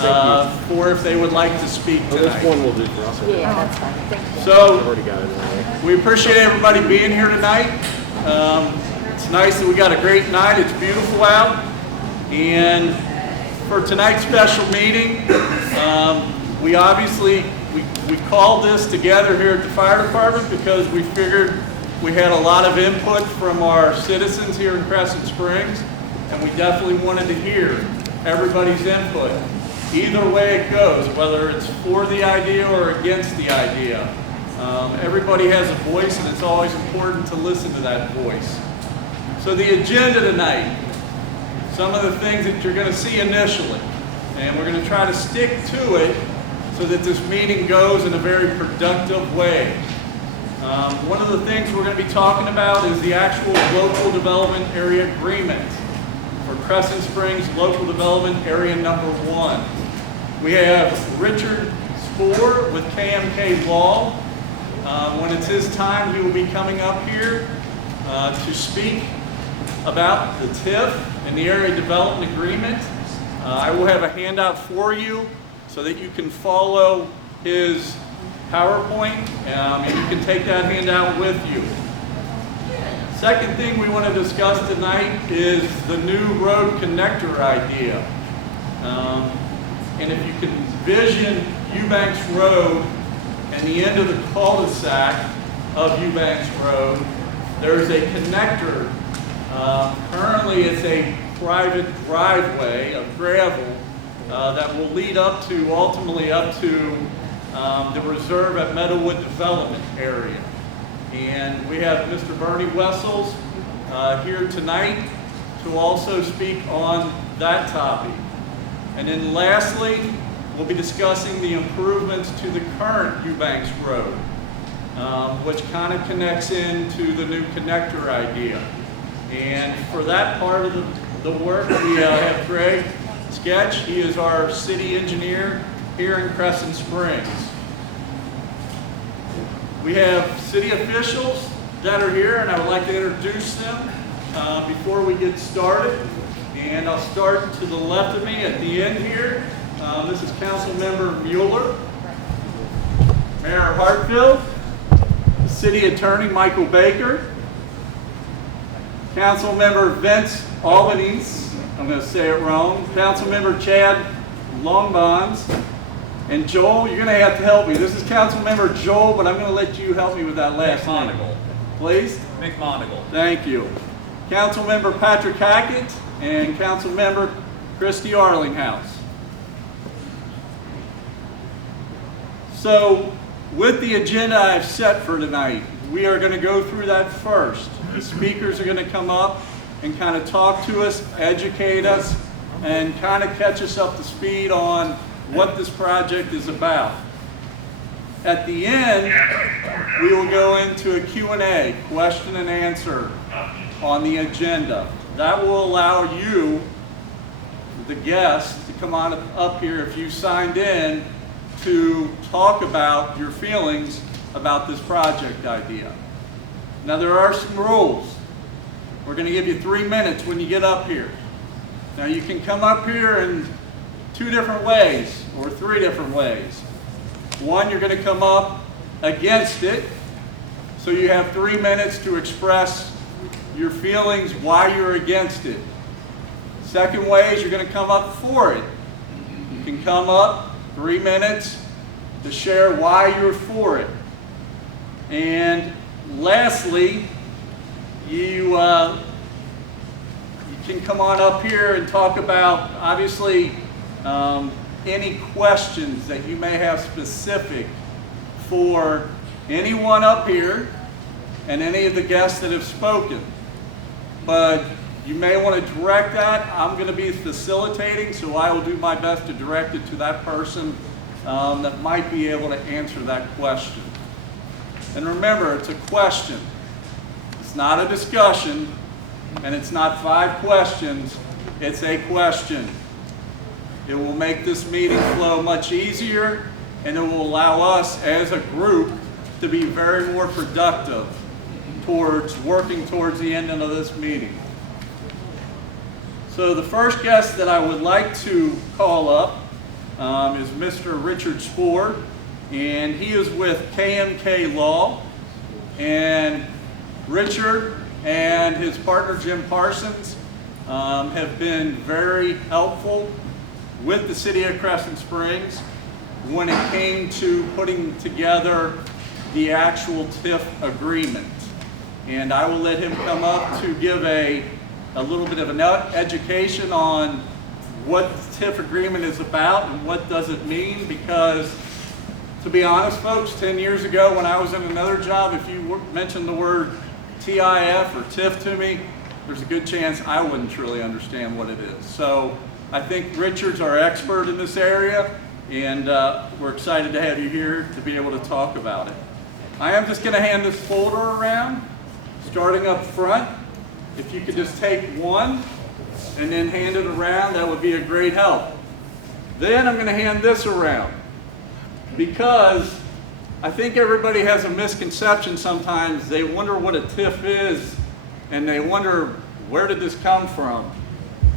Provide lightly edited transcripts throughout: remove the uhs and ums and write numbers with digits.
for if they would like to speak This tonight. one will do for us. Yeah, that's fine. Thank you. I've So already got it. we appreciate everybody being here tonight. It's nice that we got a great night. It's beautiful out. And for tonight's special meeting, we obviously, we called this together here at the fire department because we figured we had a lot of input from our citizens here in Crescent Springs, and we definitely wanted to hear everybody's input. Either way it goes, whether it's for the idea or against the idea. Everybody has a voice, and it's always important to listen to that voice. So the agenda tonight, some of the things that you're going to see initially, and we're going to try to stick to it so that this meeting goes in a very productive way. One of the things we're going to be talking about is the actual local development area agreement for Crescent Springs Local Development Area Number 1. We have Richard Spoor with KMK Law. When it's his time, he will be coming up here to speak about the TIF and the Area Development Agreement. I will have a handout for you so that you can follow his PowerPoint, and you can take that handout with you. Second thing we want to discuss tonight is the new road connector idea. And if you can vision Eubank's Road and the end of the cul-de-sac of Eubank's Road, there's a connector. Currently it's a private driveway of gravel that will lead up to, ultimately up to the reserve at Meadowwood Development area. And we have Mr. Bernie Wessels here tonight to also speak on that topic. And then lastly, we'll be discussing the improvements to the current Eubanks Road, which kind of connects into the new connector idea. And for that part of the work, we have Greg Sketch. He is our city engineer here in Crescent Springs. We have city officials that are here, and I would like to introduce them before we get started. And I'll start to the left of me at the end here. This is Council Member Mueller, Mayor Hartfield, City Attorney Michael Baker, Council Member Vince Albanese, I'm going to say it wrong, Council Member Chad Longbonds, and Joel, you're going to have to help me. This is Council Member Joel, but I'm going to let you help me with that last name. McMonigal. Please? McMonigal. Thank you. Council Member Patrick Hackett and Council Member Christy Arlinghouse. So, with the agenda I've set for tonight, we are going to go through that first. The speakers are going to come up and kind of talk to us, educate us, and kind of catch us up to speed on what this project is about. At the end, we will go into a Q&A, question and answer, on the agenda. That will allow you, the guests, to come on up here if you signed in to talk about your feelings about this project idea. Now there are some rules. We're going to give you 3 minutes when you get up here. Now you can come up here in 2 different ways or 3 different ways. One, you're going to come up against it, so you have 3 minutes to express your feelings why you're against it. Second way is you're going to come up for it. You can come up 3 minutes to share why you're for it. And lastly, you can come on up here and talk about, obviously, any questions that you may have specific for anyone up here and any of the guests that have spoken. But you may want to direct that. I'm going to be facilitating, so I will do my best to direct it to that person that might be able to answer that question. And remember, it's a question. It's not a discussion, and it's not 5 questions. It's a question. It will make this meeting flow much easier, and it will allow us as a group to be very more productive towards working towards the end of this meeting. So the first guest that I would like to call up is Mr. Richard Spoor, and he is with KMK Law. And Richard and his partner Jim Parsons have been very helpful with the city of Crescent Springs when it came to putting together the actual TIF agreement. And I will let him come up to give a little bit of an education on what the TIF agreement is about and what does it mean, because to be honest, folks, 10 years ago when I was in another job, if you mentioned the word TIF or TIF to me, there's a good chance I wouldn't truly understand what it is. So I think Richard's our expert in this area, and we're excited to have you here to be able to talk about it. I am just going to hand this folder around, starting up front. If you could just take one and then hand it around, that would be a great help. Then I'm going to hand this around, because I think everybody has a misconception sometimes. They wonder what a TIF is, and they wonder, where did this come from?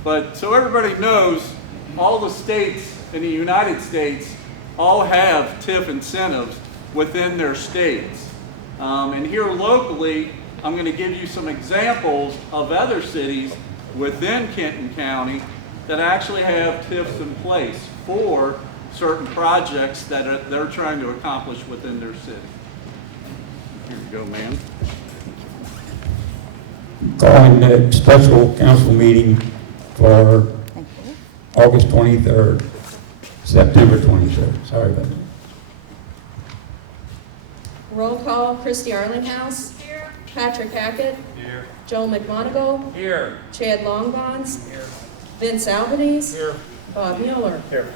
But so everybody knows, all the states in the United States all have TIF incentives within their states. And here locally, I'm going to give you some examples of other cities within Kenton County that actually have TIFs in place for certain projects that they're trying to accomplish within their city. Here you go, man. Calling the special council meeting for August 23rd, September 23rd. Sorry about that. Roll call: Christy Arlinghouse. Here. Patrick Hackett. Here. Joel McMonagle. Here. Chad Longbonds. Here. Vince Albanese. Here. Bob Mueller. Here.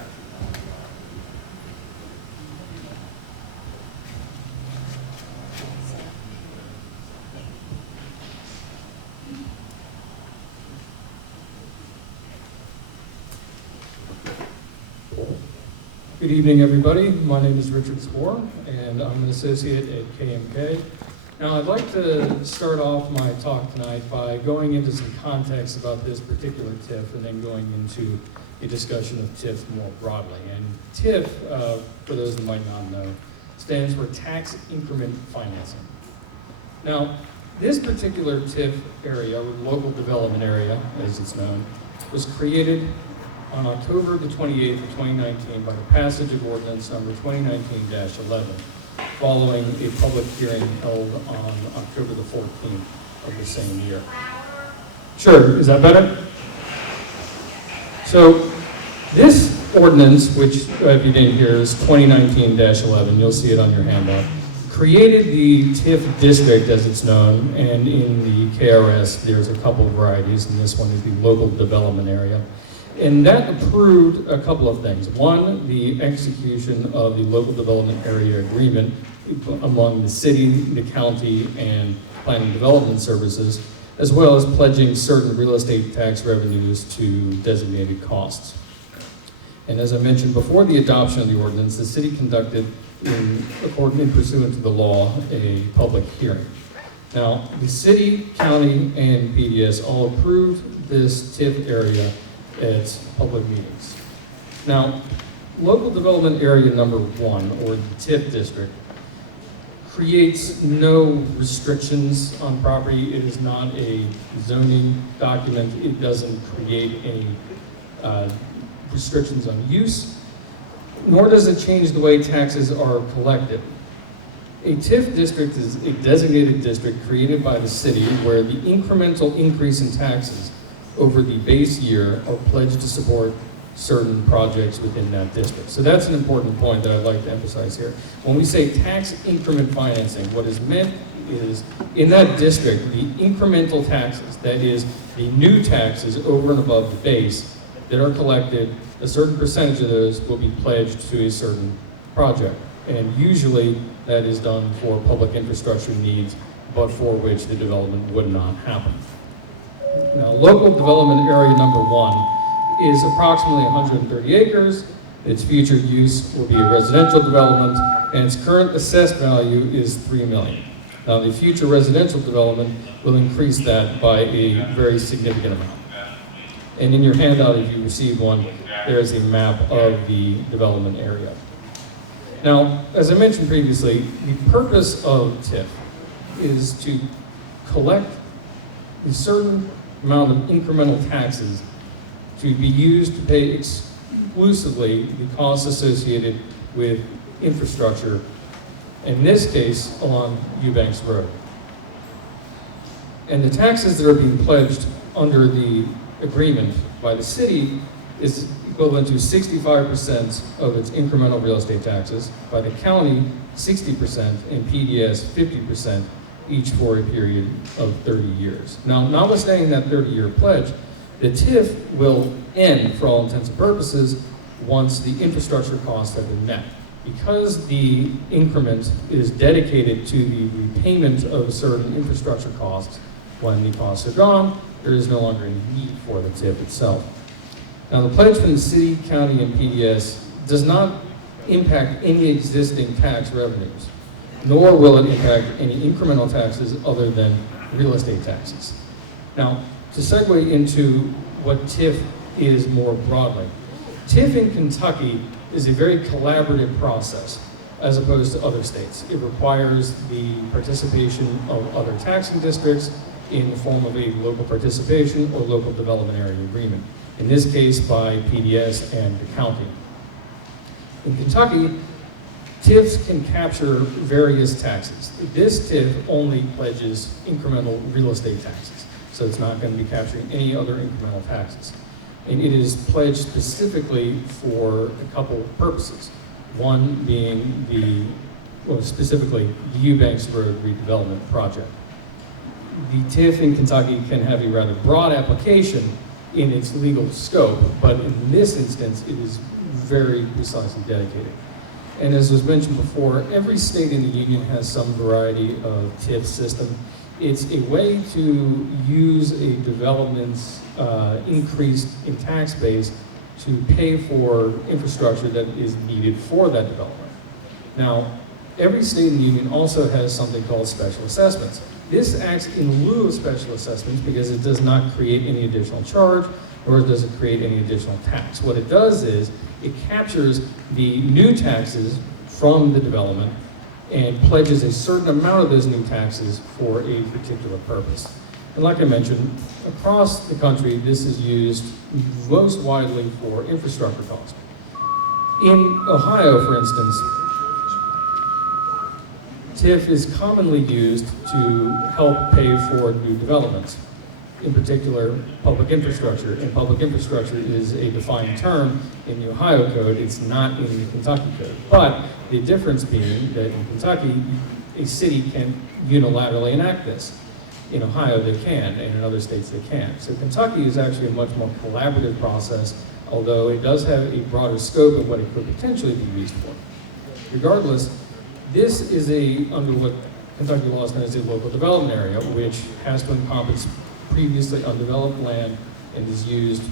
Good evening, everybody. My name is Richard Spoor, and I'm an associate at KMK. Now, I'd like to start off my talk tonight by going into some context about this particular TIF, and then going into a discussion of TIF more broadly. And TIF, for those who might not know, stands for Tax Increment Financing. Now, this particular TIF area, or local development area, as it's known, was created on October the 28th of 2019 by the passage of ordinance number 2019-11, following a public hearing held on October the 14th of the same year. Sure, is that better? So this ordinance, which if you didn't hear, is 2019-11, you'll see it on your handout, created the TIF district as it's known, and in the KRS there's a couple of varieties, and this one is the local development area. And that approved a couple of things. One, the execution of the local development area agreement among the city, the county, and planning development services, as well as pledging certain real estate tax revenues to designated costs. And as I mentioned before the adoption of the ordinance, the city conducted, in pursuant to the law, a public hearing. Now, the city, county, and PDS all approved this TIF area at public meetings. Now, local development area number 1, or the TIF district, creates no restrictions on property. It is not a zoning document. It doesn't create any restrictions on use, nor does it change the way taxes are collected. A TIF district is a designated district created by the city where the incremental increase in taxes over the base year are pledged to support certain projects within that district. So that's an important point that I'd like to emphasize here. When we say tax increment financing, what is meant is, in that district, the incremental taxes, that is, the new taxes over and above the base that are collected, a certain percentage of those will be pledged to a certain project. And usually that is done for public infrastructure needs, but for which the development would not happen. Now, local development area number 1 is approximately 130 acres. Its future use will be a residential development, and its current assessed value is $3 million. Now, the future residential development will increase that by a very significant amount. And in your handout, if you received one, there's a map of the development area. Now, as I mentioned previously, the purpose of TIF is to collect a certain amount of incremental taxes to be used to pay exclusively the costs associated with infrastructure, in this case, along Eubanks Road. And the taxes that are being pledged under the agreement by the city is equivalent to 65% of its incremental real estate taxes, by the county 60%, and PDS 50%, each for a period of 30 years. Now, notwithstanding that 30-year pledge, the TIF will end, for all intents and purposes, once the infrastructure costs have been met. Because the increment is dedicated to the repayment of certain infrastructure costs, when the costs are gone, there is no longer any need for the TIF itself. Now, the pledge from the city, county, and PDS does not impact any existing tax revenues, nor will it impact any incremental taxes other than real estate taxes. Now, to segue into what TIF is more broadly, TIF in Kentucky is a very collaborative process as opposed to other states. It requires the participation of other taxing districts in the form of a local participation or local development area agreement, in this case by PDS and the county. In Kentucky, TIFs can capture various taxes. This TIF only pledges incremental real estate taxes, so it's not going to be capturing any other incremental taxes. And it is pledged specifically for a couple purposes. One being specifically the Eubanks Road redevelopment project. The TIF in Kentucky can have a rather broad application in its legal scope, but in this instance, it is very precisely dedicated. And as was mentioned before, every state in the union has some variety of TIF system. It's a way to use a development's increase in tax base to pay for infrastructure that is needed for that development. Now, every state in the union also has something called special assessments. This acts in lieu of special assessments because it does not create any additional charge, nor does it create any additional tax. What it does is it captures the new taxes from the development and pledges a certain amount of those new taxes for a particular purpose. And like I mentioned, across the country, this is used most widely for infrastructure costs. In Ohio, for instance, TIF is commonly used to help pay for new developments, in particular public infrastructure. And public infrastructure is a defined term in the Ohio code. It's not in the Kentucky code. But the difference being that in Kentucky, a city can unilaterally enact this. In Ohio, they can, and in other states, they can't. So Kentucky is actually a much more collaborative process, although it does have a broader scope of what it could potentially be used for. Regardless, this is under what Kentucky law is known as a local development area, which has to encompass previously undeveloped land and is used,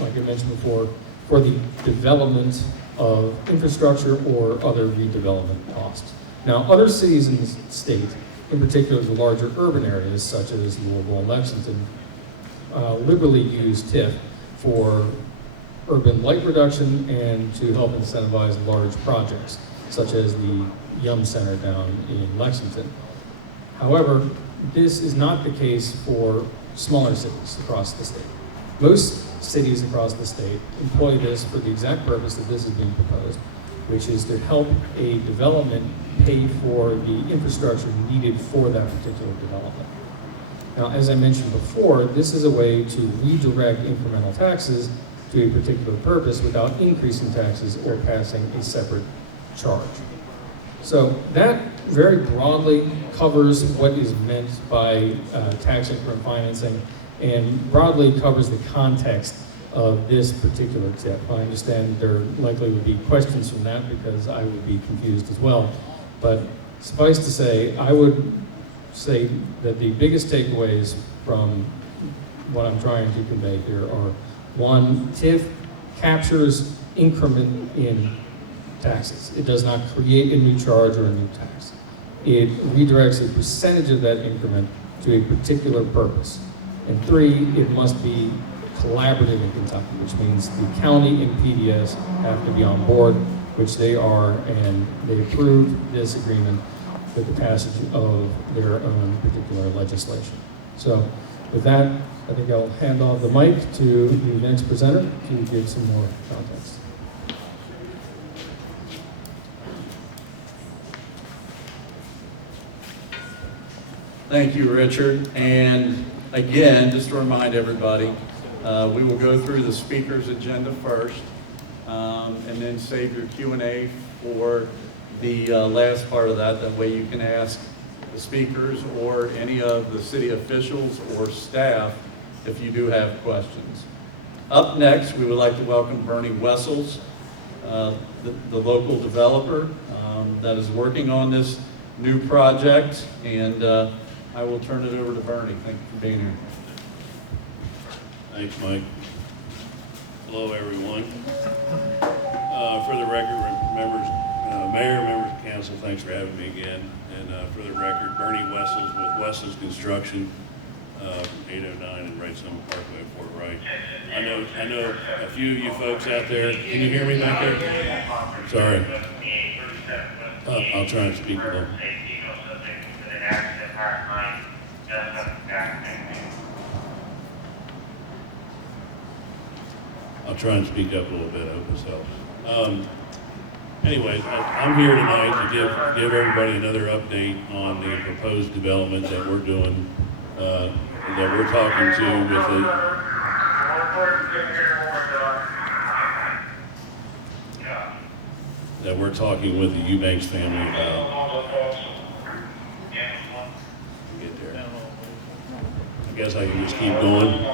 like I mentioned before, for the development of infrastructure or other redevelopment costs. Now, other cities in the state, in particular the larger urban areas such as Louisville and Lexington, liberally use TIF for urban light reduction and to help incentivize large projects, such as the Yum Center down in Lexington. However, this is not the case for smaller cities across the state. Most cities across the state employ this for the exact purpose that this is being proposed, which is to help a development pay for the infrastructure needed for that particular development. Now, as I mentioned before, this is a way to redirect incremental taxes to a particular purpose without increasing taxes or passing a separate charge. So that very broadly covers what is meant by tax increment financing and broadly covers the context of this particular TIF. I understand there likely would be questions from that because I would be confused as well. But suffice to say, I would say that the biggest takeaways from what I'm trying to convey here are: one, TIF captures increment in taxes. It does not create a new charge or a new tax. It redirects a percentage of that increment to a particular purpose. And three, it must be collaborative in Kentucky, which means the county and PDS have to be on board, which they are, and they approved this agreement with the passage of their own particular legislation. So with that, I think I'll hand off the mic to the next presenter to give some more context. Thank you, Richard. And again, just to remind everybody, we will go through the speaker's agenda first, and then save your Q&A for the last part of that. That way you can ask the speakers or any of the city officials or staff if you do have questions. Up next, we would like to welcome Bernie Wessels, the local developer that is working on this new project, and I will turn it over to Bernie. Thank you for being here. Thanks, Mike. Hello, everyone. For the record, members, Mayor, members of council, thanks for having me again. And for the record, Bernie Wessels with Wessels Construction, 809 and Wright Summer Parkway, Fort Wright. I know a few of you folks out there. Can you hear me back there? Sorry. I'll try and speak a little. I'll try and speak up a little bit. I hope this helps. Anyway, I'm here tonight to give everybody another update on the proposed development that we're doing, that we're talking to with the Eubanks family about. Get there. I guess I can just keep going.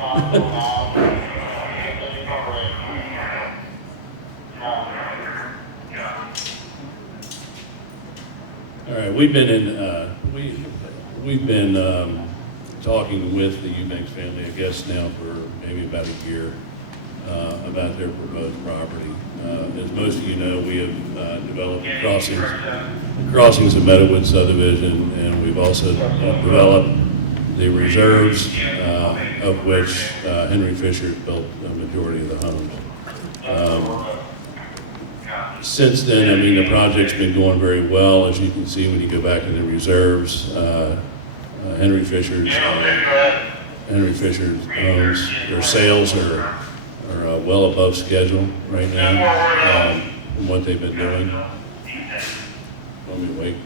All right, we've been talking with the Eubanks family, I guess now for maybe about a year, about their proposed property. As most of you know, we have developed the crossings of Meadowwood subdivision, and we've also developed the reserves, of which Henry Fisher built the majority of the homes. Since then, I mean, the project's been going very well. As you can see when you go back to the reserves, Henry Fisher's homes, their sales are well above schedule right now, from what they've been doing. Let me wait.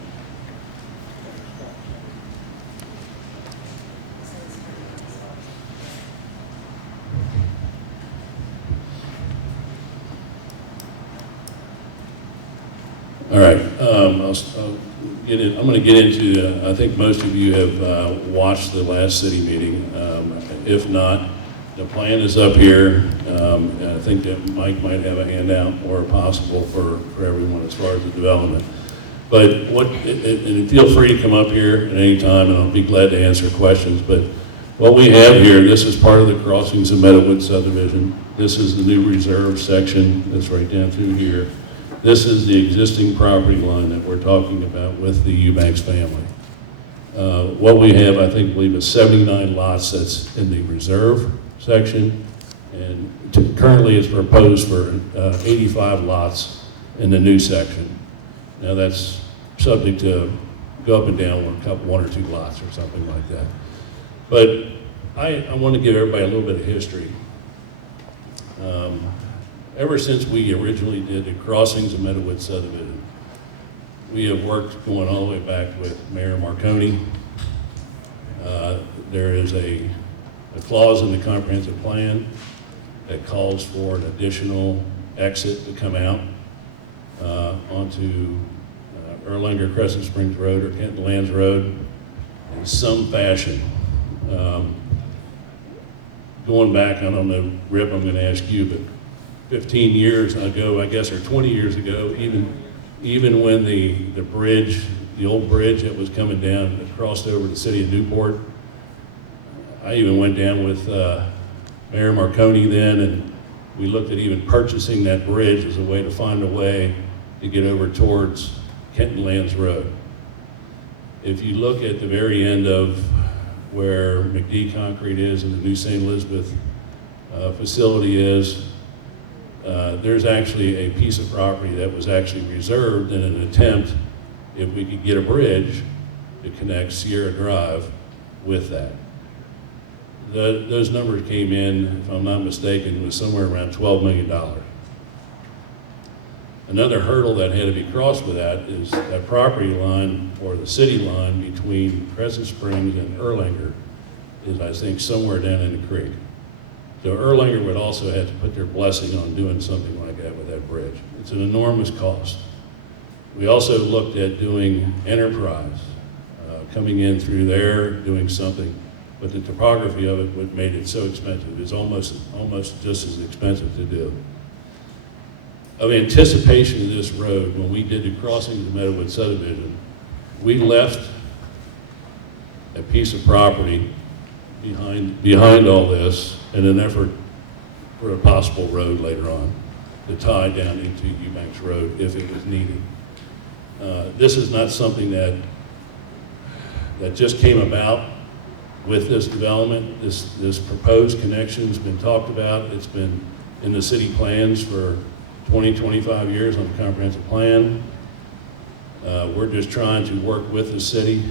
All right, I'm going to get into, I think most of you have watched the last city meeting. If not, the plan is up here. And I think that Mike might have a handout or possible for everyone as far as the development. But and feel free to come up here at any time, and I'll be glad to answer questions. But what we have here, this is part of the crossings of Meadowwood subdivision. This is the new reserve section that's right down through here. This is the existing property line that we're talking about with the Eubanks family. What we have, I believe, is 79 lots that's in the reserve section, and currently it's proposed for 85 lots in the new section. Now that's subject to go up and down one or two lots or something like that. But I want to give everybody a little bit of history. Ever since we originally did the crossings of Meadowwood subdivision, we have worked going all the way back with Mayor Marconi. There is a clause in the comprehensive plan that calls for an additional exit to come out onto Erlanger Crescent Springs Road or Kenton Lands Road in some fashion. Going back, I don't know, Rip, I'm going to ask you, but 15 years ago, I guess, or 20 years ago, even when the bridge, the old bridge that was coming down that crossed over the city of Newport, I even went down with Mayor Marconi then, and we looked at even purchasing that bridge as a way to find a way to get over towards Kenton Lands Road. If you look at the very end of where McD Concrete is in the new St. Elizabeth facility is, there's actually a piece of property that was actually reserved in an attempt, if we could get a bridge to connect Sierra Drive with that. Those numbers came in, if I'm not mistaken, was somewhere around $12 million. Another hurdle that had to be crossed with that is that property line, or the city line between Crescent Springs and Erlanger is, I think, somewhere down in the creek. So Erlanger would also have to put their blessing on doing something like that with that bridge. It's an enormous cost. We also looked at doing Enterprise, coming in through there, doing something, but the topography of it what made it so expensive. It's almost just as expensive to do. Of anticipation of this road, when we did the crossing of the Meadowwood subdivision, we left a piece of property behind all this in an effort for a possible road later on to tie down into Eubanks Road if it was needed. This is not something that just came about with this development. This proposed connection's been talked about. It's been in the city plans for 20, 25 years on the comprehensive plan. We're just trying to work with the city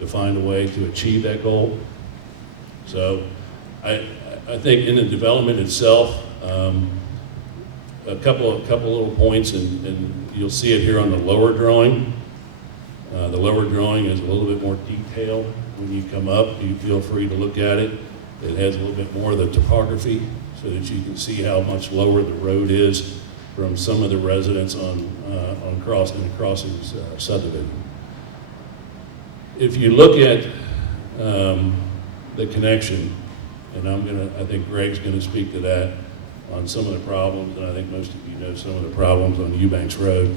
to find a way to achieve that goal. So I think in the development itself, a couple little points, and you'll see it here on the lower drawing. The lower drawing is a little bit more detailed. When you come up, you feel free to look at it. It has a little bit more of the topography so that you can see how much lower the road is from some of the residents on Crossing's subdivision. If you look at the connection, and I think Greg's gonna speak to that on some of the problems, and I think most of you know some of the problems on Eubanks Road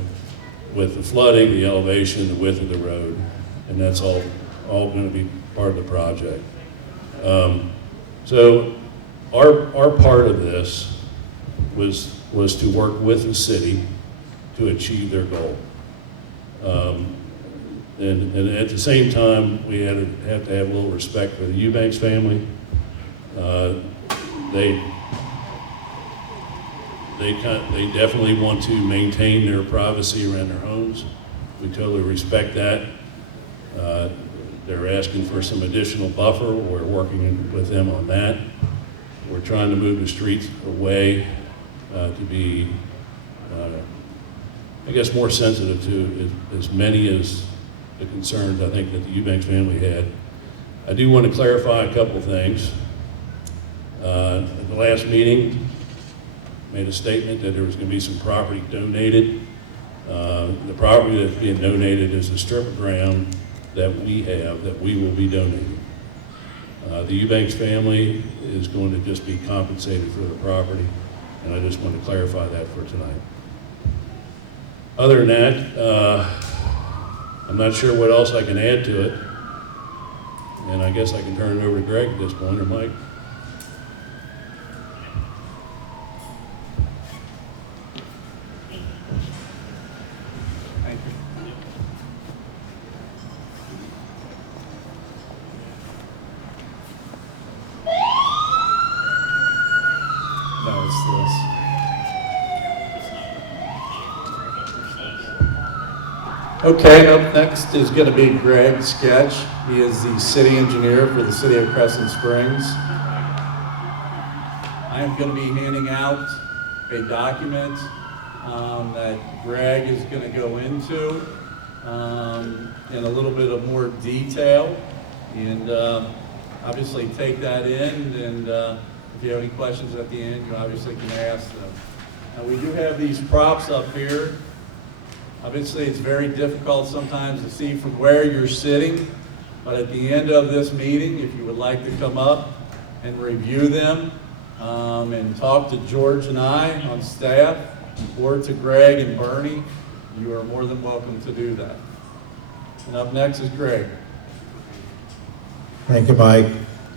with the flooding, the elevation, the width of the road, and that's all gonna be part of the project. So our part of this was to work with the city to achieve their goal. And at the same time, we have to have a little respect for the Eubanks family. They definitely want to maintain their privacy around their homes. We totally respect that. They're asking for some additional buffer. We're working with them on that. We're trying to move the streets away to be, I guess, more sensitive to as many as the concerns I think that the Eubanks family had. I do want to clarify a couple things. At the last meeting, made a statement that there was going to be some property donated. The property that's being donated is a strip of ground that we have that we will be donating. The Eubanks family is going to just be compensated for the property, and I just want to clarify that for tonight. Other than that, I'm not sure what else I can add to it, and I guess I can turn it over to Greg at this point, or Mike. Thank you. No, it's this. Okay, up next is going to be Greg Sketch. He is the city engineer for the city of Crescent Springs. I am going to be handing out a document that Greg is going to go into in a little bit of more detail, and obviously take that in, and if you have any questions at the end, you obviously can ask them. Now, we do have these props up here. Obviously, it's very difficult sometimes to see from where you're sitting, but at the end of this meeting, if you would like to come up and review them and talk to George and I on staff, or to Greg and Bernie, you are more than welcome to do that. And up next is Greg. Thank you, Mike.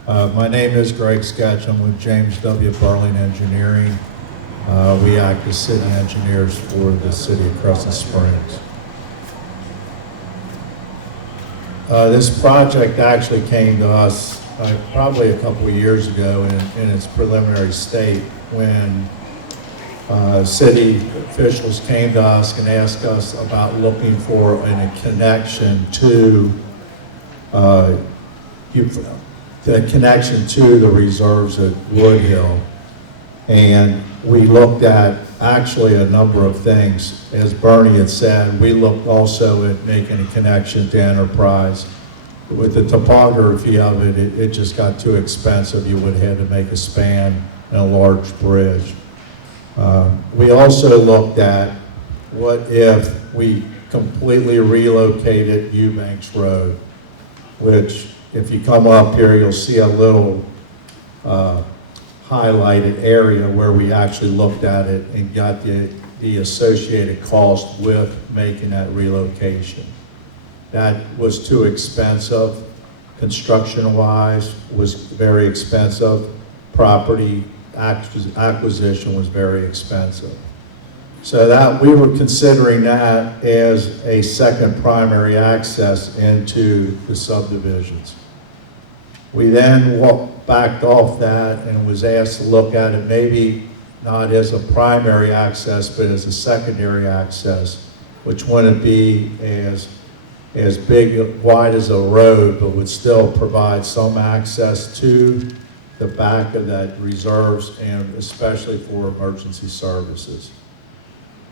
My name is Greg Sketch. I'm with James W. Burling Engineering. We act as city engineers for the city of Crescent Springs. This project actually came to us probably a couple of years ago in its preliminary state when city officials came to us and asked us about looking for a connection to the reserves at Woodhill. And we looked at actually a number of things. As Bernie had said, we looked also at making a connection to Enterprise. With the topography of it, it just got too expensive. You would have had to make a span and a large bridge. We also looked at what if we completely relocated Eubanks Road, which if you come up here, you'll see a little highlighted area where we actually looked at it and got the associated cost with making that relocation. That was too expensive, construction-wise was very expensive, property acquisition was very expensive. So that we were considering that as a second primary access into the subdivisions. We then backed off that and was asked to look at it maybe not as a primary access, but as a secondary access, which wouldn't be as big, wide as a road, but would still provide some access to the back of that reserves and especially for emergency services.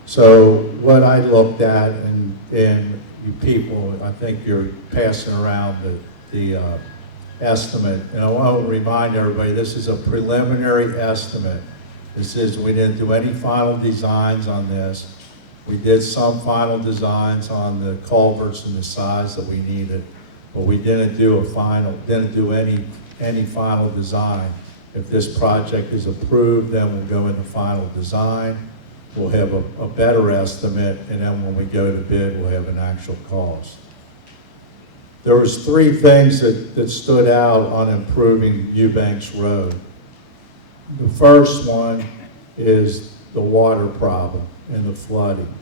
So what I looked at, and you people, I think you're passing around the estimate, and I want to remind everybody, this is a preliminary estimate. This is, we didn't do any final designs on this. We did some final designs on the culverts and the size that we needed, but we didn't do any final design. If this project is approved, then we'll go into final design. We'll have a better estimate, and then when we go to bid, we'll have an actual cost. There was three things that stood out on improving Eubanks Road. The first one is the water problem and the flooding.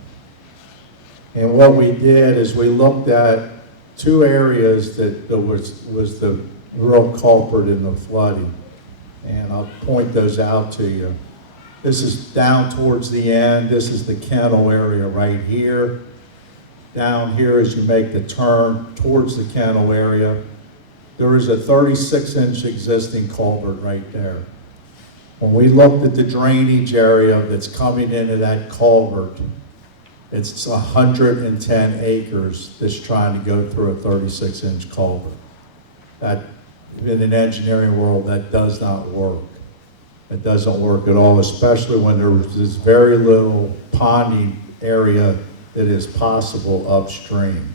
And what we did is we looked at two areas that was the real culprit in the flooding. And I'll point those out to you. This is down towards the end. This is the kennel area right here. Down here as you make the turn towards the kennel area, there is a 36-inch existing culvert right there. When we looked at the drainage area that's coming into that culvert, it's 110 acres that's trying to go through a 36-inch culvert. That, in an engineering world, that does not work. It doesn't work at all, especially when there's this very little ponding area that is possible upstream.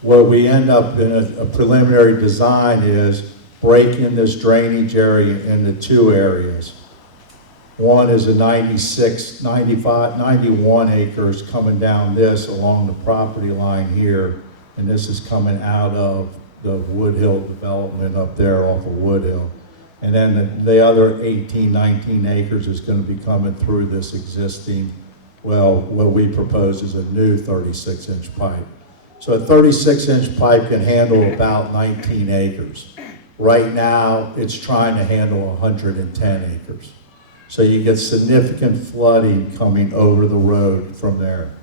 What we end up in a preliminary design is breaking this drainage area into two areas. One is a 96, 95, 91 acres coming down this along the property line here, and this is coming out of the Woodhill development up there off of Woodhill. And then the other 18, 19 acres is going to be coming through this existing, well, what we propose is a new 36-inch pipe. So a 36-inch pipe can handle about 19 acres. Right now, it's trying to handle 110 acres. So you get significant flooding coming over the road from there.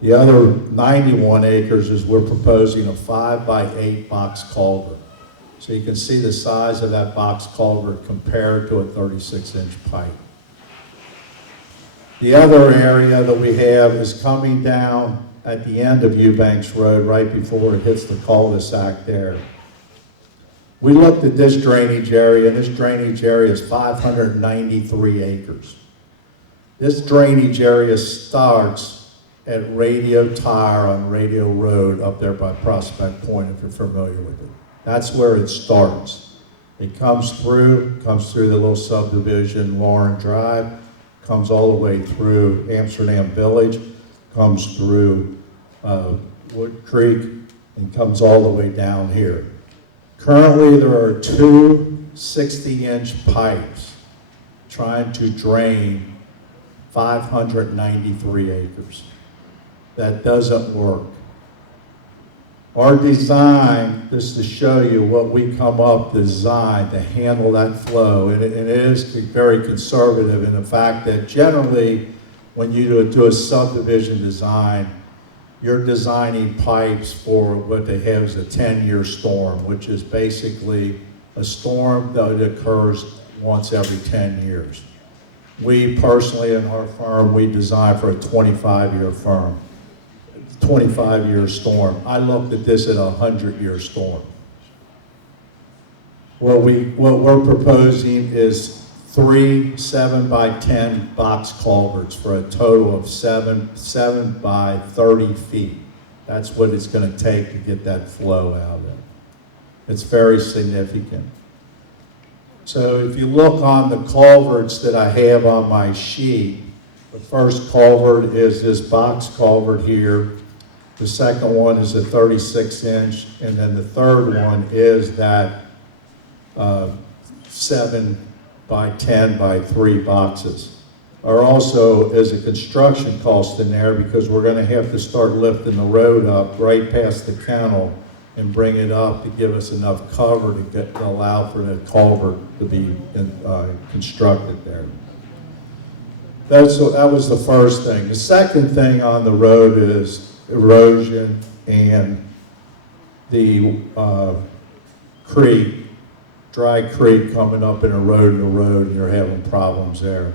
The other 91 acres is we're proposing a 5x8 box culvert. So you can see the size of that box culvert compared to a 36-inch pipe. The other area that we have is coming down at the end of Eubanks Road, right before it hits the cul-de-sac there. We looked at this drainage area, and this drainage area is 593 acres. This drainage area starts at Radio Tire on Radio Road up there by Prospect Point, if you're familiar with it. That's where it starts. It comes through the little subdivision, Lauren Drive, comes all the way through Amsterdam Village, comes through Wood Creek, and comes all the way down here. Currently, there are two 60-inch pipes trying to drain 593 acres. That doesn't work. Our design, just to show you what we come up design to handle that flow, and it is very conservative in the fact that generally when you do a subdivision design, you're designing pipes for what they have is a 10-year storm, which is basically a storm that occurs once every 10 years. We personally in our firm, we design for a 25-year firm. 25-year storm. I looked at this at a 100-year storm. What we're proposing is 3 7x10 box culverts for a total of 7 by 30 feet. That's what it's going to take to get that flow out of it. It's very significant. So if you look on the culverts that I have on my sheet, the first culvert is this box culvert here. The second one is a 36-inch, and then the third one is that 7 by 10 by 3 boxes. There also is a construction cost in there because we're going to have to start lifting the road up right past the kennel and bring it up to give us enough cover to allow for the culvert to be constructed there. That was the first thing. The second thing on the road is erosion and the creek, dry creek coming up and eroding the road, and you're having problems there.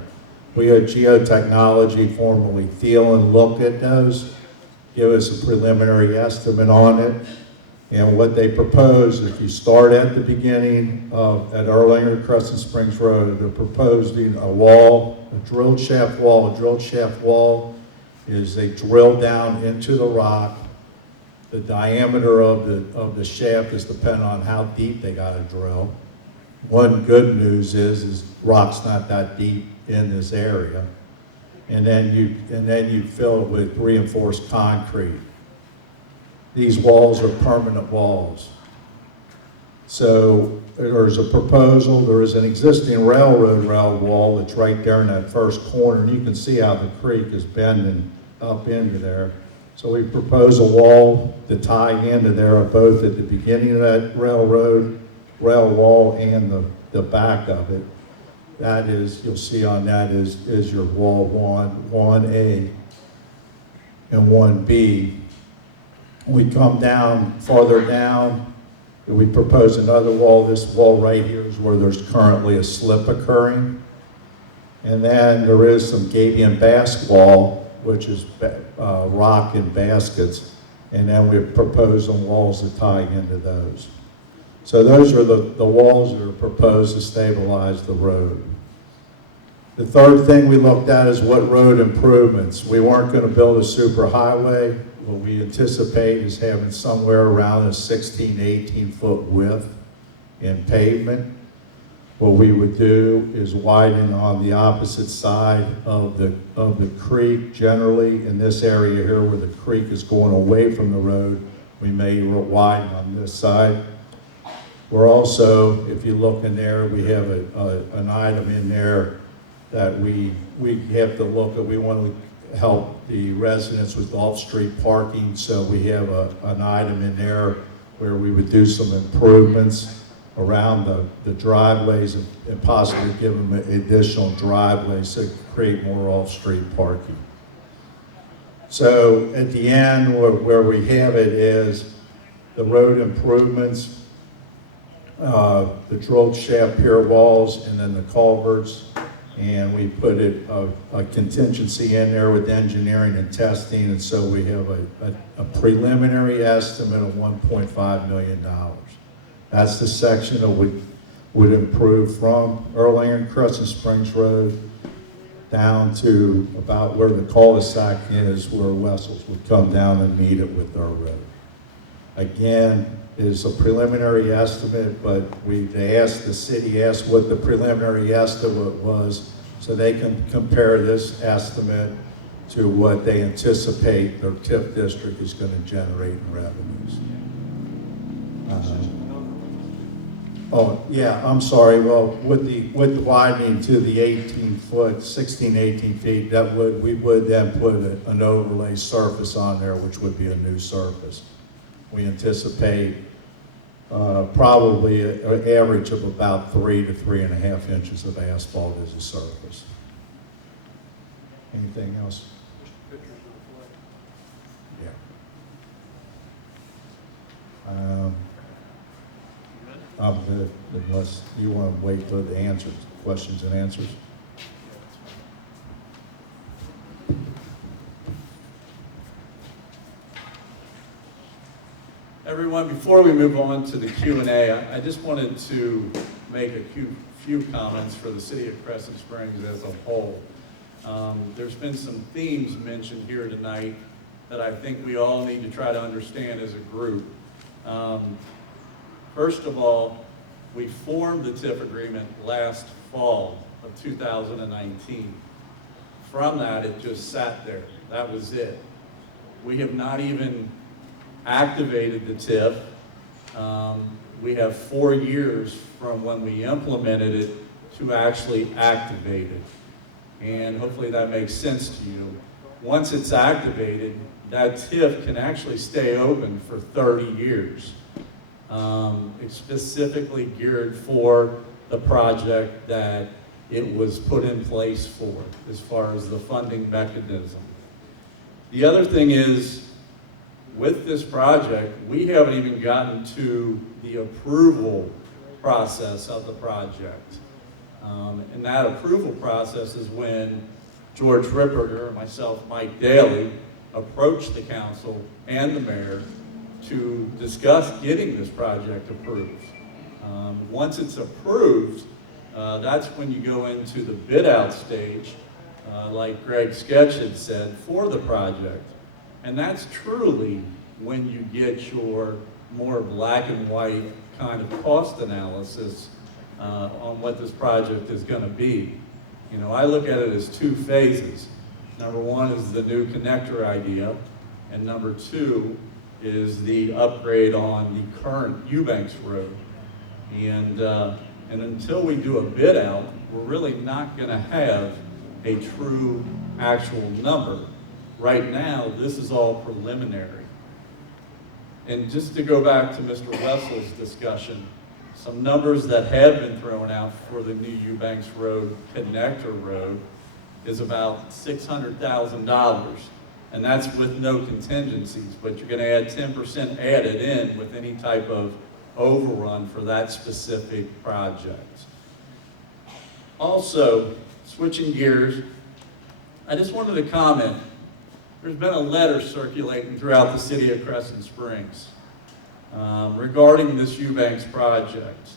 We had geotechnology, formerly Thielen, look at those, give us a preliminary estimate on it. And what they propose, if you start at the beginning at Erlanger Crescent Springs Road, they're proposing a wall, a drilled shaft wall. A drilled shaft wall is they drill down into the rock. The diameter of the shaft is dependent on how deep they got to drill. One good news is rock's not that deep in this area. And then you fill it with reinforced concrete. These walls are permanent walls. So there's a proposal, there is an existing railroad rail wall that's right there in that first corner, and you can see how the creek is bending up into there. So we propose a wall to tie into there, both at the beginning of that rail wall and the back of it. That is, you'll see on that is your wall 1A and 1B. We come down, farther down, and we propose another wall. This wall right here is where there's currently a slip occurring. And then there is some gabion basque wall, which is rock and baskets. And then we propose some walls to tie into those. So those are the walls that are proposed to stabilize the road. The third thing we looked at is what road improvements. We weren't going to build a super highway. What we anticipate is having somewhere around a 16 to 18 foot width in pavement. What we would do is widen on the opposite side of the creek. Generally, in this area here where the creek is going away from the road, we may widen on this side. We're also, if you look in there, we have an item in there that we have to look at. We want to help the residents with off-street parking, so we have an item in there where we would do some improvements around the driveways and possibly give them additional driveways to create more off-street parking. So at the end, where we have it is the road improvements, the drilled shaft pier walls, and then the culverts. And we put a contingency in there with engineering and testing, and so we have a preliminary estimate of $1.5 million. That's the section that would improve from Erlanger and Crescent Springs Road down to about where the cul-de-sac is, where Wessels would come down and meet it with our road. Again, it is a preliminary estimate, but the city asked what the preliminary estimate was so they can compare this estimate to what they anticipate their TIF district is going to generate in revenues. Oh, yeah, I'm sorry. Well, with the widening to the 16, 18 feet, we would then put an overlay surface on there, which would be a new surface. We anticipate probably an average of about 3 to 3.5 inches of asphalt as a surface. Anything else? Yeah. I'm good, unless you want to wait for the answers, questions and answers. Everyone, before we move on to the Q&A, I just wanted to make a few comments for the city of Crescent Springs as a whole. There's been some themes mentioned here tonight that I think we all need to try to understand as a group. First of all, we formed the TIF agreement last fall of 2019. From that, it just sat there. That was it. We have not even activated the TIF. We have 4 years from when we implemented it to actually activate it. And hopefully that makes sense to you. Once it's activated, that TIF can actually stay open for 30 years. It's specifically geared for the project that it was put in place for, as far as the funding mechanism. The other thing is, with this project, we haven't even gotten to the approval process of the project. And that approval process is when George Ripperger and myself, Mike Daly, approached the council and the mayor to discuss getting this project approved. Once it's approved, that's when you go into the bid out stage, like Greg Sketch had said, for the project. And that's truly when you get your more black and white kind of cost analysis on what this project is going to be. You know, I look at it as 2 phases. Number 1 is the new connector idea, and number 2 is the upgrade on the current Eubank Road. And until we do a bid out, we're really not going to have a true actual number. Right now, this is all preliminary. And just to go back to Mr. Wessel's discussion, some numbers that have been thrown out for the new Eubanks Road connector road is about $600,000. And that's with no contingencies, but you're going to add 10% added in with any type of overrun for that specific project. Also, switching gears, I just wanted to comment. There's been a letter circulating throughout the city of Crescent Springs regarding this Eubanks project.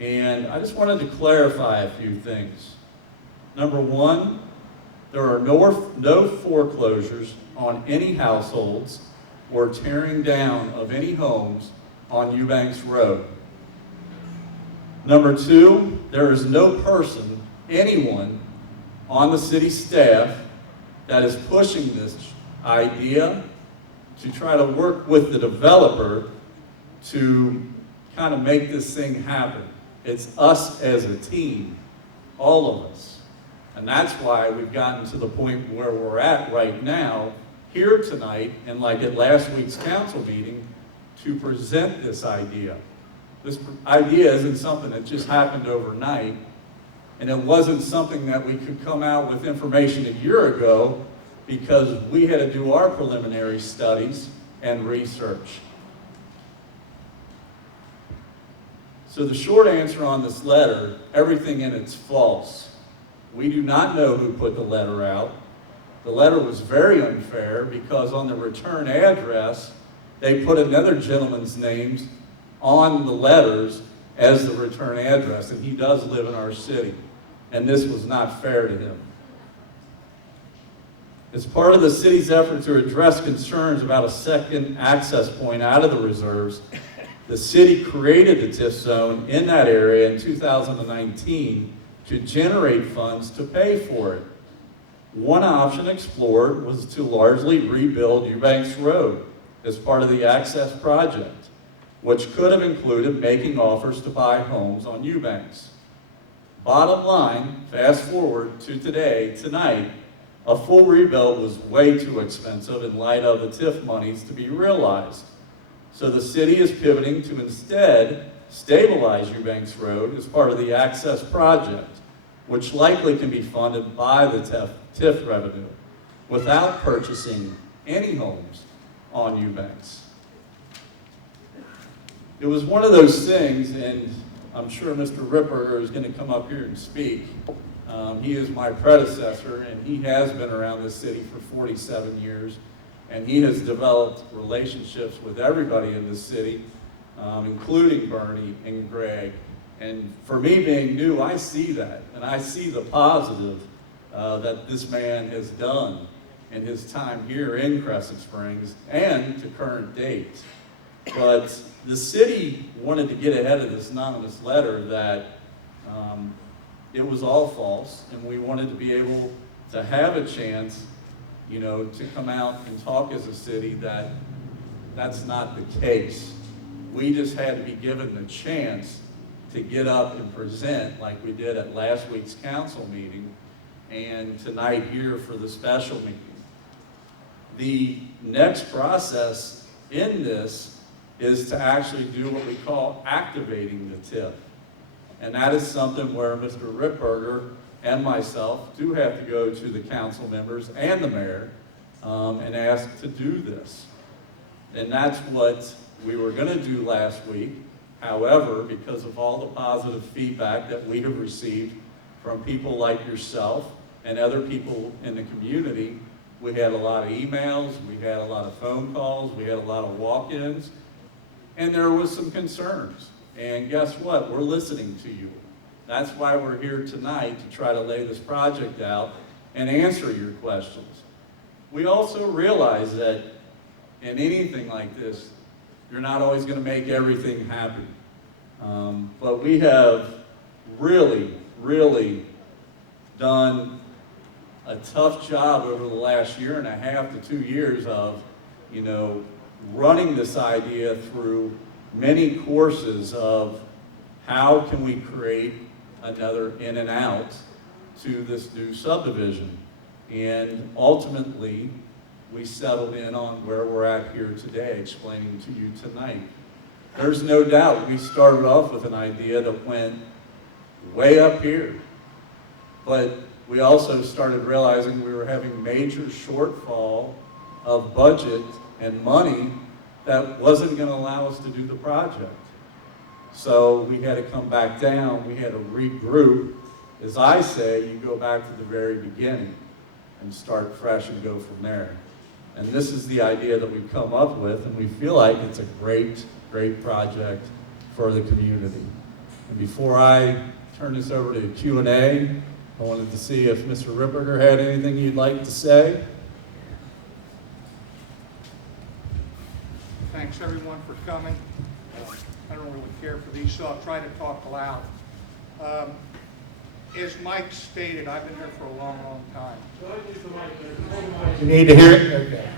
And I just wanted to clarify a few things. Number 1, there are no foreclosures on any households or tearing down of any homes on Eubanks Road. Number 2, there is no person, anyone on the city staff that is pushing this idea to try to work with the developer to kind of make this thing happen. It's us as a team, all of us. And that's why we've gotten to the point where we're at right now, here tonight, and like at last week's council meeting, to present this idea. This idea isn't something that just happened overnight, and it wasn't something that we could come out with information a year ago because we had to do our preliminary studies and research. So the short answer on this letter, everything in it's false. We do not know who put the letter out. The letter was very unfair because on the return address, they put another gentleman's names on the letters as the return address, and he does live in our city, and this was not fair to him. As part of the city's effort to address concerns about a second access point out of the reserves, the city created the TIF zone in that area in 2019 to generate funds to pay for it. One option explored was to largely rebuild Eubanks Road as part of the access project, which could have included making offers to buy homes on Eubanks. Bottom line, fast forward to tonight, a full rebuild was way too expensive in light of the TIF monies to be realized. So the city is pivoting to instead stabilize Eubanks Road as part of the access project, which likely can be funded by the TIF revenue without purchasing any homes on Eubanks. It was one of those things, and I'm sure Mr. Ripper is going to come up here and speak. He is my predecessor, and he has been around this city for 47 years, and he has developed relationships with everybody in this city, including Bernie and Greg. And for me being new, I see that, and I see the positive that this man has done in his time here in Crescent Springs and to current date. But the city wanted to get ahead of this anonymous letter that it was all false, and we wanted to be able to have a chance, you know, to come out and talk as a city that that's not the case. We just had to be given the chance to get up and present like we did at last week's council meeting and tonight here for the special meeting. The next process in this is to actually do what we call activating the TIF. And that is something where Mr. Ripberger and myself do have to go to the council members and the mayor and ask to do this. And that's what we were going to do last week. However, because of all the positive feedback that we have received from people like yourself and other people in the community, we had a lot of emails, we had a lot of phone calls, we had a lot of walk-ins, and there was some concerns. And guess what? We're listening to you. That's why we're here tonight, to try to lay this project out and answer your questions. We also realize that in anything like this, you're not always going to make everything happen. But we have really, really done a tough job over the last year and a half to 2 years of, you know, running this idea through many courses of how can we create another in and out to this new subdivision. And ultimately, we settled in on where we're at here today, explaining to you tonight. There's no doubt we started off with an idea that went way up here, but we also started realizing we were having major shortfall of budget and money that wasn't going to allow us to do the project. So we had to come back down, we had to regroup. As I say, you go back to the very beginning and start fresh and go from there. And this is the idea that we've come up with, and we feel like it's a great, great project for the community. And before I turn this over to Q&A, I wanted to see if Mr. Ripperger had anything you'd like to say. Thanks everyone for coming. I don't really care for these, so I'll try to talk loud. As Mike stated, I've been here for a long, long time. You need to hear it? Okay.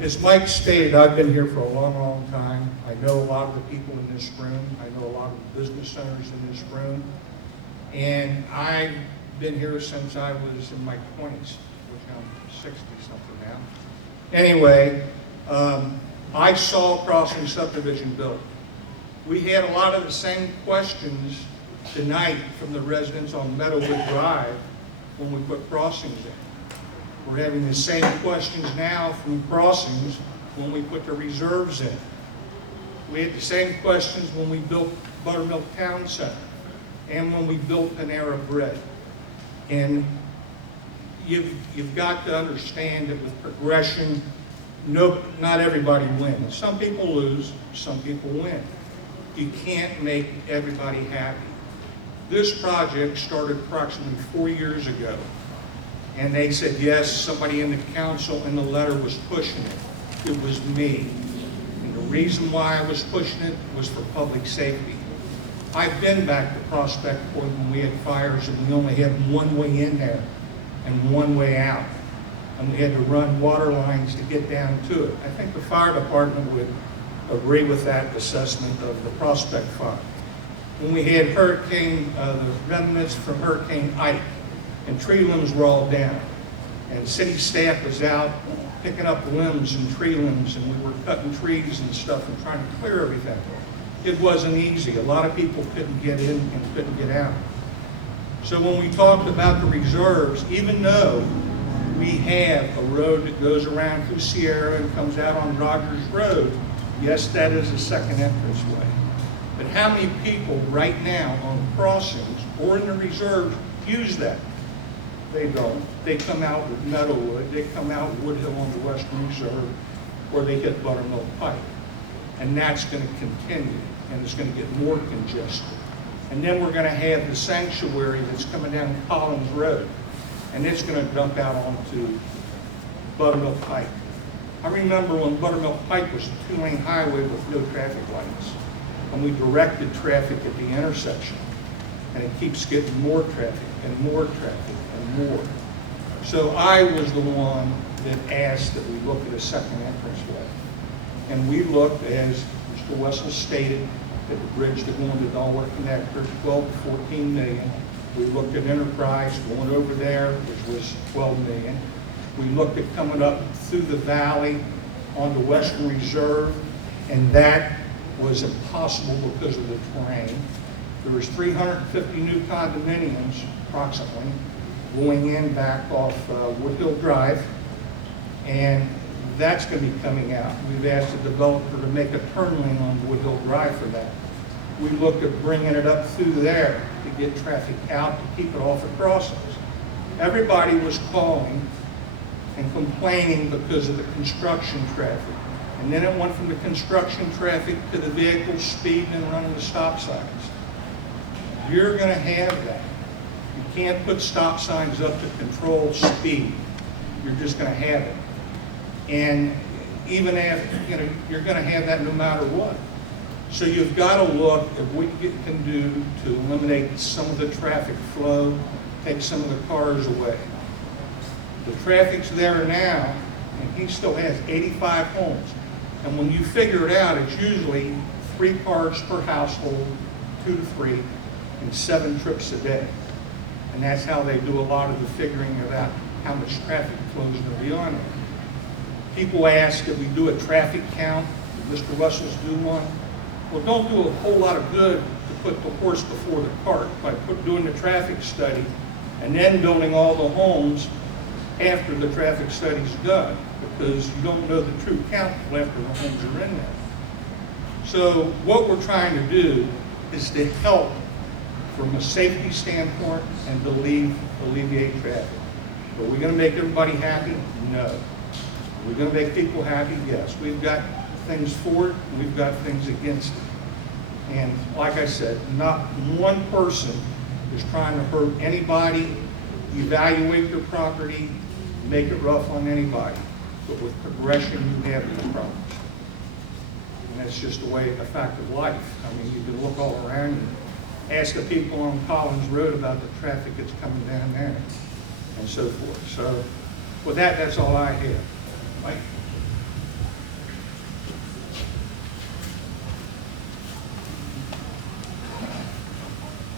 As Mike stated, I've been here for a long, long time. I know a lot of the people in this room. I know a lot of the business owners in this room. And I've been here since I was in my 20s, which I'm 60-something now. Anyway, I saw Crossing subdivision built. We had a lot of the same questions tonight from the residents on Meadowwood Drive when we put crossings in. We're having the same questions now from crossings when we put the reserves in. We had the same questions when we built Buttermilk Town Center and when we built Panera Bread. And you've got to understand that with progression, not everybody wins. Some people lose, some people win. You can't make everybody happy. This project started approximately 4 years ago, and they said yes, somebody in the council in the letter was pushing it. It was me. And the reason why I was pushing it was for public safety. I've been back to Prospect Point when we had fires and we only had one way in there and one way out. And we had to run water lines to get down to it. I think the fire department would agree with that assessment of the Prospect fire. When we had the remnants from Hurricane Ike, and tree limbs were all down, and city staff was out picking up limbs and tree limbs, and we were cutting trees and stuff and trying to clear everything. It wasn't easy. A lot of people couldn't get in and couldn't get out. So when we talked about the reserves, even though we have a road that goes around through Sierra and comes out on Rogers Road, yes, that is a second entranceway. But how many people right now on crossings or in the reserves use that? They don't. They come out with Meadowwood, they come out Woodhill on the Western Reserve, or they hit Buttermilk Pike. And that's going to continue, and it's going to get more congested. And then we're going to have the sanctuary that's coming down Collins Road, and it's going to dump out onto Buttermilk Pike. I remember when Buttermilk Pike was a 2-lane highway with no traffic lights, and we directed traffic at the intersection, and it keeps getting more traffic and more traffic and more. So I was the one that asked that we look at a second entranceway. And we looked, as Mr. Wessel stated, at the bridge that going to Delaware Connector, 12 to 14 million. We looked at Enterprise going over there, which was 12 million. We looked at coming up through the valley on the Western Reserve, and that was impossible because of the terrain. There was 350 new condominiums, approximately, going in back off Woodhill Drive, and that's going to be coming out. We've asked the developer to make a turn lane on Woodhill Drive for that. We looked at bringing it up through there to get traffic out, to keep it off the crossings. Everybody was calling and complaining because of the construction traffic. And then it went from the construction traffic to the vehicles speeding and running the stop signs. You're going to have that. You can't put stop signs up to control speed. You're just going to have it. And even after, you're going to have that no matter what. So you've got to look at what you can do to eliminate some of the traffic flow, take some of the cars away. The traffic's there now, and he still has 85 homes. And when you figure it out, it's usually 3 cars per household, 2 to 3, and 7 trips a day. And that's how they do a lot of the figuring about how much traffic flow is going to be on it. People ask if we do a traffic count, did Mr. Wessels do one? Well, don't do a whole lot of good to put the horse before the cart by doing the traffic study and then building all the homes after the traffic study's done, because you don't know the true count until after the homes are in there. So what we're trying to do is to help from a safety standpoint and to alleviate traffic. Are we going to make everybody happy? No. Are we going to make people happy? Yes. We've got things for it, and we've got things against it. And like I said, not one person is trying to hurt anybody, evaluate their property, make it rough on anybody. But with progression, you have no problems. And that's just a fact of life. I mean, you can look all around and ask the people on Collins Road about the traffic that's coming down there and so forth. So with that, that's all I have. Mike?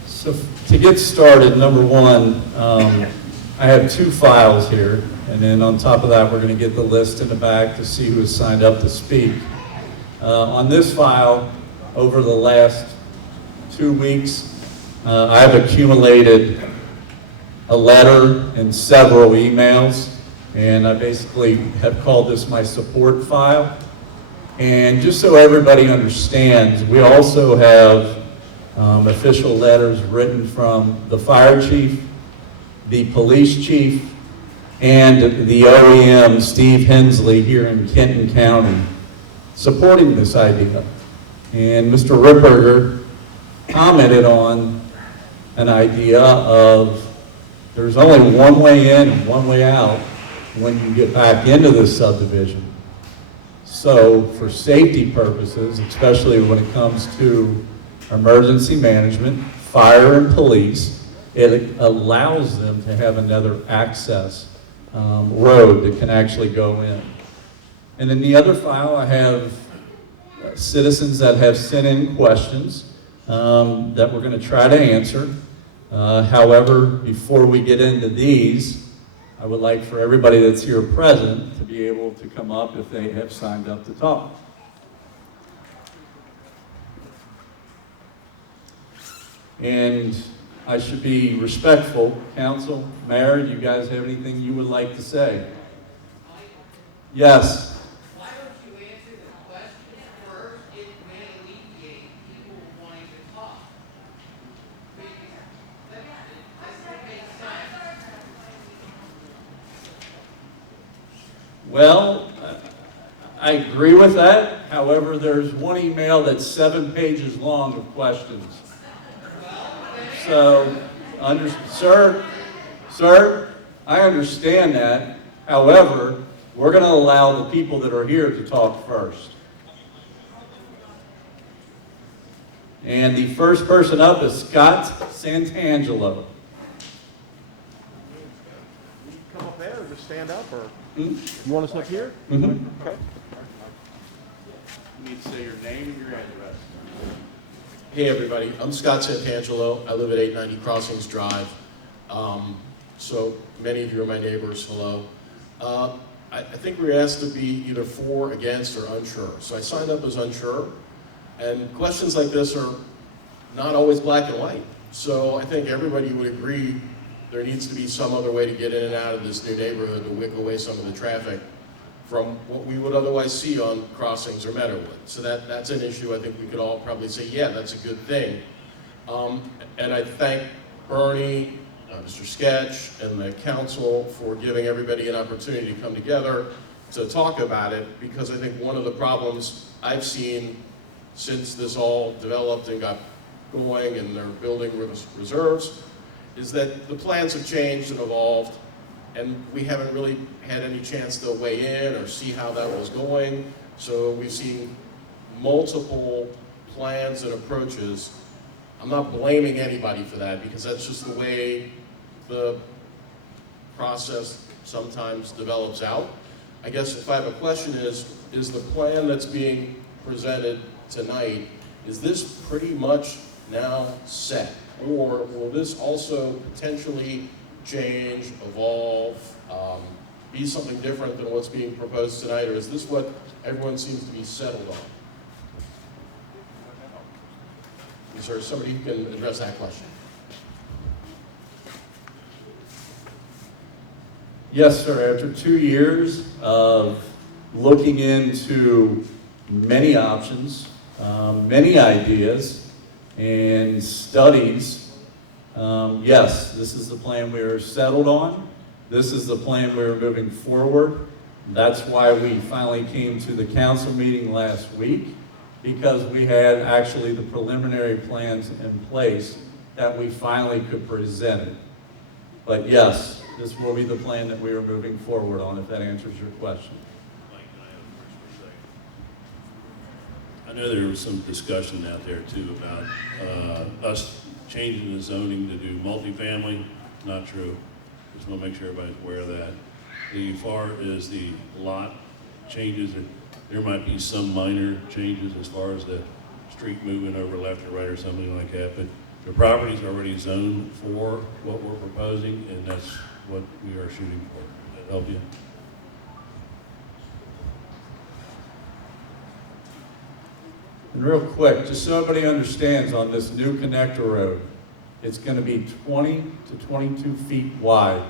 So to get started, number one, I have 2 files here, and then on top of that, we're going to get the list in the back to see who has signed up to speak. On this file, over the last 2 weeks, I've accumulated a letter and several emails, and I basically have called this my support file. And just so everybody understands, we also have official letters written from the fire chief, the police chief, and the OEM, Steve Hensley, here in Kenton County, supporting this idea. And Mr. Ripperger commented on an idea of there's only one way in and one way out when you get back into this subdivision. So for safety purposes, especially when it comes to emergency management, fire and police, it allows them to have another access road that can actually go in. And in the other file, I have citizens that have sent in questions that we're going to try to answer. However, before we get into these, I would like for everybody that's here present to be able to come up if they have signed up to talk. And I should be respectful. Council, Mayor, do you guys have anything you would like to say? Yes. Why don't you answer the question first? It may alleviate people wanting to talk. That makes sense. Well, I agree with that. However, there's one email that's 7 pages long of questions. So, sir, I understand that. However, we're going to allow the people that are here to talk first. And the first person up is Scott Santangelo. Come up there or just stand up, or Hmm? you want us up here? Mhm. Okay. You need to say your name and your address. Hey everybody, I'm Scott Santangelo. I live at 890 Crossings Drive. So many of you are my neighbors, hello. I think we were asked to be either for, against, or unsure. So I signed up as unsure, and questions like this are not always black and white. So I think everybody would agree there needs to be some other way to get in and out of this new neighborhood to wick away some of the traffic from what we would otherwise see on Crossings or Meadowwood. So that's an issue I think we could all probably say, yeah, that's a good thing. And I thank Bernie, Mr. Sketch, and the council for giving everybody an opportunity to come together to talk about it, because I think one of the problems I've seen since this all developed and got going and they're building reserves is that the plans have changed and evolved, and we haven't really had any chance to weigh in or see how that was going. So we've seen multiple plans and approaches. I'm not blaming anybody for that, because that's just the way the process sometimes develops out. I guess if I have a question is the plan that's being presented tonight, is this pretty much now set? Or will this also potentially change, evolve, be something different than what's being proposed tonight, or is this what everyone seems to be settled on? Is there somebody who can address that question? Yes, sir. After 2 years of looking into many options, many ideas, and studies, yes, this is the plan we are settled on. This is the plan we are moving forward. That's why we finally came to the council meeting last week, because we had actually the preliminary plans in place that we finally could present it. But yes, this will be the plan that we are moving forward on, if that answers your question. I know there was some discussion out there too about us changing the zoning to do multifamily. Not true. Just want to make sure everybody's aware of that. As far as the lot changes, there might be some minor changes as far as the street moving over left or right or something like that, but the property's already zoned for what we're proposing, and that's what we are shooting for. Does that help you? And real quick, just so everybody understands, on this new connector road, it's going to be 20 to 22 feet wide.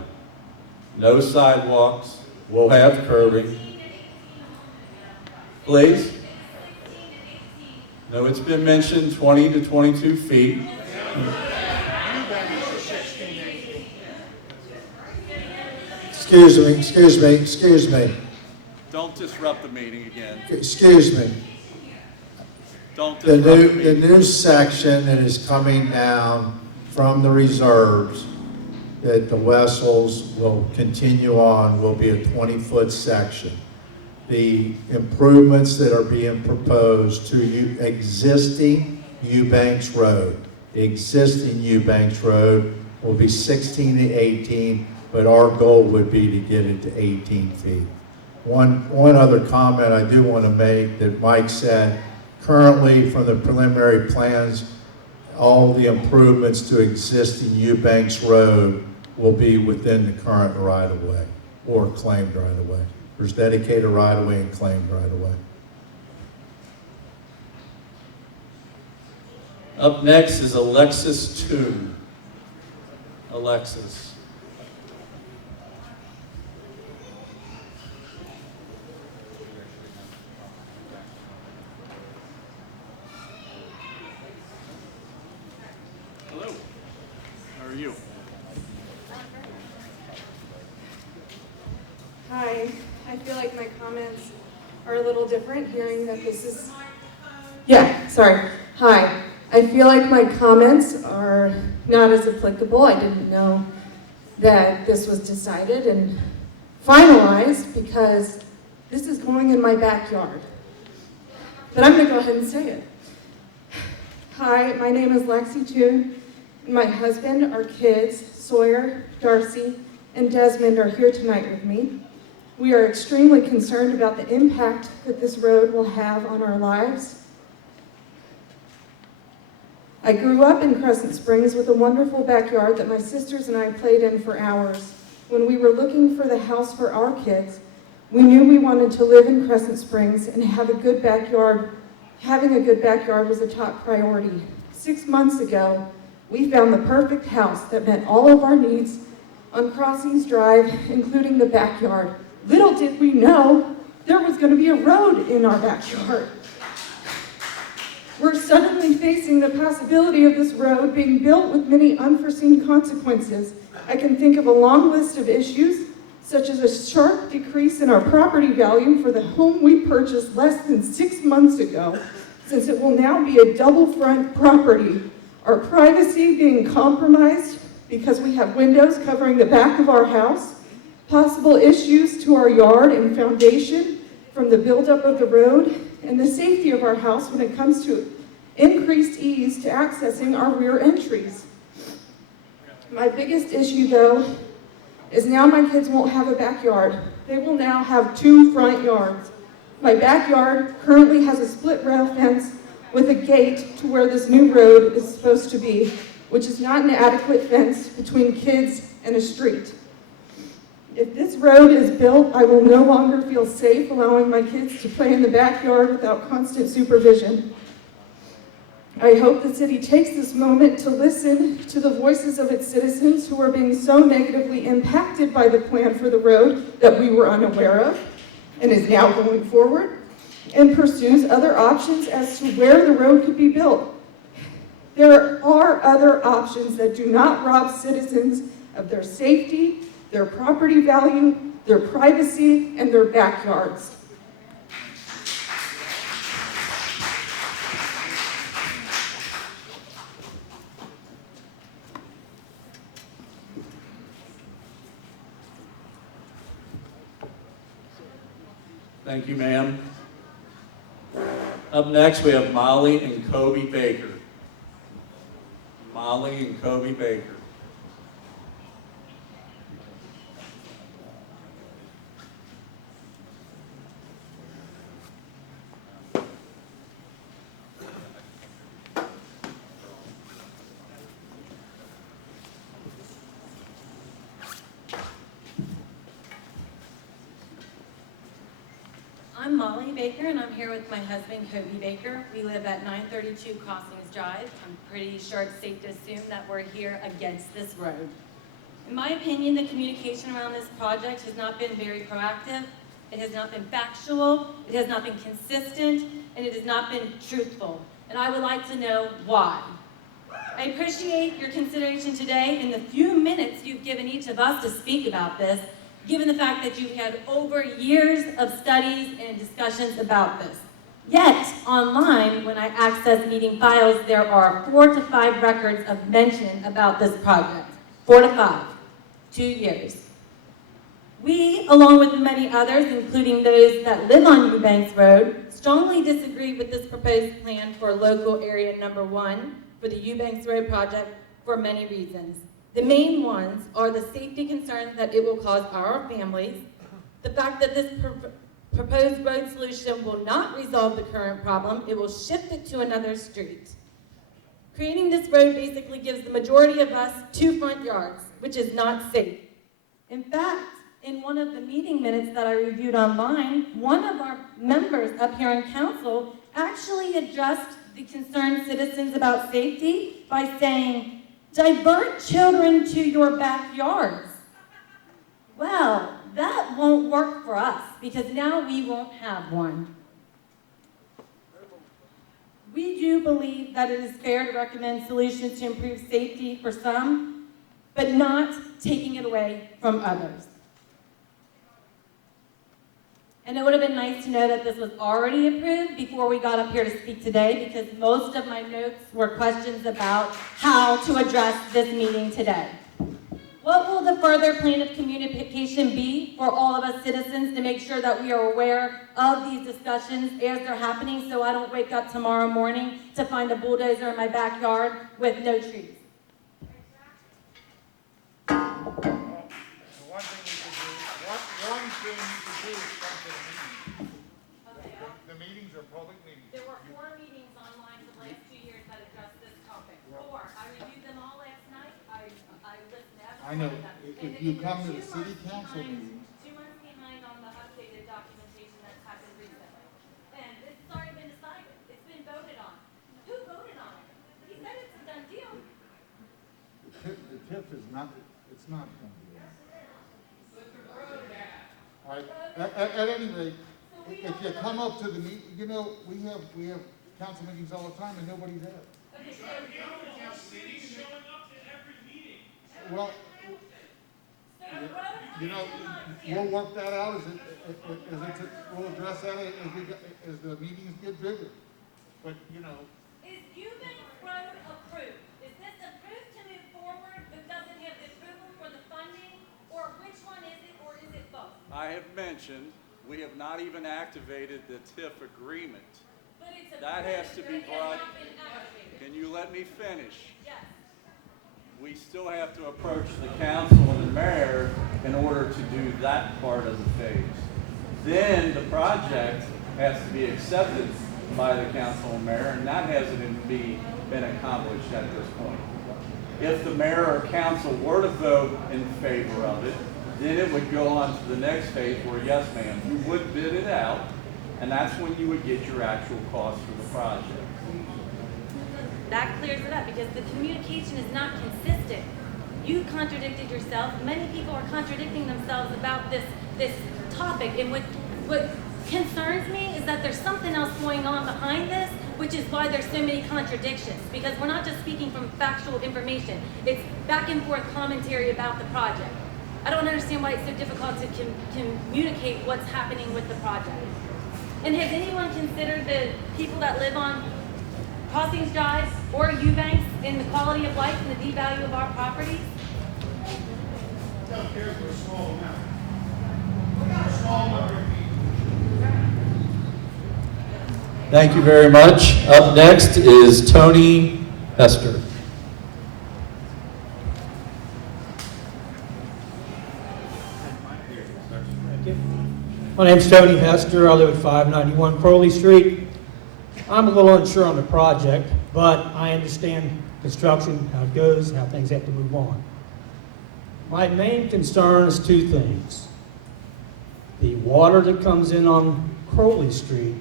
No sidewalks. We'll have curbing. Please? No, it's been mentioned 20 to 22 feet. Excuse me. Don't disrupt the meeting again. Excuse me. Don't The disrupt the new meeting. section that is coming down from the reserves, that the Wessels will continue on, will be a 20-foot section. The improvements that are being proposed to existing Eubanks Road, will be 16 to 18, but our goal would be to get it to 18 feet. One other comment I do want to make that Mike said, currently from the preliminary plans, all the improvements to existing Eubanks Road will be within the current right-of-way or claimed right-of-way. There's dedicated right-of-way and claimed right-of-way. Up next is Alexis 2. Alexis. Hello. How are you? Hi, I feel like my comments are a little different hearing that this is... Yeah, sorry. Hi, I feel like my comments are not as applicable. I didn't know that this was decided and finalized because this is going in my backyard. But I'm going to go ahead and say it. Hi, my name is Lexi Toon, and my husband, our kids, Sawyer, Darcy, and Desmond are here tonight with me. We are extremely concerned about the impact that this road will have on our lives. I grew up in Crescent Springs with a wonderful backyard that my sisters and I played in for hours. When we were looking for the house for our kids, we knew we wanted to live in Crescent Springs and have a good backyard. Having a good backyard was a top priority. 6 months ago, we found the perfect house that met all of our needs on Crossings Drive, including the backyard. Little did we know there was going to be a road in our backyard. We're suddenly facing the possibility of this road being built with many unforeseen consequences. I can think of a long list of issues, such as a sharp decrease in our property value for the home we purchased less than 6 months ago, since it will now be a double front property. Our privacy being compromised because we have windows covering the back of our house, possible issues to our yard and foundation from the buildup of the road, and the safety of our house when it comes to increased ease to accessing our rear entries. My biggest issue, though, is now my kids won't have a backyard. They will now have 2 front yards. My backyard currently has a split rail fence with a gate to where this new road is supposed to be, which is not an adequate fence between kids and a street. If this road is built, I will no longer feel safe allowing my kids to play in the backyard without constant supervision. I hope the city takes this moment to listen to the voices of its citizens who are being so negatively impacted by the plan for the road that we were unaware of and is now going forward, and pursues other options as to where the road could be built. There are other options that do not rob citizens of their safety, their property value, their privacy, and their backyards. Thank you, ma'am. Up next, we have Molly and Kobe Baker. Molly and Kobe Baker. I'm Molly Baker, and I'm here with my husband, Kobe Baker. We live at 932 Crossings Drive. I'm pretty sure it's safe to assume that we're here against this road. In my opinion, the communication around this project has not been very proactive. It has not been factual, it has not been consistent, and it has not been truthful. And I would like to know why. I appreciate your consideration today and the few minutes you've given each of us to speak about this, given the fact that you've had over years of studies and discussions about this. Yet, online, when I access meeting files, there are 4 to 5 records of mention about this project. 4 to 5, 2 years. We, along with many others, including those that live on Eubanks Road, strongly disagree with this proposed plan for local area number 1 for the Eubanks Road project for many reasons. The main ones are the safety concerns that it will cause our families, the fact that this proposed road solution will not resolve the current problem, it will shift it to another street. Creating this road basically gives the majority of us 2 front yards. which is not safe. In fact, in one of the meeting minutes that I reviewed online, one of our members up here in council actually addressed the concerned citizens about safety by saying, divert children to your backyards. Well, that won't work for us because now we won't have one. We do believe that it is fair to recommend solutions to improve safety for some, but not taking it away from others. And it would have been nice to know that this was already approved before we got up here to speak today, because most of my notes were questions about how to address this meeting today. What will the further plan of communication be for all of us citizens to make sure that we are aware of these discussions as they're happening, so I don't wake up tomorrow morning to find a bulldozer in my backyard with no trees? One thing you could do is come to the meeting. The meetings are public meetings. There were 4 meetings online the last 2 years that addressed this topic. 4. I reviewed them all last night. I listened to every I know, one of them. if And you they're come to the 2 city months council behind- meeting, 2 months behind on the updated documentation that's happened recently. And this has already been decided. It's been voted on. Who voted on it? He said it's a done deal. the TIF is not, it's not going to be. All right, at any rate, if you come up to the meeting, you know, we have council meetings all the time and nobody's there. Well, you know, we'll work that out we'll address that as the meetings get bigger. But, you know. Is Eubank Road approved? Is this approved to move forward but doesn't have the approval for the funding? Or which one is it, or is it both? I have mentioned, we have not even activated the TIF agreement. But it's That has to be approved, but it has brought, not been activated. can you let me finish? Yes. We still have to approach the council and the mayor in order to do that part of the phase. Then the project has to be accepted by the council and mayor, and that hasn't been accomplished at this point. If the mayor or council were to vote in favor of it, then it would go on to the next phase where, yes, ma'am, you would bid it out, and that's when you would get your actual cost for the project. That clears it up because the communication is not consistent. You contradicted yourself. Many people are contradicting themselves about this topic. And what concerns me is that there's something else going on behind this, which is why there's so many contradictions. Because we're not just speaking from factual information. It's back and forth commentary about the project. I don't understand why it's so difficult to communicate what's happening with the project. And has anyone considered the people that live on Crossings Drive or Eubanks in the quality of life and the devalue of our properties? Don't care for a small amount. We got a small number of people. Thank you very much. Up next is Tony Hester. My name's Tony Hester. I live at 591 Crowley Street. I'm a little unsure on the project, but I understand construction, how it goes, how things have to move on. My main concern is 2 things. The water that comes in on Crowley Street,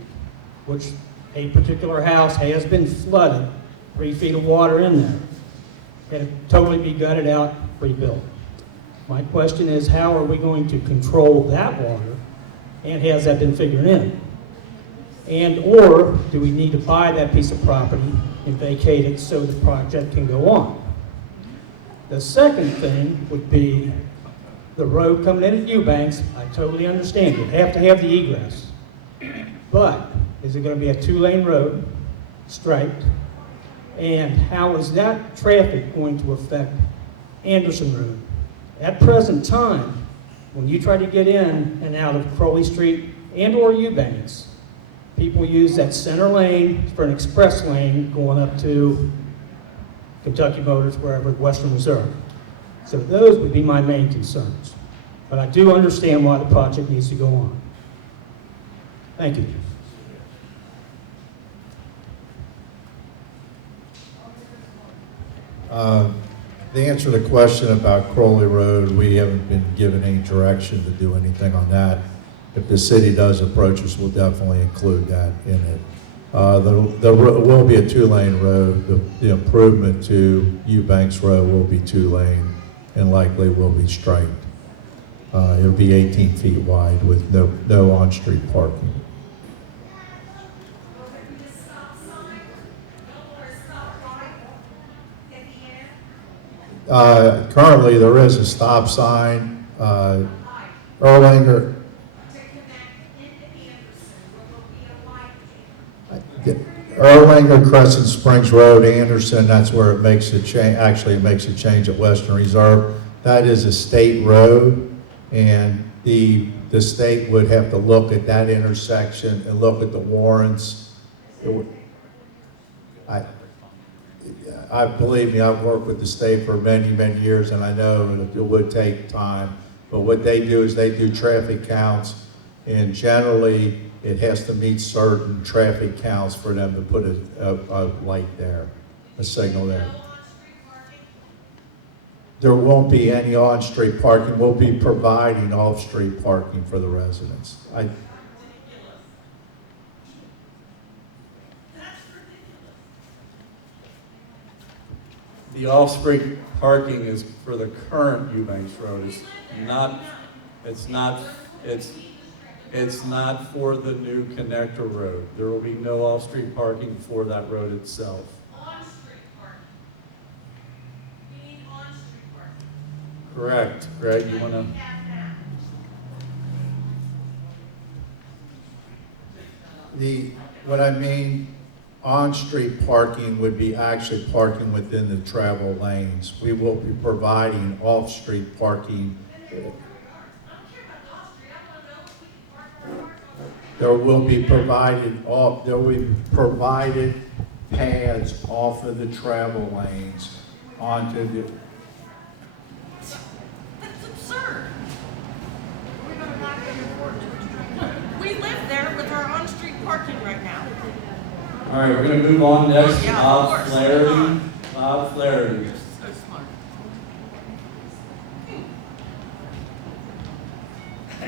which a particular house has been flooded, 3 feet of water in there. Had to totally be gutted out, rebuilt. My question is, how are we going to control that water, and has that been figured in? And or do we need to buy that piece of property and vacate it so the project can go on? The second thing would be the road coming in at Eubanks. I totally understand you have to have the egress. But is it going to be a 2-lane road, striped? And how is that traffic going to affect Anderson Road? At present time, when you try to get in and out of Crowley Street and or Eubanks, people use that center lane for an express lane going up to Kentucky Motors, wherever, Western Reserve. So those would be my main concerns. But I do understand why the project needs to go on. Thank you. The answer to the question about Crowley Road, we haven't been given any direction to do anything on that. If the city does approach us, we'll definitely include that in it. There will be a two-lane road. The improvement to Eubanks Road will be two-lane and likely will be striped. It'll be 18 feet wide with no on-street parking. Currently, there is a stop sign. Erlanger. Erlanger, Crescent Springs Road, Anderson, that's where it makes a change. Actually, it makes a change at Western Reserve. That is a state road, and the state would have to look at that intersection and look at the warrants. I believe me, I've worked with the state for many, many years, and I know it would take time. But what they do is they do traffic counts, and generally it has to meet certain traffic counts for them to put a light there, a signal there. There won't be any on-street parking. We'll be providing off-street parking for the residents. The off-street parking is for the current Eubanks Road. It's not for the new connector road. There will be no off-street parking for that road itself. On-street parking. We need on-street parking. Correct. Greg, you want to? What I mean, on-street parking would be actually parking within the travel lanes. We will be providing off-street parking. There will be provided pads off of the travel lanes onto the. That's absurd. We're gonna knock on your ordinance. We live there with our on-street parking right now. All right, we're going to move on next. Yeah, of Bob course. Flaherty. Bob Flaherty. So smart. I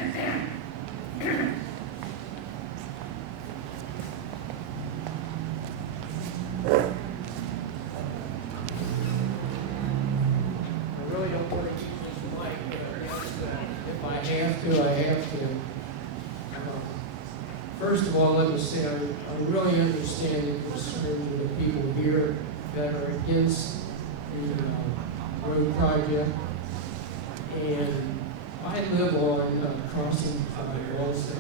really don't want to use this mic, but if I have to, I have to. First of all, let me say, I really understand the concerns of the people here that are against the road project. And I live on Crossing also,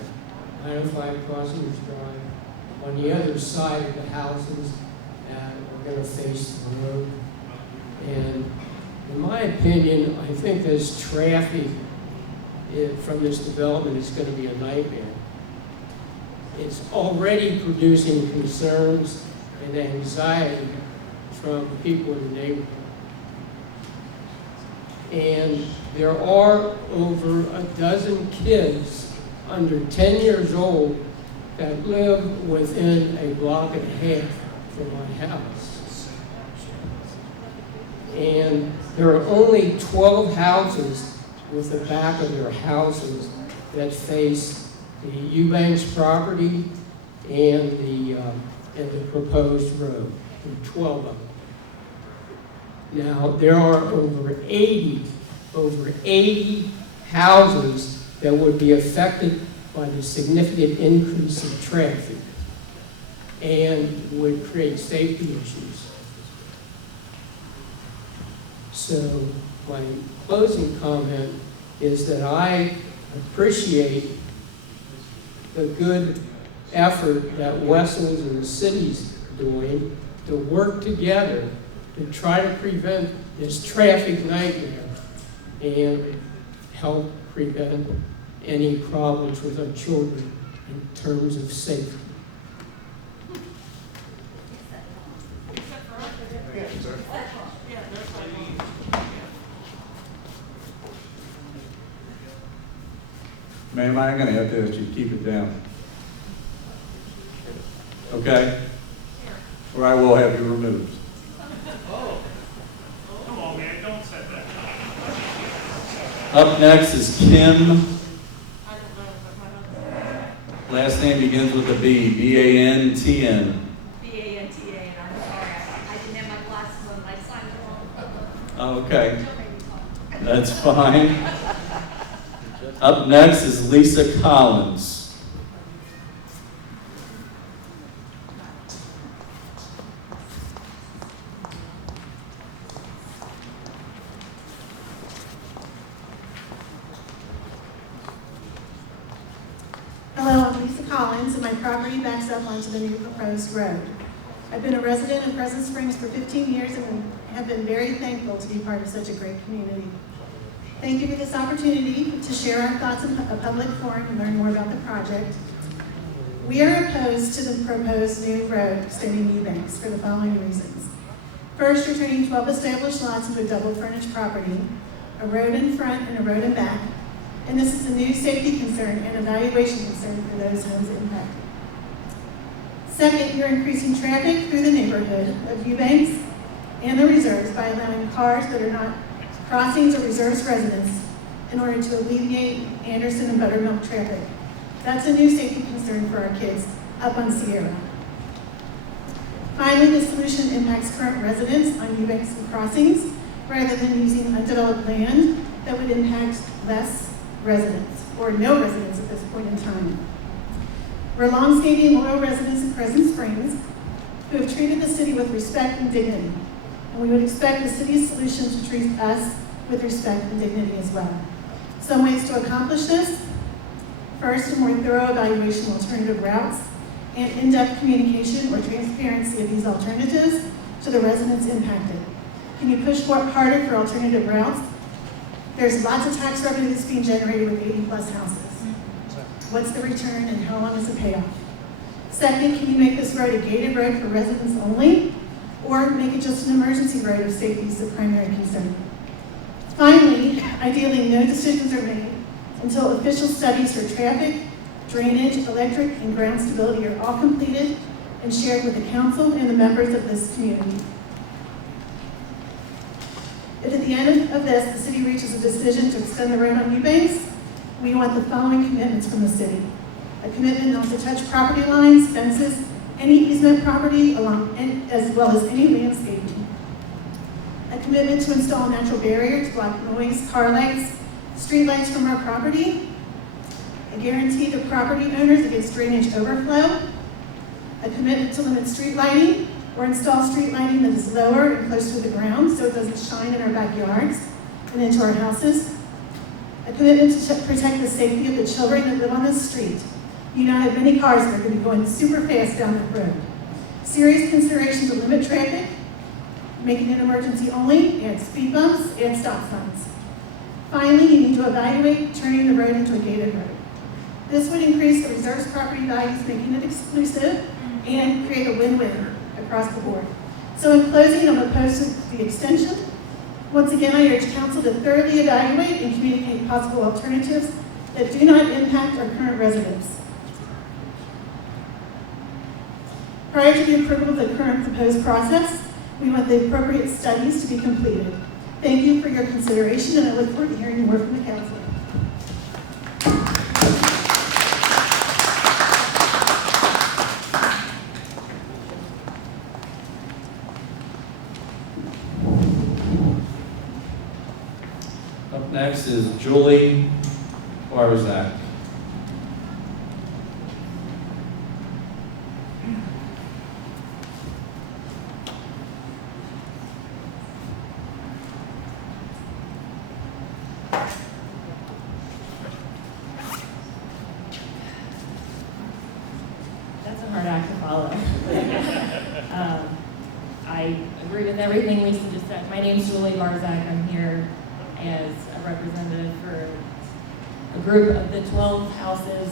905 Crossings Drive, on the other side of the houses that are going to face the road. And in my opinion, I think this traffic from this development is going to be a nightmare. It's already producing concerns and anxiety from people in the neighborhood. And there are over a dozen kids under 10 years old that live within a block and a half from my house. And there are only 12 houses with the back of their houses that face the Eubanks property and the proposed road, 12 of them. Now, there are over 80 houses that would be affected by the significant increase in traffic and would create safety issues. So, my closing comment is that I appreciate the good effort that Wessels and the city's doing to work together to try to prevent this traffic nightmare and help prevent any problems with our children in terms of safety. Ma'am, I'm going to have to ask you to keep it down. Okay? Or I will have you removed. Oh. Come on, man, don't Up next is Kim. I don't know, but my husband. Last name begins with a B, B-A-N-T-N. B-A-N-T-A, and I'm sorry, I didn't have my glasses on, I signed the wrong. Okay, that's fine. Up next is Lisa Collins. Hello, I'm Lisa Collins, and my property backs up onto the new proposed road. I've been a resident of Crescent Springs for 15 years and have been very thankful to be part of such a great community. Thank you for this opportunity to share our thoughts in a public forum and learn more about the project. We are opposed to the proposed new road extending Eubank for the following reasons. First, you're turning 12 established lots into a double frontage property, a road in front and a road in back, and this is a new safety concern and evaluation concern for those homes impacted. Second, you're increasing traffic through the neighborhood of Eubanks and the reserves by allowing cars that are not crossings or reserves residents in order to alleviate Anderson and Buttermilk traffic. That's a new safety concern for our kids up on Sierra. Finally, the solution impacts current residents on Eubanks and crossings rather than using undeveloped land that would impact less residents, or no residents at this point in time. We're long-standing loyal residents of Crescent Springs who have treated the city with respect and dignity, and we would expect the city's solution to treat us with respect and dignity as well. Some ways to accomplish this: first, a more thorough evaluation of alternative routes and in-depth communication or transparency of these alternatives to the residents impacted. Can you push harder for alternative routes? There's lots of tax revenue that's being generated with 80-plus houses. What's the return and how long is the payoff? Second, can you make this road a gated road for residents only, or make it just an emergency road if safety is the primary concern? Finally, ideally, no decisions are made until official studies for traffic, drainage, electric, and ground stability are all completed and shared with the council and the members of this community. If at the end of this, the city reaches a decision to extend the road on Eubanks, we want the following commitments from the city. A commitment not to touch property lines, fences, any easement property, as well as any landscaping. A commitment to install a natural barrier to block noise, car lights, street lights from our property. A guarantee to property owners against drainage overflow. A commitment to limit street lighting, or install street lighting that is lower and close to the ground so it doesn't shine in our backyards and into our houses. A commitment to protect the safety of the children that live on this street. You now have many cars that are going to be going super fast down that road. Serious consideration to limit traffic, making it emergency only, and speed bumps and stop signs. Finally, you need to evaluate turning the road into a gated road. This would increase the reserve's property values, making it exclusive, and create a win-win across the board. So in closing, I'm opposed to the extension. Once again, I urge council to thoroughly evaluate and communicate possible alternatives that do not impact our current residents. Prior to the approval of the current proposed process, we want the appropriate studies to be completed. Thank you for your consideration, and I look forward to hearing more from the council. Up next is Julie Barzak. That's a hard act to follow. I agree with everything Lisa just said. My name's Julie Barzak. I'm here as a representative for a group of the 12 houses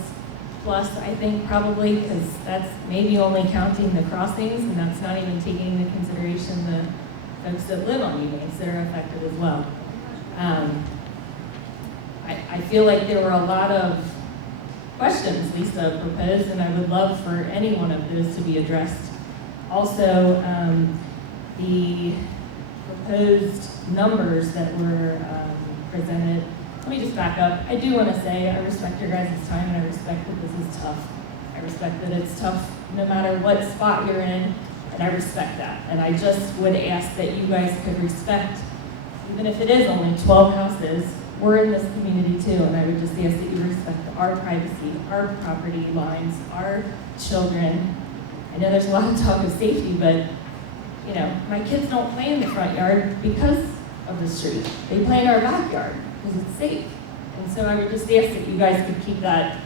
plus, I think, probably, because that's maybe only counting the crossings, and that's not even taking into consideration the folks that live on Eubanks that are affected as well. I feel like there were a lot of questions Lisa proposed, and I would love for any one of those to be addressed. Also, the proposed numbers that were presented let me just back up. I do want to say I respect your guys' time and I respect that this is tough. I respect that it's tough no matter what spot you're in, and I respect that. And I just would ask that you guys could respect, even if it is only 12 houses, we're in this community too, and I would just ask that you respect our privacy, our property lines, our children. I know there's a lot of talk of safety, but you know, my kids don't play in the front yard because of the street. They play in our backyard because it's safe. And so I would just ask that you guys could keep that,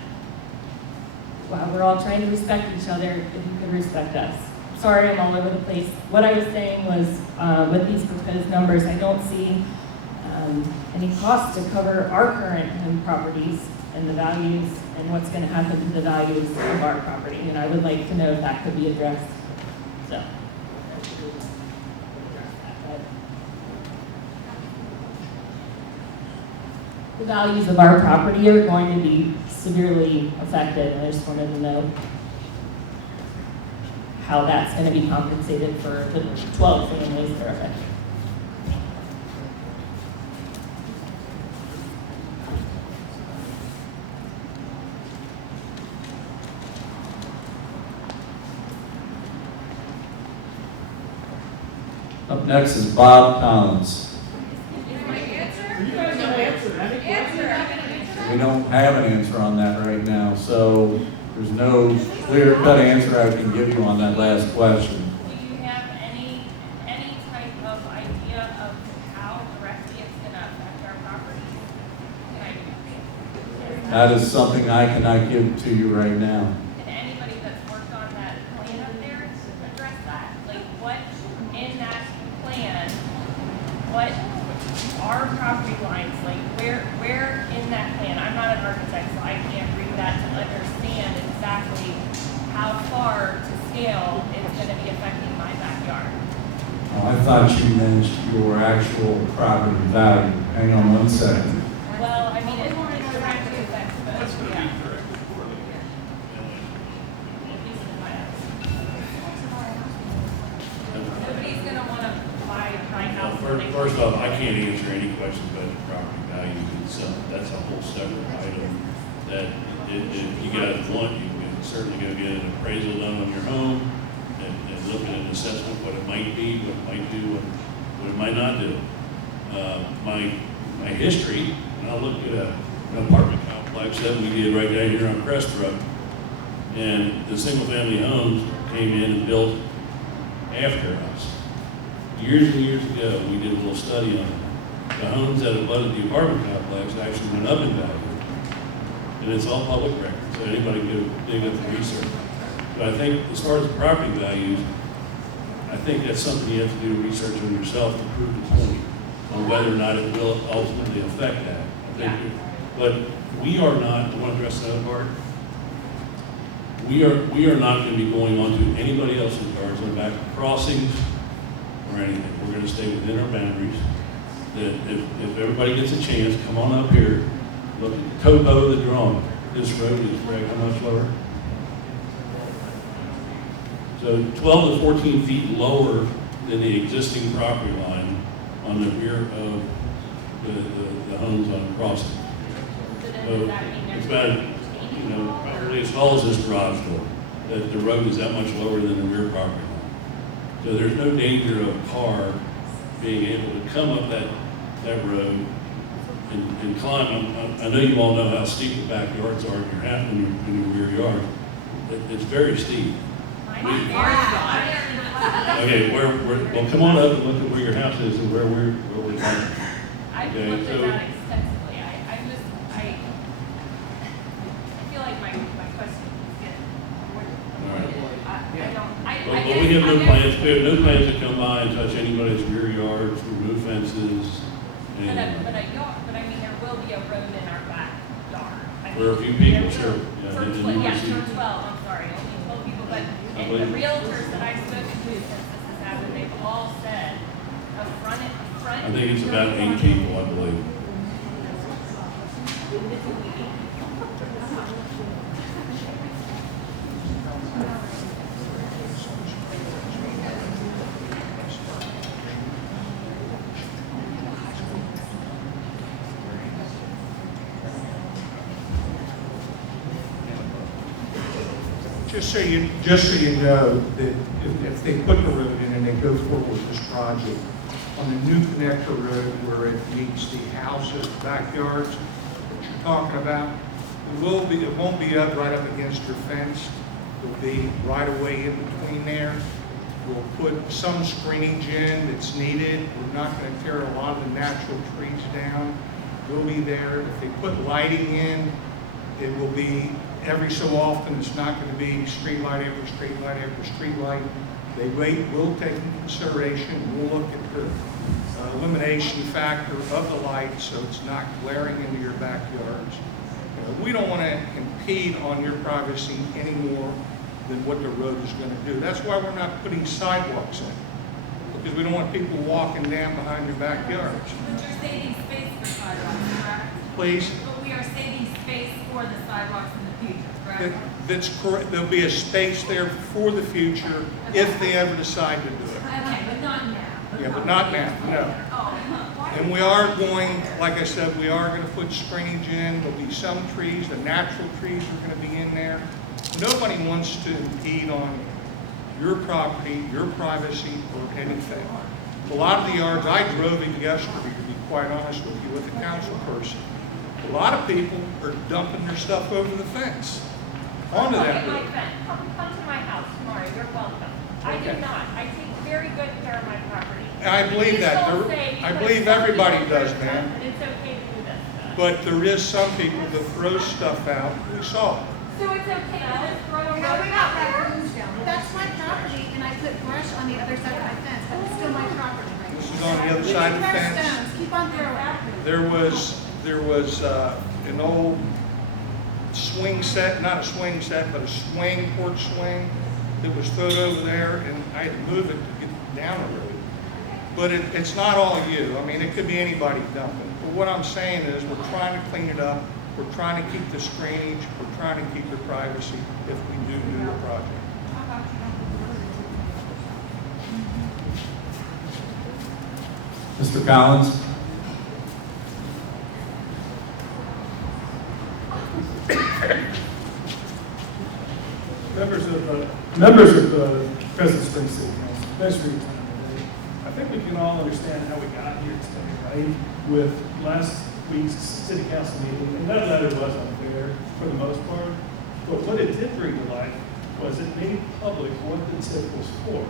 while we're all trying to respect each other, if you could respect us. Sorry, I'm all over the place. What I was saying was, with these proposed numbers, I don't see any cost to cover our current home properties and the values and what's going to happen to the values of our property. And I would like to know if that could be addressed. So. The values of our property are going to be severely affected, and I just wanted to know how that's going to be compensated for the 12 families that are affected. Up next is Bob Collins. We don't have an answer on that right now, so there's no clear-cut answer I can give you on that last question. Do you have any type of idea of how directly it's going to affect our property? That is something I cannot give to you right now. And anybody that's worked on that plan up there to address that? Like what in that plan, what are property lines, like where in that plan? I'm not an architect, so I can't read that to understand exactly how far to scale it's going to be affecting my backyard. Oh, I thought you meant your actual property value. Hang on one second. Well, I mean, it's directly affects both, yeah. Nobody's going to want to buy my house. First off, I can't answer any questions about the property value itself. That's a whole separate item that if you guys want, you can certainly go get an appraisal done on your home and look at an assessment, what it might be, what it might do, what it might not do. My history, and I looked at an apartment complex that we did right down here on Crescent Road. And the single family homes came in and built after us. Years and years ago, we did a little study on it. The homes that abutted the apartment complex actually went up in value. And it's all public record, so anybody can go dig up the research. But I think as far as property values, I think that's something you have to do research on yourself to prove the point on whether or not it will ultimately affect that. But we are not, I want to address the other part. We are not going to be going onto anybody else's yards on back crossings or anything. We're going to stay within our boundaries. That if everybody gets a chance, come on up here, look at the topo that you're on. This road is, Greg, how much lower? So 12 to 14 feet lower than the existing property line on the rear of the homes on crossing. So it's about, probably as tall as this garage door, that the road is that much lower than the rear property line. So there's no danger of a car being able to come up that road and climb. I know you all know how steep the backyards are in your rear yard. It's very steep. Okay, well, come on up and look at where your house is and where we're going. I've looked at that extensively. I feel like my question is getting Well, we have no plans. We have no plans to come by and touch anybody's rear yards, remove fences. But I mean, there will be a road in our backyard. For a few people, sure. For 12, I'm sorry, only 12 people, but the realtors that I've spoken to since this has happened, they've all said a front. I think it's about 8 people, I believe. Just so you know, that if they put the road in and they go forward with this project, on the new connector road where it meets the houses, backyards that you're talking about, it won't be up right up against your fence. It'll be right away in between there. We'll put some screenage in that's needed. We're not going to tear a lot of the natural trees down. We'll be there. If they put lighting in, it will be every so often. It's not going to be street light after street light after street light. We'll take into consideration, we'll look at the illumination factor of the light so it's not glaring into your backyards. We don't want to impede on your privacy any more than what the road is going to do. That's why we're not putting sidewalks in, because we don't want people walking down behind your backyards. But you're saving space for sidewalks, correct? Please? But we are saving space for the sidewalks in the future, correct? That's correct. There'll be a space there for the future if they ever decide to do it. Okay, but not now. Yeah, but not now, no. And we are going, like I said, we are going to put screenage in. There'll be some trees, the natural trees are going to be in there. Nobody wants to impede on your property, your privacy, or anything. A lot of the yards, I drove in yesterday, to be quite honest with you, with a council person. A lot of people are dumping their stuff over the fence, onto that road. Come to my house tomorrow, you're welcome. I do Okay. not, I take very good care of my property. I believe that. I believe everybody does, man. And it's okay to do this. But there is some people that throw stuff out. We saw it. So it's okay to just throw a No, road we got raccoons down. That's my property, and I put brush on the other side of my fence, but it's still my property right now. This is on the other side of the Throw fence. stones. Keep on throwing. There was an old swing set, not a swing set, but a swing, porch swing, that was thrown over there, and I had to move it to get down the road. But it's not all you. I mean, it could be anybody dumping. But what I'm saying is, we're trying to clean it up. We're trying to keep the screenage. We're trying to keep your privacy if we do the project. Mr. Collins? Members of the Crescent Spring City Council, thanks for your time today. I think we can all understand how we got here today, right? With last week's city council meeting, and that letter was unfair for the most part, but what it did bring to life was it made public what the TIF was for.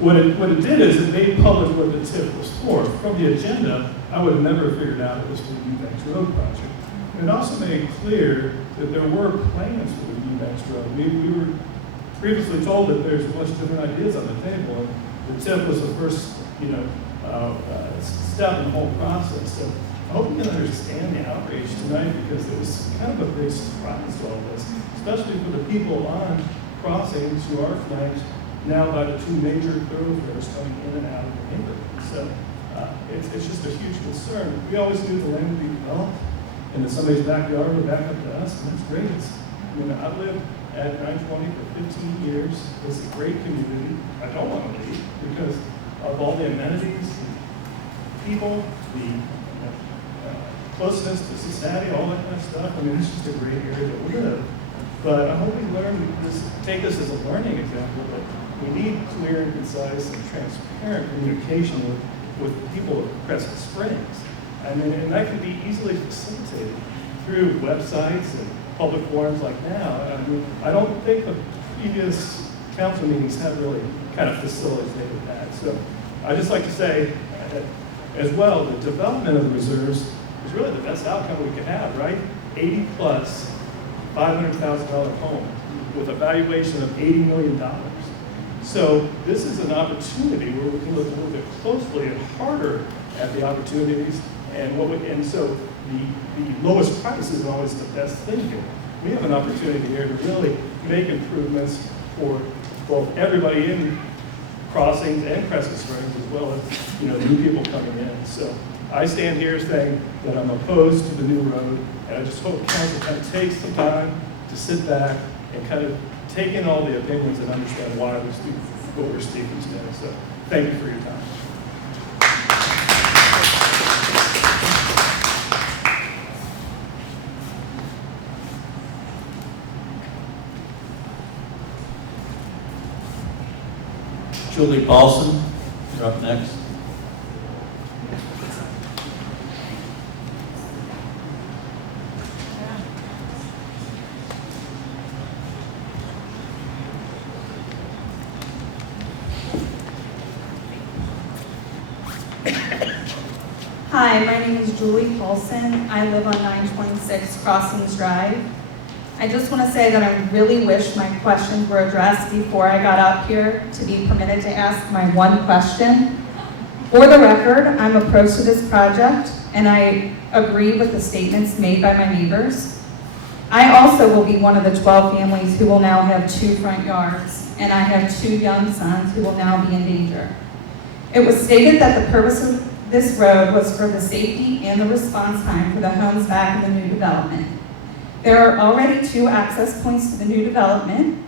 What it did is it made public what the TIF was for. From the agenda, I would have never figured out it was for the Eubank Road project. It also made clear that there were plans for the Eubank Road. We were previously told that there's a bunch of different ideas on the table, and the TIF was the first, step in the whole process. So I hope you can understand the outrage tonight, because it was kind of a big surprise to all this, especially for the people on crossings who are flanked now by the two major thoroughfares coming in and out of the neighborhood. So it's just a huge concern. We always knew the land would be developed, and that somebody's backyard would back up to us, and that's great. I've lived at 920 for 15 years. It's a great community. I don't want to leave because of all the amenities, the people, the closeness to society, all that kind of stuff. It's just a great area to live. But I hope we learn this, take this as a learning example, but we need clear and concise and transparent communication with the people of Crescent Springs. And that can be easily facilitated through websites and public forums like now. I don't think the previous council meetings have really kind of facilitated that. So I'd just like to say as well, the development of the reserves is really the best outcome we could have, right? 80 plus $500,000 home with a valuation of $80 million. So this is an opportunity where we can look a little bit closely and harder at the opportunities, and so the lowest price is always the best thing here. We have an opportunity here to really make improvements for both everybody in Crossings and Crescent Springs, as well as the new people coming in. So I stand here saying that I'm opposed to the new road, and I just hope council kind of takes some time to sit back and kind of take in all the opinions and understand why we're speaking, what we're speaking today. So thank you for your time. Julie Paulson, you're up next. Hi, my name is Julie Paulson. I live on 926 Crossings Drive. I just want to say that I really wish my questions were addressed before I got up here to be permitted to ask my one question. For the record, I'm opposed to this project, and I agree with the statements made by my neighbors. I also will be one of the 12 families who will now have 2 front yards, and I have 2 young sons who will now be in danger. It was stated that the purpose of this road was for the safety and the response time for the homes back in the new development. There are already 2 access points to the new development,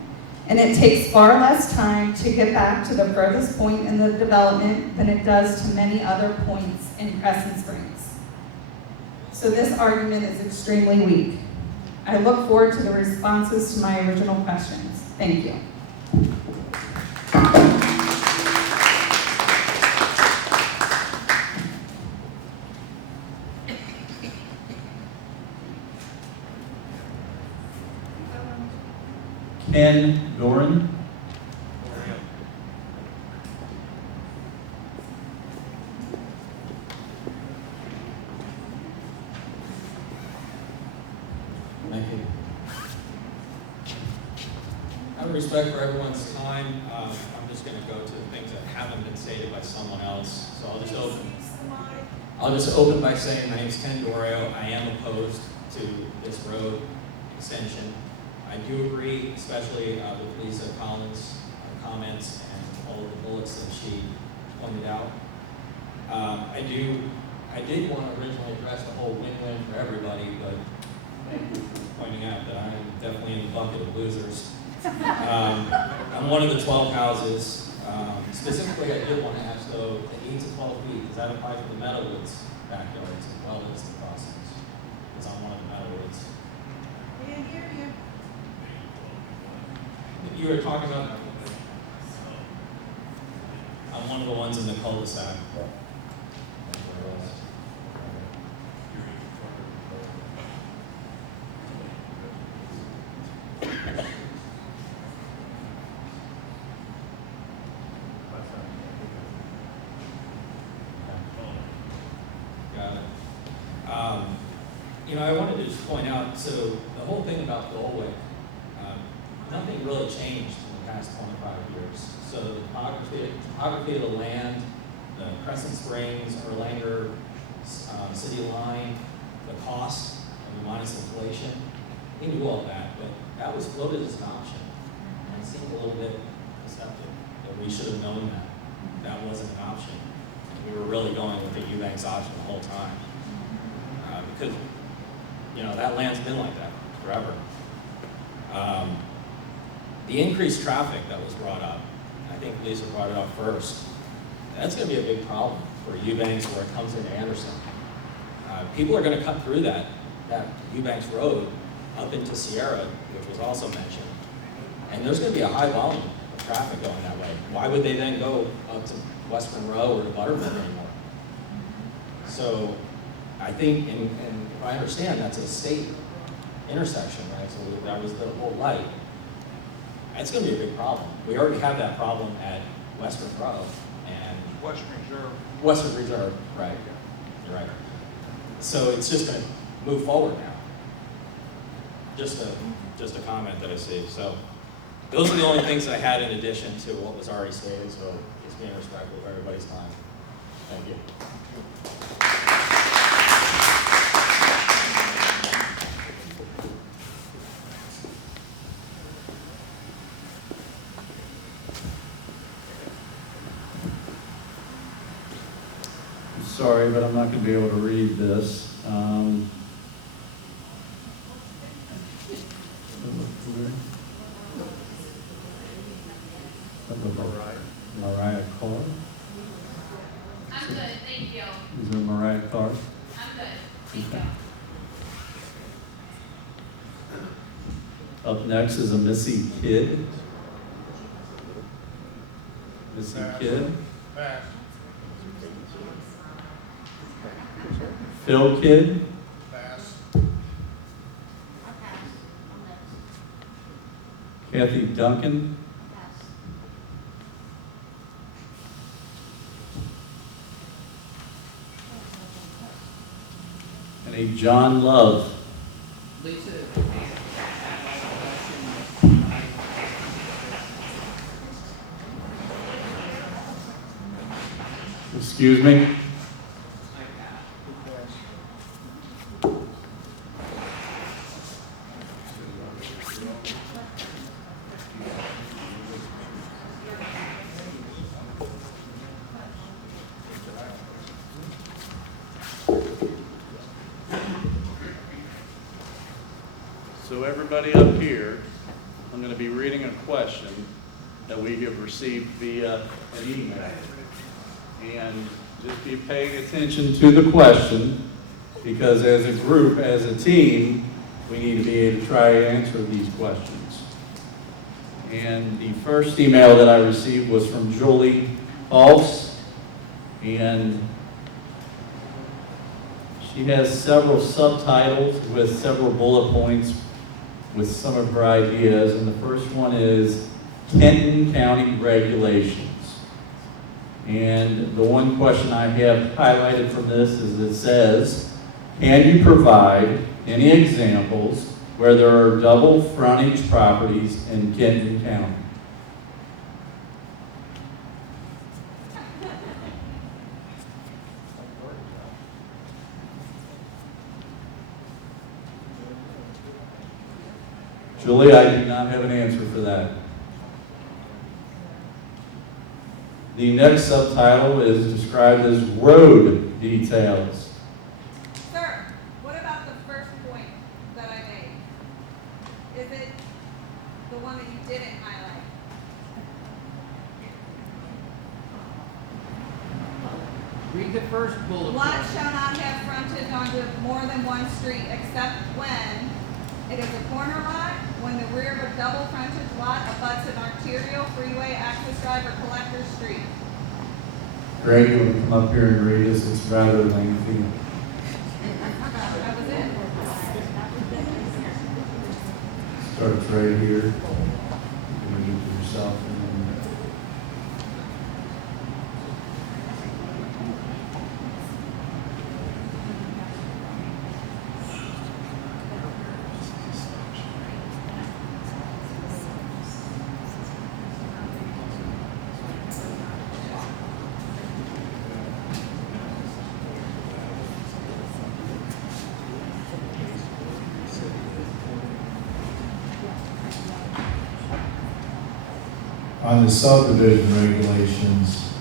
and it takes far less time to get back to the furthest point in the development than it does to many other points in Crescent Springs. So this argument is extremely weak. I look forward to the responses to my original questions. Thank you. Ken Doran. Thank you. Out of respect for everyone's time, I'm just going to go to the things that haven't been stated by someone else. So I'll just open by saying my name is Ken Dorio. I am opposed to this road extension. I do agree, especially with Lisa Collins' comments and all of the bullets that she pointed out. I did want to originally address the whole win-win for everybody, but pointing out that I'm definitely in the bucket of losers. I'm one of the 12 houses. Specifically, I did want to ask, though, the 8 to 12 feet, does that apply to the Meadowwoods backyards as well as the crossings? Because I'm one of the Meadowwoods. Can't hear you. You were talking about, I'm one of the ones in the cul-de-sac. Got it. I wanted to just point out, so the whole thing about Dulwick, nothing really changed in the past 25 years. So the topography of the land, the Crescent Springs, Erlanger city line, the cost, minus inflation, we knew all that, but that was floated as an option. And it seemed a little bit deceptive that we should have known that. That wasn't an option. And we were really going with the Eubanks option the whole time. Because, that land's been like that forever. The increased traffic that was brought up, I think Lisa brought it up first, that's going to be a big problem for Eubanks where it comes into Anderson. People are going to cut through that Eubanks Road up into Sierra, which was also mentioned, and there's going to be a high volume of traffic going that way. Why would they then go up to West Monroe or to Butterfield anymore? So I think, and if I understand, that's a state intersection, right? So that was the whole light. It's going to be a big problem. We already have that problem at Western Grove and Western Reserve, right? You're right. So it's just going to move forward now. Just a comment that I see. So those are the only things I had in addition to what was already stated. So just being respectful of everybody's time. Thank you. Sorry, but I'm not going to be able to read this. Mariah Carr. I'm good, thank you. Is there Mariah Carr? I'm good, thank you. Up next is a Missy Kidd. Missy Kidd. Phil Kidd. Kathy Duncan. And a John Love. Excuse me? So everybody up here, I'm going to be reading a question that we have received via an email. And just be paying attention to the question, because as a group, as a team, we need to be able to try to answer these questions. And the first email that I received was from Julie Halse, and she has several subtitles with several bullet points with some of her ideas, and the first one is Kenton County regulations. And the one question I have highlighted from this is it says, can you provide any examples where there are double frontage properties in Kenton County? Julie, I do not have an answer for that. The next subtitle is described as road details. Sir, what about the first point that I made? Is it the one that you didn't highlight? Read the first bullet. Lots shall not have frontage onto more than one street except when it is a corner lot, when the rear of a double frontage lot abuts an arterial, freeway, access drive, or collector street. Greg, you want to come up here and read this? It's rather lengthy. That was it. Starts right here. You can read it to yourself. And then on the subdivision regulations,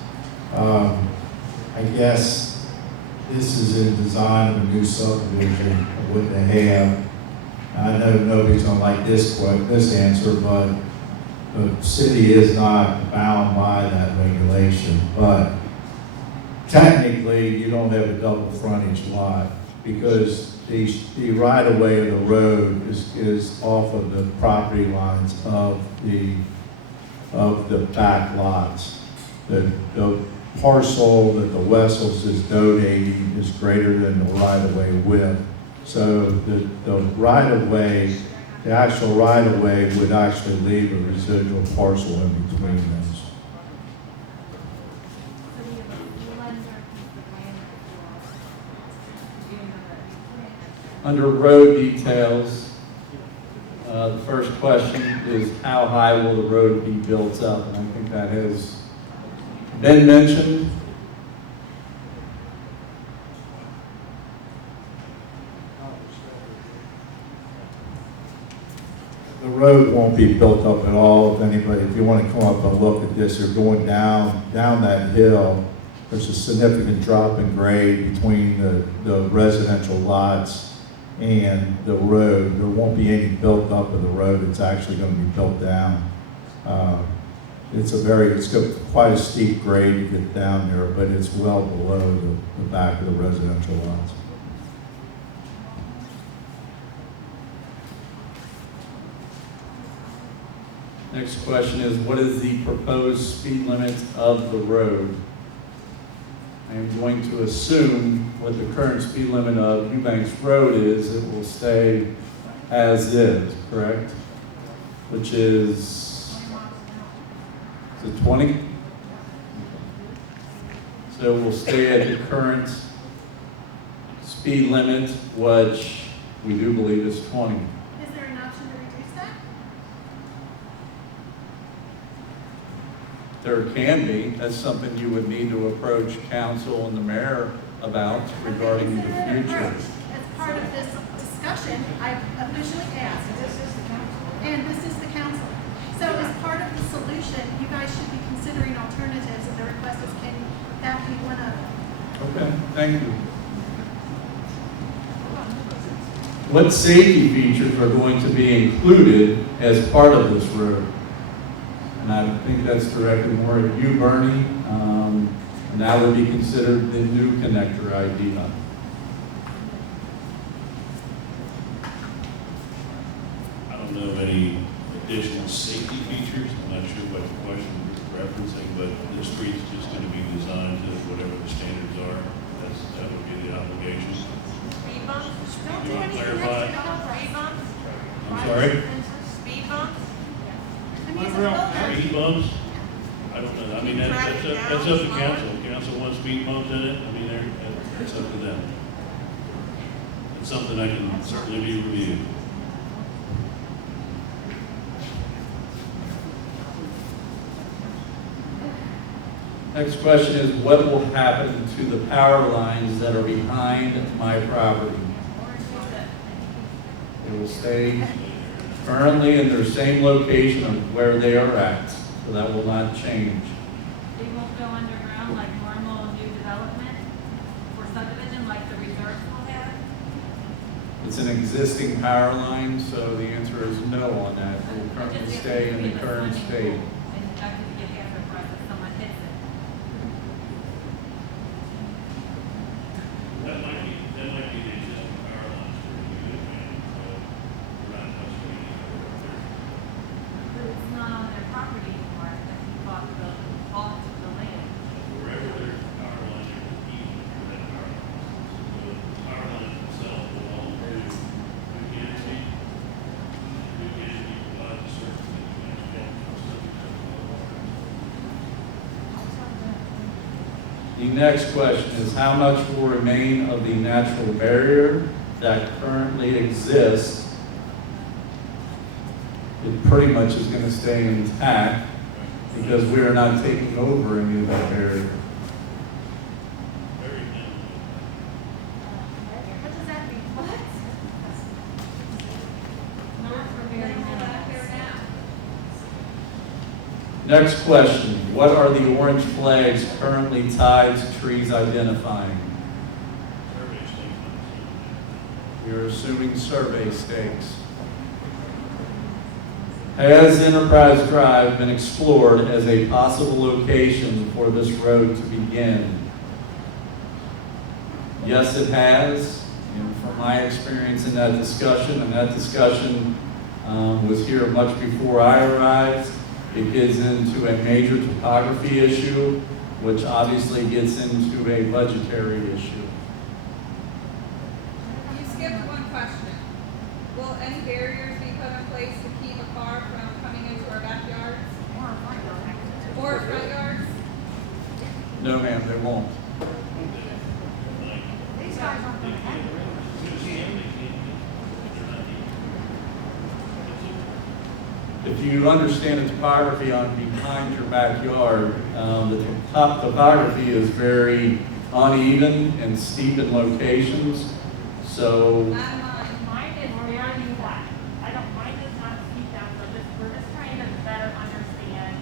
I guess this is in design of a new subdivision, of what they have. I know nobody's gonna like this answer, but the city is not bound by that regulation. But technically, you don't have a double frontage lot because the right-of-way of the road is off of the property lines of the back lots. The parcel that the Wessels is donating is greater than the right-of-way width. So the right-of-way, the actual right-of-way would actually leave a residual parcel in between those. under road details, the first question is how high will the road be built up? And I think that has been mentioned. The road won't be built up at all. If you want to come up and look at this, you're going down that hill. There's a significant drop in grade between the residential lots and the road. There won't be any built up of the road. It's actually going to be built down. It's got quite a steep grade to get down there, but it's well below the back of the residential lots. Next question is, what is the proposed speed limit of the road? I am going to assume what the current speed limit of Eubanks Road is, it will stay as is, correct? Which is it 20? So we'll stay at the current speed limit, which we do believe is 20. Is there an option to reduce that? There can be. That's something you would need to approach council and the mayor about regarding the future. As part of this discussion, I've officially asked, and this is the council. So as part of the solution, you guys should be considering alternatives, and the request is, can that be one of them? Okay, thank you. What safety features are going to be included as part of this road? And I think that's directed more at you, Bernie, and that would be considered the new connector idea. I don't know of any additional safety features. I'm not sure what the question is referencing, but the street's just going to be designed to whatever the standards are. That would be the obligation. Speed bumps? You want to clarify? Speed bumps? I'm sorry? Speed bumps? Speed bumps? I don't know. I mean, that's up to council. If council wants speed bumps in it, I mean, that's up to them. It's something I can certainly be reviewed. Next question is, what will happen to the power lines that are behind my property? They will stay currently in their same location of where they are at, so that will not change. They won't go underground like normal new development or subdivision like the reserves will have? It's an existing power line, so the answer is no on that. It will currently stay in the current state. And that could be a hazard for us if someone hits it. That might be the existing power lines for you around West Street. But it's not on their property anymore, that we bought the land. Wherever there's a power line, there's an easement for that power line. So the power line itself will all do UPNC. UPNC provides a service that you can expect from subject to law. The next question is, how much will remain of the natural barrier that currently exists? It pretty much is going to stay intact because we are not taking over any of that barrier. What does that mean? What? Not for very minimal. Next question, what are the orange flags currently tied to trees identifying? We are assuming survey stakes. Has Enterprise Drive been explored as a possible location for this road to begin? Yes, it has. And from my experience in that discussion, was here much before I arrived. It gets into a major topography issue, which obviously gets into a budgetary issue. You skipped one question. Will any barriers be put in place to keep a car from coming into our backyards? Or front yards? No, ma'am, they won't. These guys aren't gonna have it. If you understand the topography on behind your backyard, the topography is very uneven and steep in locations. So Mine is very flat. Mine does not steep down, so we're just trying to better understand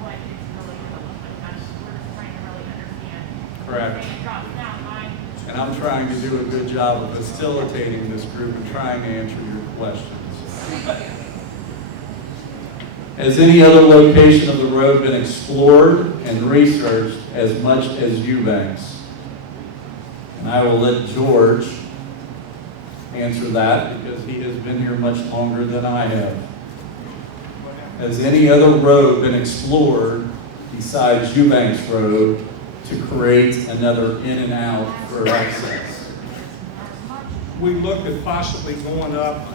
what it's really gonna look like. We're just trying to really understand. Correct. Saying it drops down, mine. And I'm trying to do a good job of facilitating this group and trying to answer your questions. Has any other location of the road been explored and researched as much as Eubanks? And I will let George answer that because he has been here much longer than I have. has any other road been explored besides Eubank's Road to create another in and out for access? We looked at possibly going up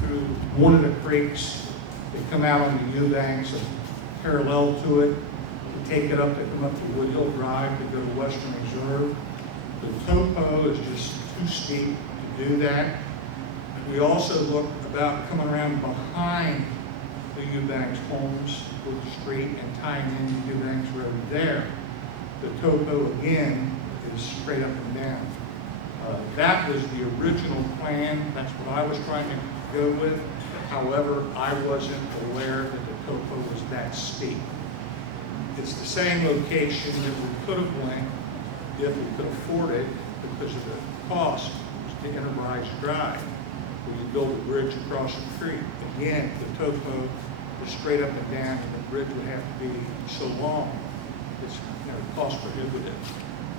through one of the creeks that come out on the Eubanks and parallel to it, to take it up, to come up to Wood Hill Drive to go to Western Reserve. The topo is just too steep to do that. We also looked about coming around behind the Eubanks homes with the street and tying into Eubanks Road there. The topo again is straight up and down. That was the original plan. That's what I was trying to go with. However, I wasn't aware that the topo was that steep. It's the same location that we could have went if we could afford it because of the cost to Enterprise Drive. We could build a bridge across the creek. Again, the topo is straight up and down, and the bridge would have to be so long. It's cost prohibitive.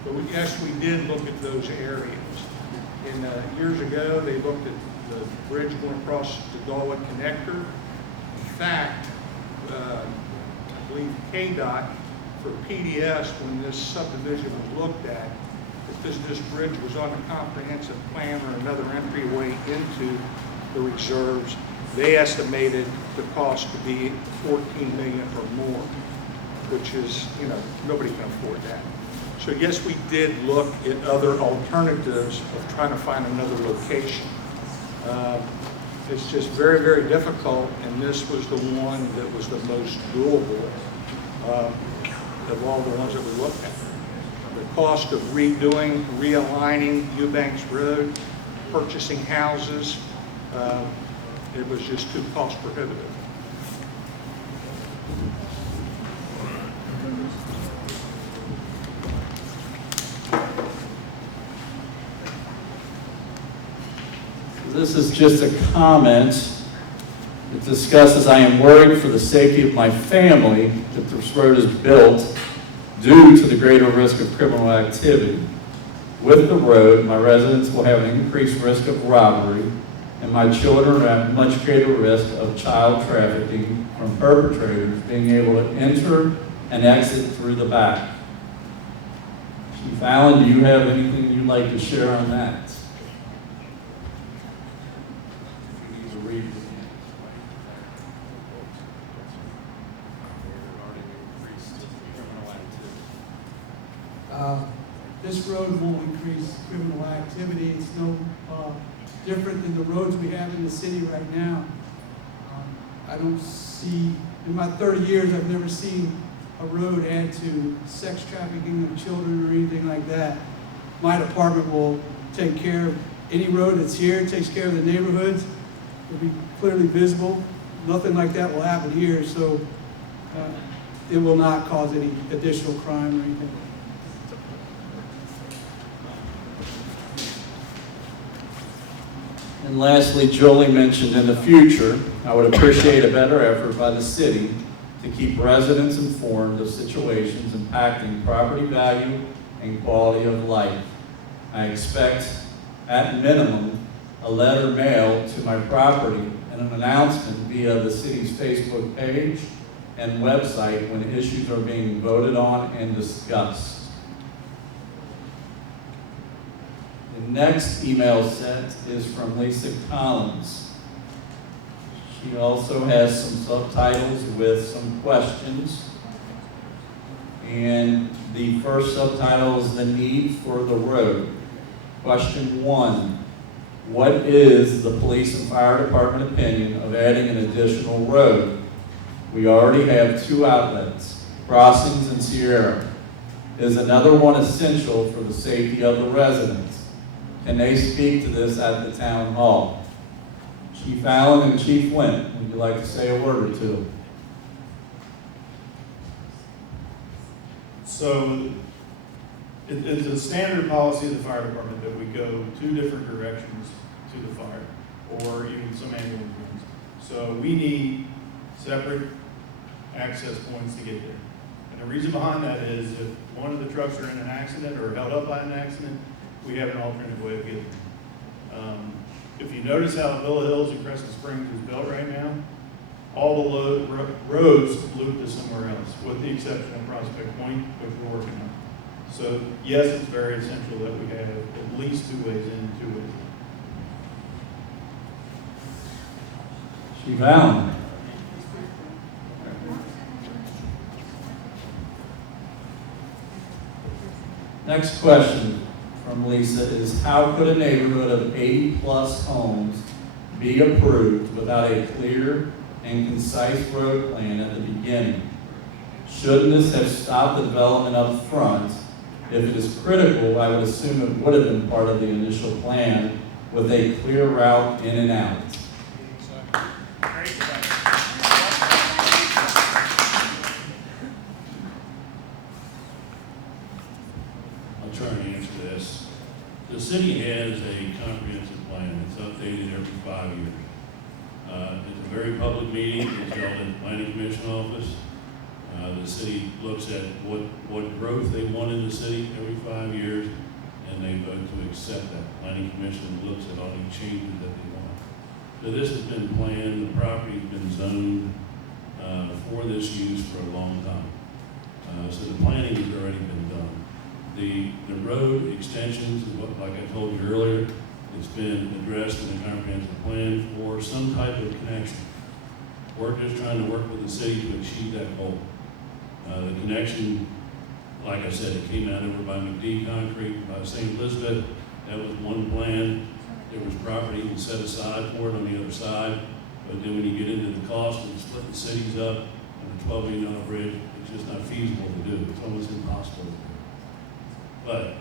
But yes, we did look at those areas. And years ago, they looked at the bridge going across the Galway Connector. In fact, I believe KDOT for PDS, when this subdivision was looked at, because this bridge was on a comprehensive plan or another entryway into the reserves, they estimated the cost to be $14 million or more, which is, nobody can afford that. So yes, we did look at other alternatives of trying to find another location. It's just very, very difficult, and this was the one that was the most doable of all the ones that we looked at. The cost of redoing, realigning Eubanks Road, purchasing houses, it was just too cost prohibitive. This is just a comment. It discusses, I am worried for the safety of my family that this road is built due to the greater risk of criminal activity. With the road, my residents will have an increased risk of robbery, and my children are at much greater risk of child trafficking from perpetrators being able to enter and exit through the back. Chief Allen, do you have anything you'd like to share on that? This road won't increase criminal activity. It's no different than the roads we have in the city right now. I don't see, in my 30 years, I've never seen a road add to sex trafficking of children or anything like that. My department will take care of any road that's here, takes care of the neighborhoods. It'll be clearly visible. Nothing like that will happen here, so it will not cause any additional crime or anything. And lastly, Julie mentioned in the future, I would appreciate a better effort by the city to keep residents informed of situations impacting property value and quality of life. I expect, at minimum, a letter mailed to my property and an announcement via the city's Facebook page and website when issues are being voted on and discussed. The next email sent is from Lisa Collins. She also has some subtitles with some questions. And the first subtitle is the need for the road. Question 1, what is the police and fire department opinion of adding an additional road? We already have 2 outlets, Crossings and Sierra. Is another one essential for the safety of the residents? Can they speak to this at the town hall? Chief Allen and Chief Wynn, would you like to say a word or two? So it is a standard policy of the fire department that we go 2 different directions to the fire, or even some ambulance runs. So we need separate access points to get there. And the reason behind that is if one of the trucks are in an accident or held up by an accident, we have an alternative way of getting there. If you notice how Villa Hills and Crescent Springs is built right now, all the roads loop to somewhere else, with the exception of Prospect Point, which we're working on. So yes, it's very essential that we have at least 2 ways in, 2 ways out. Chief Allen. Next question from Lisa is, how could a neighborhood of 80-plus homes be approved without a clear and concise road plan at the beginning? Shouldn't this have stopped the development up front? If it is critical, I would assume it would have been part of the initial plan with a clear route in and out. I'll try and answer this. The city has a comprehensive plan. It's updated every 5 years. It's a very public meeting. It's held in the Planning Commission office. The city looks at what growth they want in the city every 5 years, and they vote to accept that. Planning Commission looks at all the changes that they want. So this has been planned. The property's been zoned for this use for a long time. So the planning has already been done. The road extensions, like I told you earlier, it's been addressed in the comprehensive plan for some type of connection. We're just trying to work with the city to achieve that goal. The connection, like I said, it came out over by McD Concrete, by St. Elizabeth. That was one plan. There was property set aside for it on the other side. But then when you get into the cost and split the cities up on a $12 million bridge, it's just not feasible to do. It's almost impossible to do. But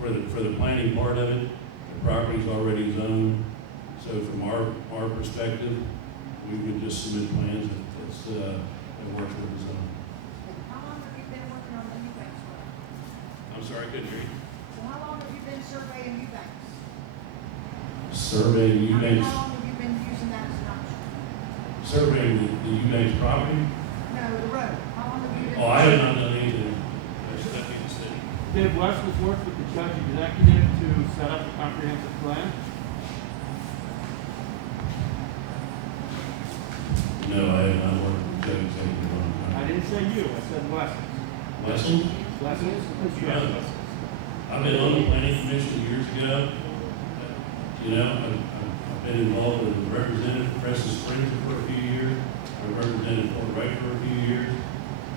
for the planning part of it, the property's already zoned. So from our perspective, we would just submit plans that works with the zone. How long have you been working on the Eubank road? I'm sorry, I couldn't hear you. So how long have you been surveying Eubank? Surveying Eubank's, How long have you been using that as an option? surveying the Eubank's property? No, the road. How long have you been? Oh, I have not done anything. That's nothing to say. Did Wes's work with the judge executive to set up a comprehensive plan? No, I have not worked with Joe executive on it. I didn't say you, I said Wes. Wesson? Wes's? Yeah. I've been on the planning commission years ago. You know, I've been involved with a representative of Crescent Springs for a few years. I represented Fort Wright for a few years.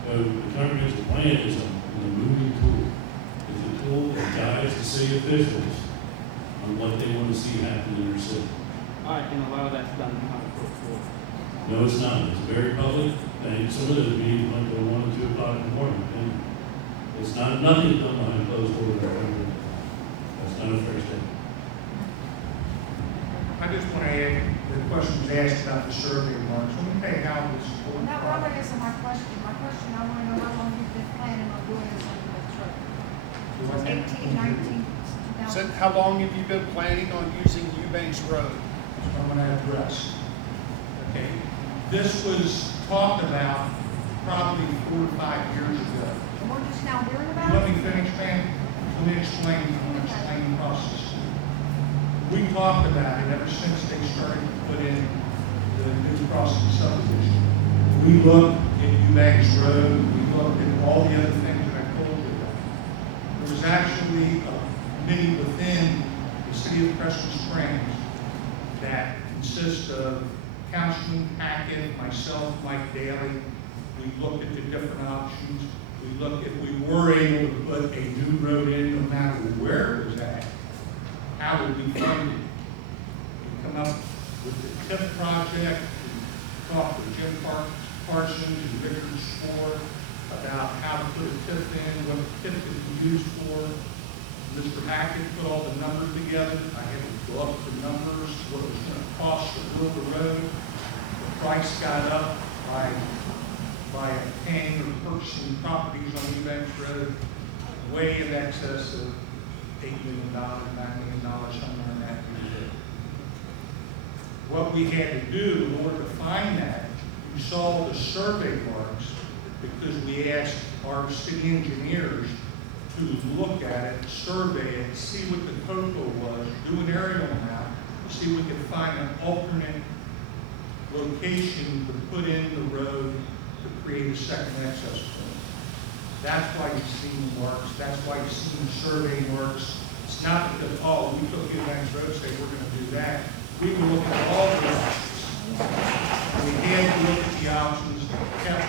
So the comprehensive plan is a moving tool. It's a tool that guides the city officials on what they want to see happen in their city. All right, and a lot of that's done behind the court. No, it's not. It's very public. And some of those meetings went till 1 or 2 o'clock in the morning. And it's not, nothing done behind closed doors. That's not a fair statement. I just want to add, the question was asked about the survey marks. Let me tell you how this. Well, that really isn't my question. My question, I want to know how long you've been planning on doing this on the road. 18, 19, 2000. So how long have you been planning on using Eubanks Road? That's what I'm going to address. Okay. This was talked about probably 4 to 5 years ago. And we're just now hearing about Let it? me finish, ma'am. Let me explain. I'm going to explain the process. We talked about it ever since they started to put in the new crossing subdivision. We looked at Eubanks Road. We looked at all the other things that I told you about. There was actually a committee within the city of Crescent Springs that consists of Councilman Hackett, myself, Mike Daly. We looked at the different options. We looked if we were able to put a new road in, no matter where it was at, how would we fund it? We come up with the TIP project. We talked with Jim Parsons and Richard Spore about how to put a TIP in, what the TIP could be used for. Mr. Hackett put all the numbers together. I had to go up the numbers, what it was going to cost to build the road. The price got up by paying or purchasing properties on Eubanks Road way in excess of $8 million, $9 million, somewhere in that neighborhood. What we had to do in order to find that, we saw the survey marks because we asked our city engineers to look at it, survey it, see what the total was, do an aerial map, see if we could find an alternate location to put in the road to create a second access point. That's why you've seen works, that's why you've seen survey works. It's not because, oh, we took Eubank Road, say we're gonna do that. We will look at all the options. We had to look at the options that were kept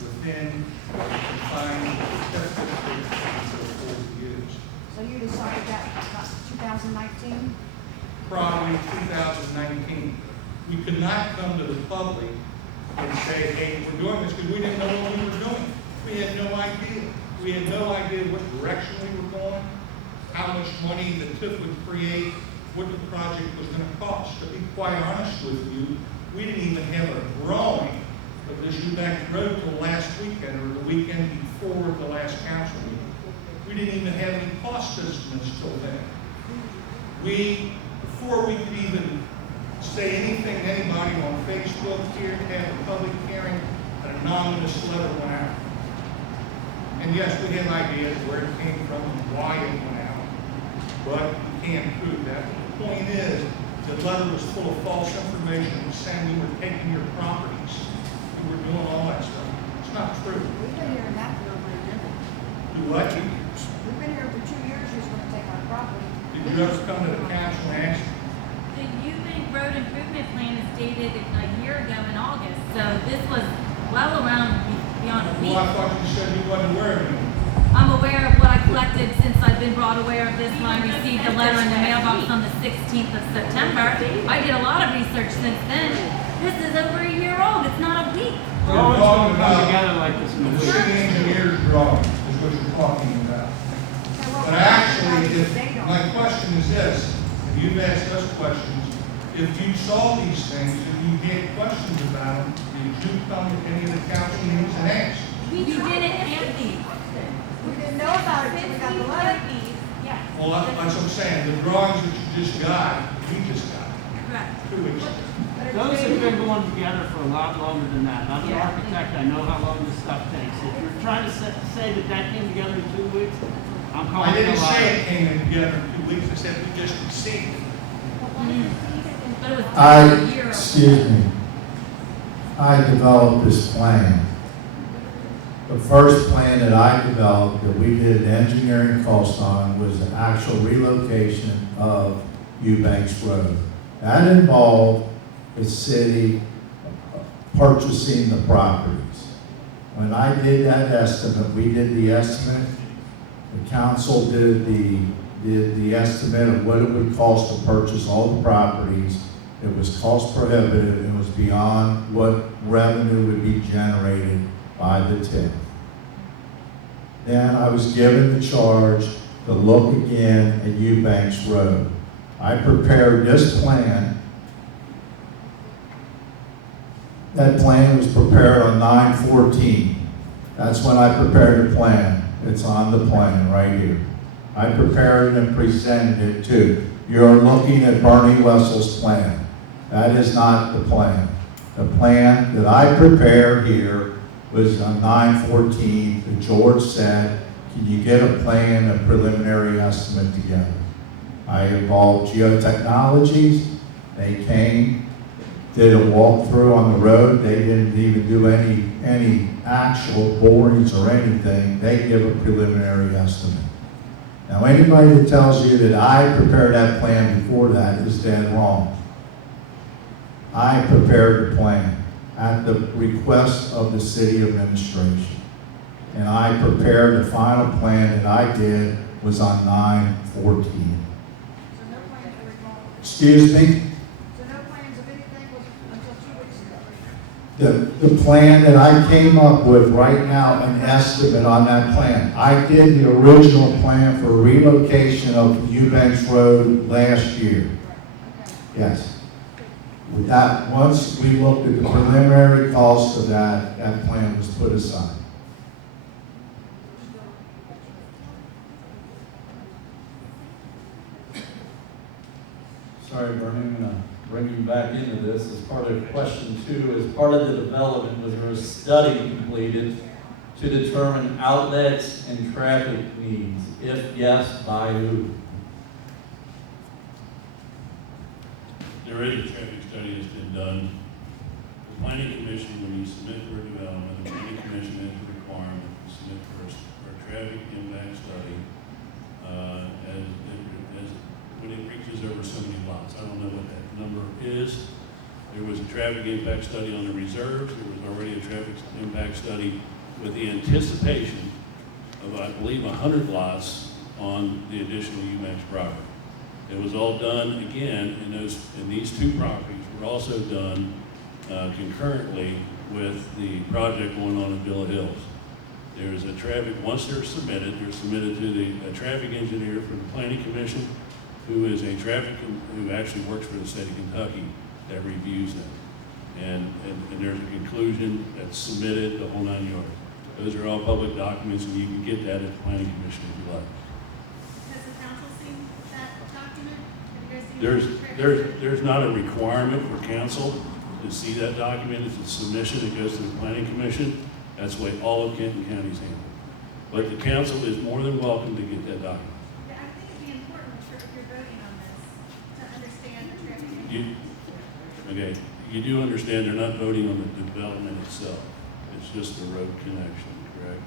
within the confined use. So you decided that about 2019? Probably 2019. We could not come to the public and say, hey, we're doing this, because we didn't know what we were doing. We had no idea. We had no idea what direction we were going, how much money the TIF would create, what the project was going to cost. To be quite honest with you, we didn't even have a drawing of this Eubank Road till last weekend, or the weekend before the last council meeting. We didn't even have any cost estimates till then. Before we could even say anything to anybody on Facebook here, to have a public hearing, an anonymous letter went out. And yes, we have ideas where it came from and why it went out, but we can't prove that. The point is, the letter was full of false information saying we were taking your properties. We were doing all that stuff. It's not true. We've been hearing that for over a year. Do what? We've been here for 2 years, you're going to take our property. Did you ever come to the council and ask? The Eubank Road Improvement Plan is dated a year ago in August, so this was well around beyond a week. Well, I thought you said you wasn't aware of it. I'm aware of what I collected since I've been brought aware of this when I received the letter in the mailbox on the 16th of September. I did a lot of research since then. This is over a year old, it's not a week. We're always going to come together like this in the The future. city engineer's drawing is what you're talking about. But actually, my question is this, and you've asked us questions, if you saw these things and you had questions about them, did you come to any of the council meetings and ask? We didn't have these. We didn't know about it until we got the letter. Yes. Well, that's what I'm saying, the drawings that you just got, we just got Correct. 2 weeks ago. Those have been going together for a lot longer than that. I'm an Yeah. architect, I know how long this stuff takes. If you're trying to say that that came together in 2 weeks, I'm I calling you a didn't liar. say it came in together in 2 weeks, I said we just received it. But it was a year ago. Excuse me, I developed this plan. The first plan that I developed, that we did an engineering cost on, was the actual relocation of Eubanks Road. That involved the city purchasing the properties. When I did that estimate, we did the estimate, the council did the estimate of what it would cost to purchase all the properties. It was cost prohibitive, it was beyond what revenue would be generated by the TIF. Then I was given the charge to look again at Eubanks Road. I prepared this plan. That plan was prepared on 9/14. That's when I prepared the plan. It's on the plan right here. I prepared and presented it too. You're looking at Bernie Wessel's plan. That is not the plan. The plan that I prepared here was on 9/14. that George said, can you get a plan, a preliminary estimate together? I involved geotechnologies. They came, did a walkthrough on the road. They didn't even do any actual borings or anything. They give a preliminary estimate. Now, anybody that tells you that I prepared that plan before that is dead wrong. I prepared the plan at the request of the city administration. And I prepared the final plan that I did was on 9/14. So no plans were involved. Excuse me? So no plans of anything was until 2 weeks ago. The plan that I came up with right now, an estimate on that plan. I did the original plan for relocation of Eubanks Road last year. Yes. With that, once we looked at the preliminary cost of that, that plan was put aside. Sorry, Bernie, I'm going to bring you back into this. As part of question 2, as part of the development, was there a study completed to determine outlets and traffic needs? If yes, by who? There is a traffic study that's been done. planning commission, when you submit for a development, the planning commission has a requirement to submit for a traffic impact study, as when it reaches over so many lots. I don't know what that number is. There was a traffic impact study on the reserves. There was already a traffic impact study with the anticipation of, I believe, 100 lots on the additional Eubank property. It was all done again, and these two properties were also done concurrently with the project going on in Villa Hills. There's a traffic, once they're submitted to a traffic engineer from the Planning Commission, who is who actually works for the state of Kentucky, that reviews them. And there's a conclusion that's submitted, the whole 9 yards. Those are all public documents, and you can get that at the Planning Commission if you like. Has the council seen that document? Have you guys seen There's not a requirement for council to see that document. It's a submission that goes to the Planning Commission. That's the way all of Kenton County's handled. But the council is more than welcome to get that document. Yeah, I think it'd be important if you're voting on this to understand the traffic. Okay, you do understand they're not voting on the development itself. It's just the road connection, correct?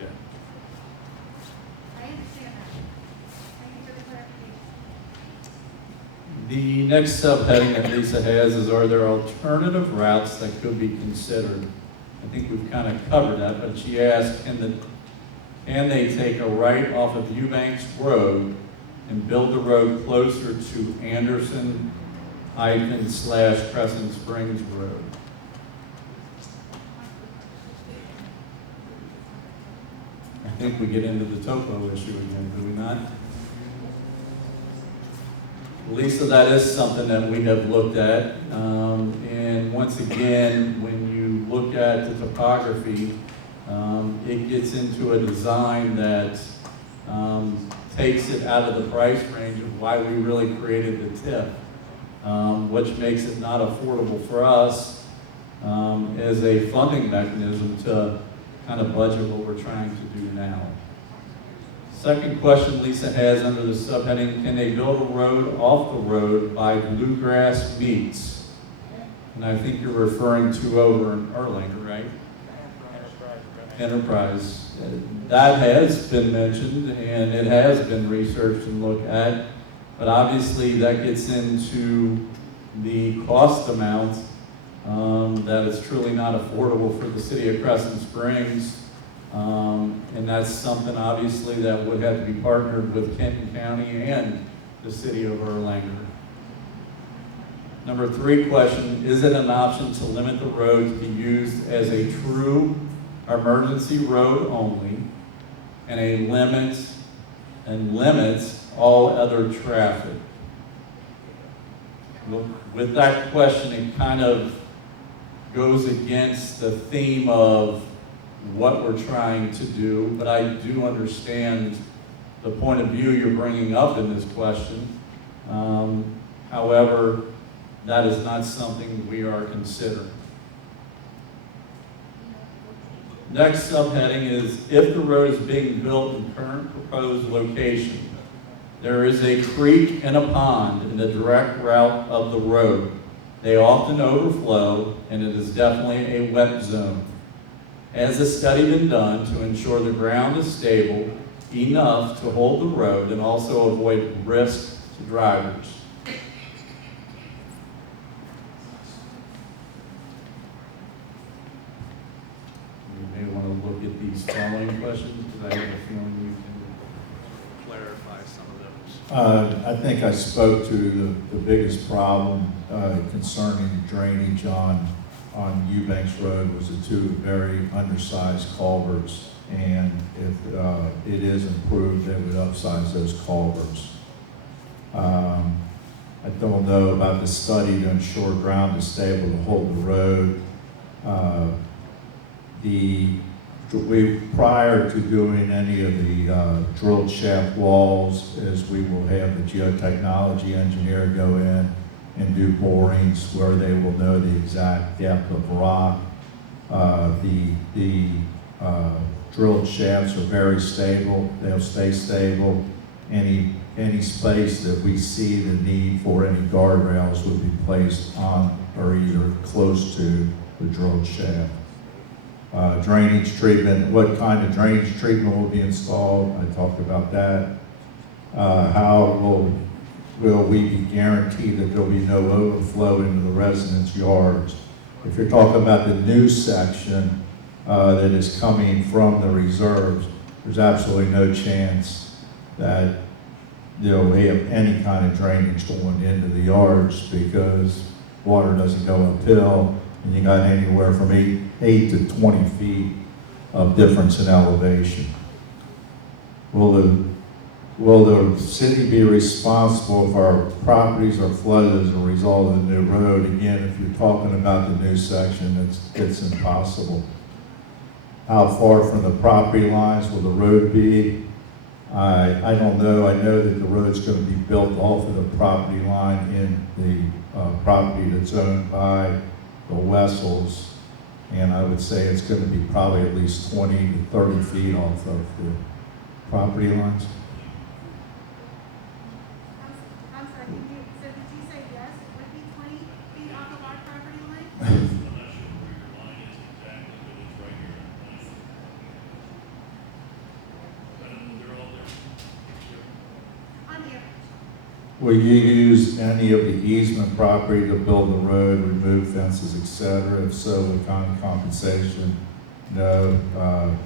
Yeah. I understand that. Thank you for the clarification. The next subheading that Lisa has is, are there alternative routes that could be considered? I think we've kind of covered that, but she asked, can they take a right off of Eubanks Road and build the road closer to Anderson / Crescent Springs Road? I think we get into the topo issue again, do we not? Lisa, that is something that we have looked at. And once again, when you look at the topography, it gets into a design that takes it out of the price range of why we really created the TIF, which makes it not affordable for us as a funding mechanism to kind of budget what we're trying to do now. Second question Lisa has under the subheading, can they build a road off the road by Bluegrass Meats? And I think you're referring to over in Erlanger, right? Enterprise. That has been mentioned and it has been researched and looked at, but obviously that gets into the cost amount that is truly not affordable for the city of Crescent Springs. And that's something obviously that would have to be partnered with Kenton County and the city of Erlanger. Number 3 question, is it an option to limit the road to be used as a true emergency road only and limits all other traffic? With that question, it kind of goes against the theme of what we're trying to do, but I do understand the point of view you're bringing up in this question. However, that is not something we are considering. Next subheading is, if the road is being built in current proposed location, there is a creek and a pond in the direct route of the road. They often overflow, and it is definitely a wet zone. Has a study been done to ensure the ground is stable enough to hold the road and also avoid risk to drivers? You may want to look at these following questions because I have a feeling you can clarify some of those. I think I spoke to the biggest problem concerning drainage on Eubanks Road was the 2 very undersized culverts, and if it is improved, they would upsize those culverts. I don't know about the study to ensure ground is stable to hold the road. Prior to doing any of the drilled shaft walls, as we will have the geotechnology engineer go in and do borings where they will know the exact depth of rock. The drilled shafts are very stable. They'll stay stable. Any space that we see the need for any guardrails would be placed on are either close to the drilled shaft. Drainage treatment, what kind of drainage treatment will be installed? I talked about that. How will we be guaranteed that there'll be no overflow into the residents' yards? If you're talking about the new section that is coming from the reserves, there's absolutely no chance that they'll have any kind of drainage going into the yards because water doesn't go uphill, and you got anywhere from 8 to 20 feet of difference in elevation. Will the city be responsible if our properties are flooded as a result of the new road? Again, if you're talking about the new section, it's impossible. How far from the property lines will the road be? I don't know. I know that the road's going to be built off of the property line in the property that's owned by the Wessels, and I would say it's going to be probably at least 20 to 30 feet off of the property lines. I'm sorry, so did you say yes, it would be 20 feet off of our property line? On the average. Will you use any of the easement property to build the road, remove fences, etc.? If so, what kind of compensation? No,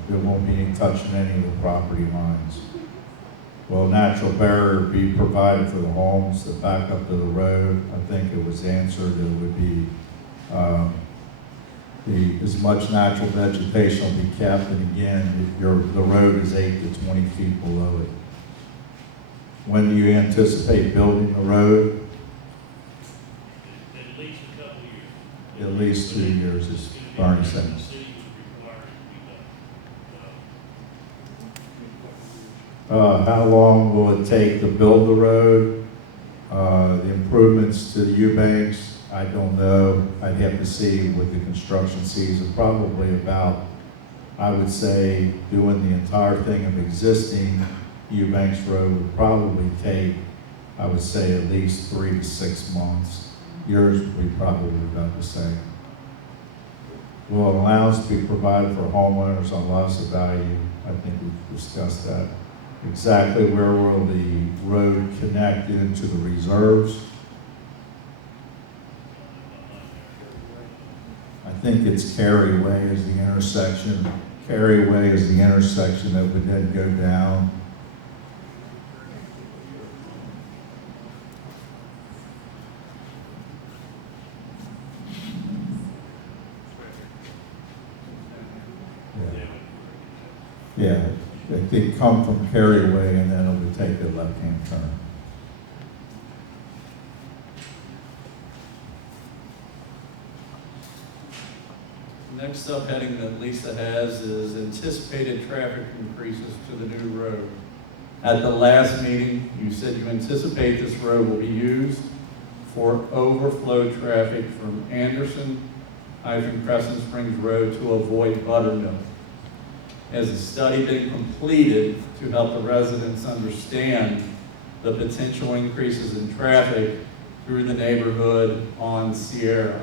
there won't be any touching any of the property lines. Will natural barrier be provided for the homes that back up to the road? I think it was answered. It would be as much natural vegetation will be kept, and again, the road is 8 to 20 feet below it. When do you anticipate building the road? At least a couple of years. At least 2 years, as Bernie said. The city would require it to be done. How long will it take to build the road? The improvements to the Eubanks, I don't know. I'd have to see with the construction season, probably about, I would say, doing the entire thing of existing Eubanks Road would probably take, I would say, at least 3 to 6 months. Yours would be probably about the same. Will allowance be provided for homeowners on loss of value? I think we've discussed that. Exactly where will the road connect into the reserves? I think it's Cary Way is the intersection. Cary Way is the intersection that would then go down. Yeah, they come from Cary Way and then it would take a left-hand turn. Next subheading that Lisa has is anticipated traffic increases to the new road. At the last meeting, you said you anticipate this road will be used for overflow traffic from Anderson-Crescent Springs Road to avoid Buttermilk. Has a study been completed to help the residents understand the potential increases in traffic through the neighborhood on Sierra?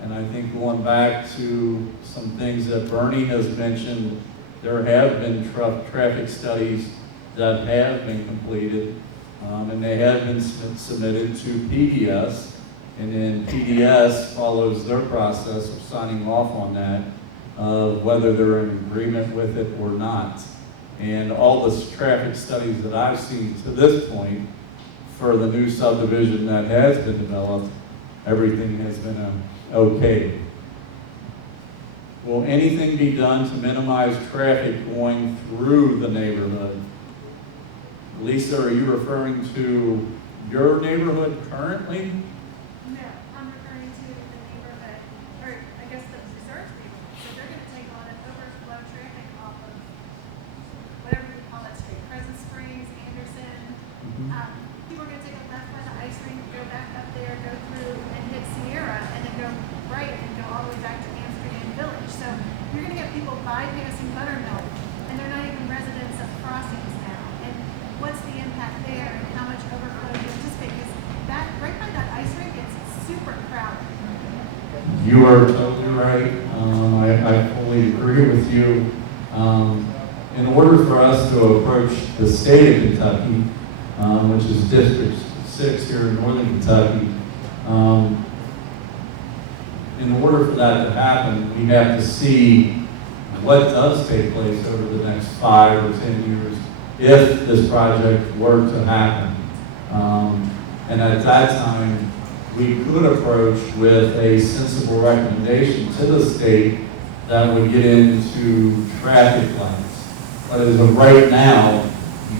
And I think going back to some things that Bernie has mentioned, there have been traffic studies that have been completed, and they have been submitted to PDS, and then PDS follows their process of signing off on that, of whether they're in agreement with it or not. And all the traffic studies that I've seen to this point for the new subdivision that has been developed, everything has been okay. Will anything be done to minimize traffic going through the neighborhood? Lisa, are you referring to your neighborhood currently? No, I'm referring to the neighborhood, or I guess the reserve neighborhood. So they're gonna take a lot of overflow traffic off of whatever we call that street, Crescent Springs, Anderson. People are gonna take a left by the ice rink, go back up there, go through and hit Sierra, and then go right and go all the way back to Amsterdam Village. So you're gonna get people bypassing Buttermilk, and they're not even residents of crossings now. And what's the impact there, and how much overflow do you anticipate? Because that, right by that ice rink, it's super crowded. You are totally right. I fully agree with you. In order for us to approach the state of Kentucky, which is District 6 here in northern Kentucky, in order for that to happen, we have to see what does take place over the next 5 or 10 years if this project were to happen. And at that time, we could approach with a sensible recommendation to the state that would get into traffic lights. But as of right now,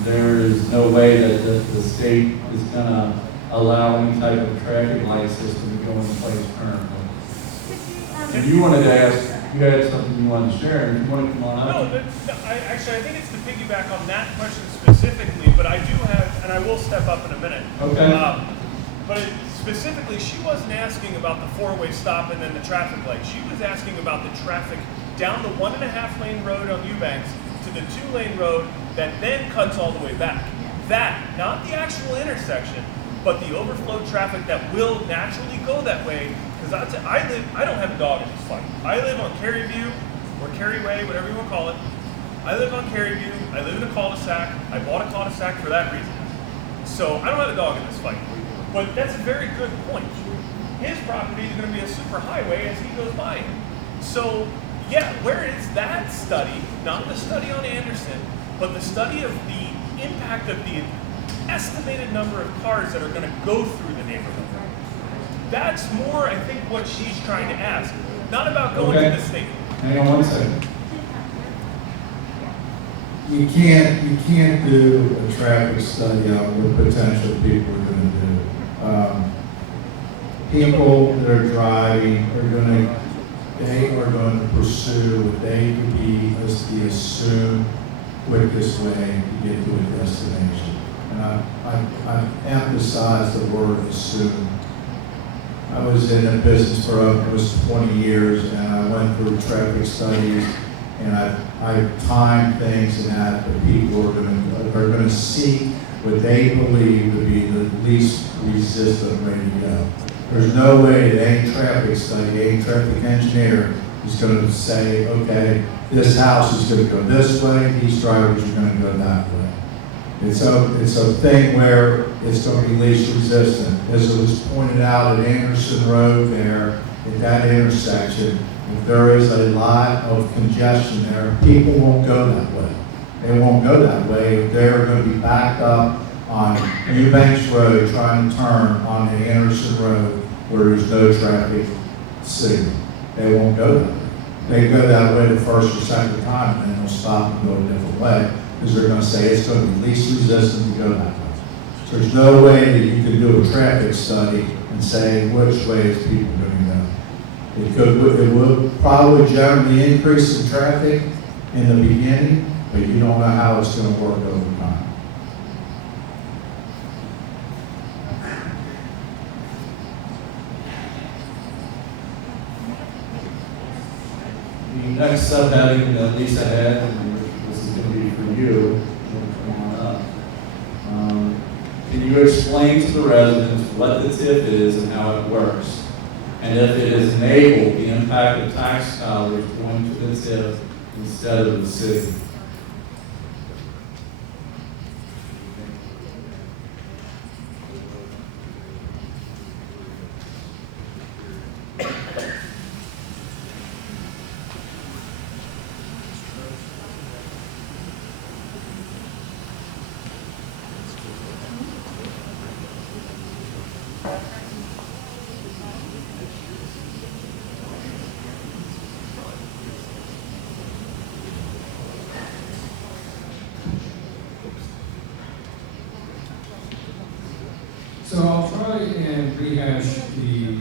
there is no way that the state is going to allow any type of traffic light system to go in place currently. If you wanted to ask, you had something you wanted to share, if you want to come on up. No, I think it's to piggyback on that question specifically, but I do have, and I will step up in a minute. Okay. But specifically, she wasn't asking about the 4-way stop and then the traffic light. She was asking about the traffic down the 1.5-lane road on Eubanks to the 2-lane road that then cuts all the way back. That, not the actual intersection, but the overflow traffic that will naturally go that way. Because I don't have a dog in this fight. I live on Cary View, or Cary Way, whatever you want to call it. I live on Cary View. I live in a cul-de-sac. I bought a cul-de-sac for that reason. So I don't have a dog in this fight. But that's a very good point. His property is going to be a super highway as he goes by it. So, yeah, where is that study, not the study on Anderson, but the study of the impact of the estimated number of cars that are going to go through the neighborhood? That's more, I think, what she's trying to ask. Not about going to the state. Hang on one second. You can't do a traffic study on what potential people are going to do. People that are driving they are going to pursue what they could be as the assumed quickest way to get to a destination. And I emphasize the word assume. I was in a business for almost 20 years, and I went through traffic studies, and I timed things and that, but people are going to seek what they believe to be the least resistant way to go. There's no way that any traffic study, any traffic engineer is going to say, okay, this house is going to go this way, these drivers are going to go that way. It's a thing where it's going to be least resistant. As it was pointed out at Anderson Road there, at that intersection, if there is a lot of congestion there, people won't go that way. They won't go that way if they're going to be backed up on Eubanks Road trying to turn on the Anderson Road where there's no traffic signal. They won't go that way. They go that way the first or second time, and then they'll stop and go a different way because they're going to say it's going to be least resistant to go that way. So there's no way that you can do a traffic study and say which way is people going to go. It would probably generally increase the traffic in the beginning, but you don't know how it's going to work over time. The next subheading that Lisa had, and this is going to be for you, come on up. Can you explain to the residents what the TIF is and how it works? And if it is enabled, the impact of tax dollars going to the TIF instead of the city? So I'll try and rehash the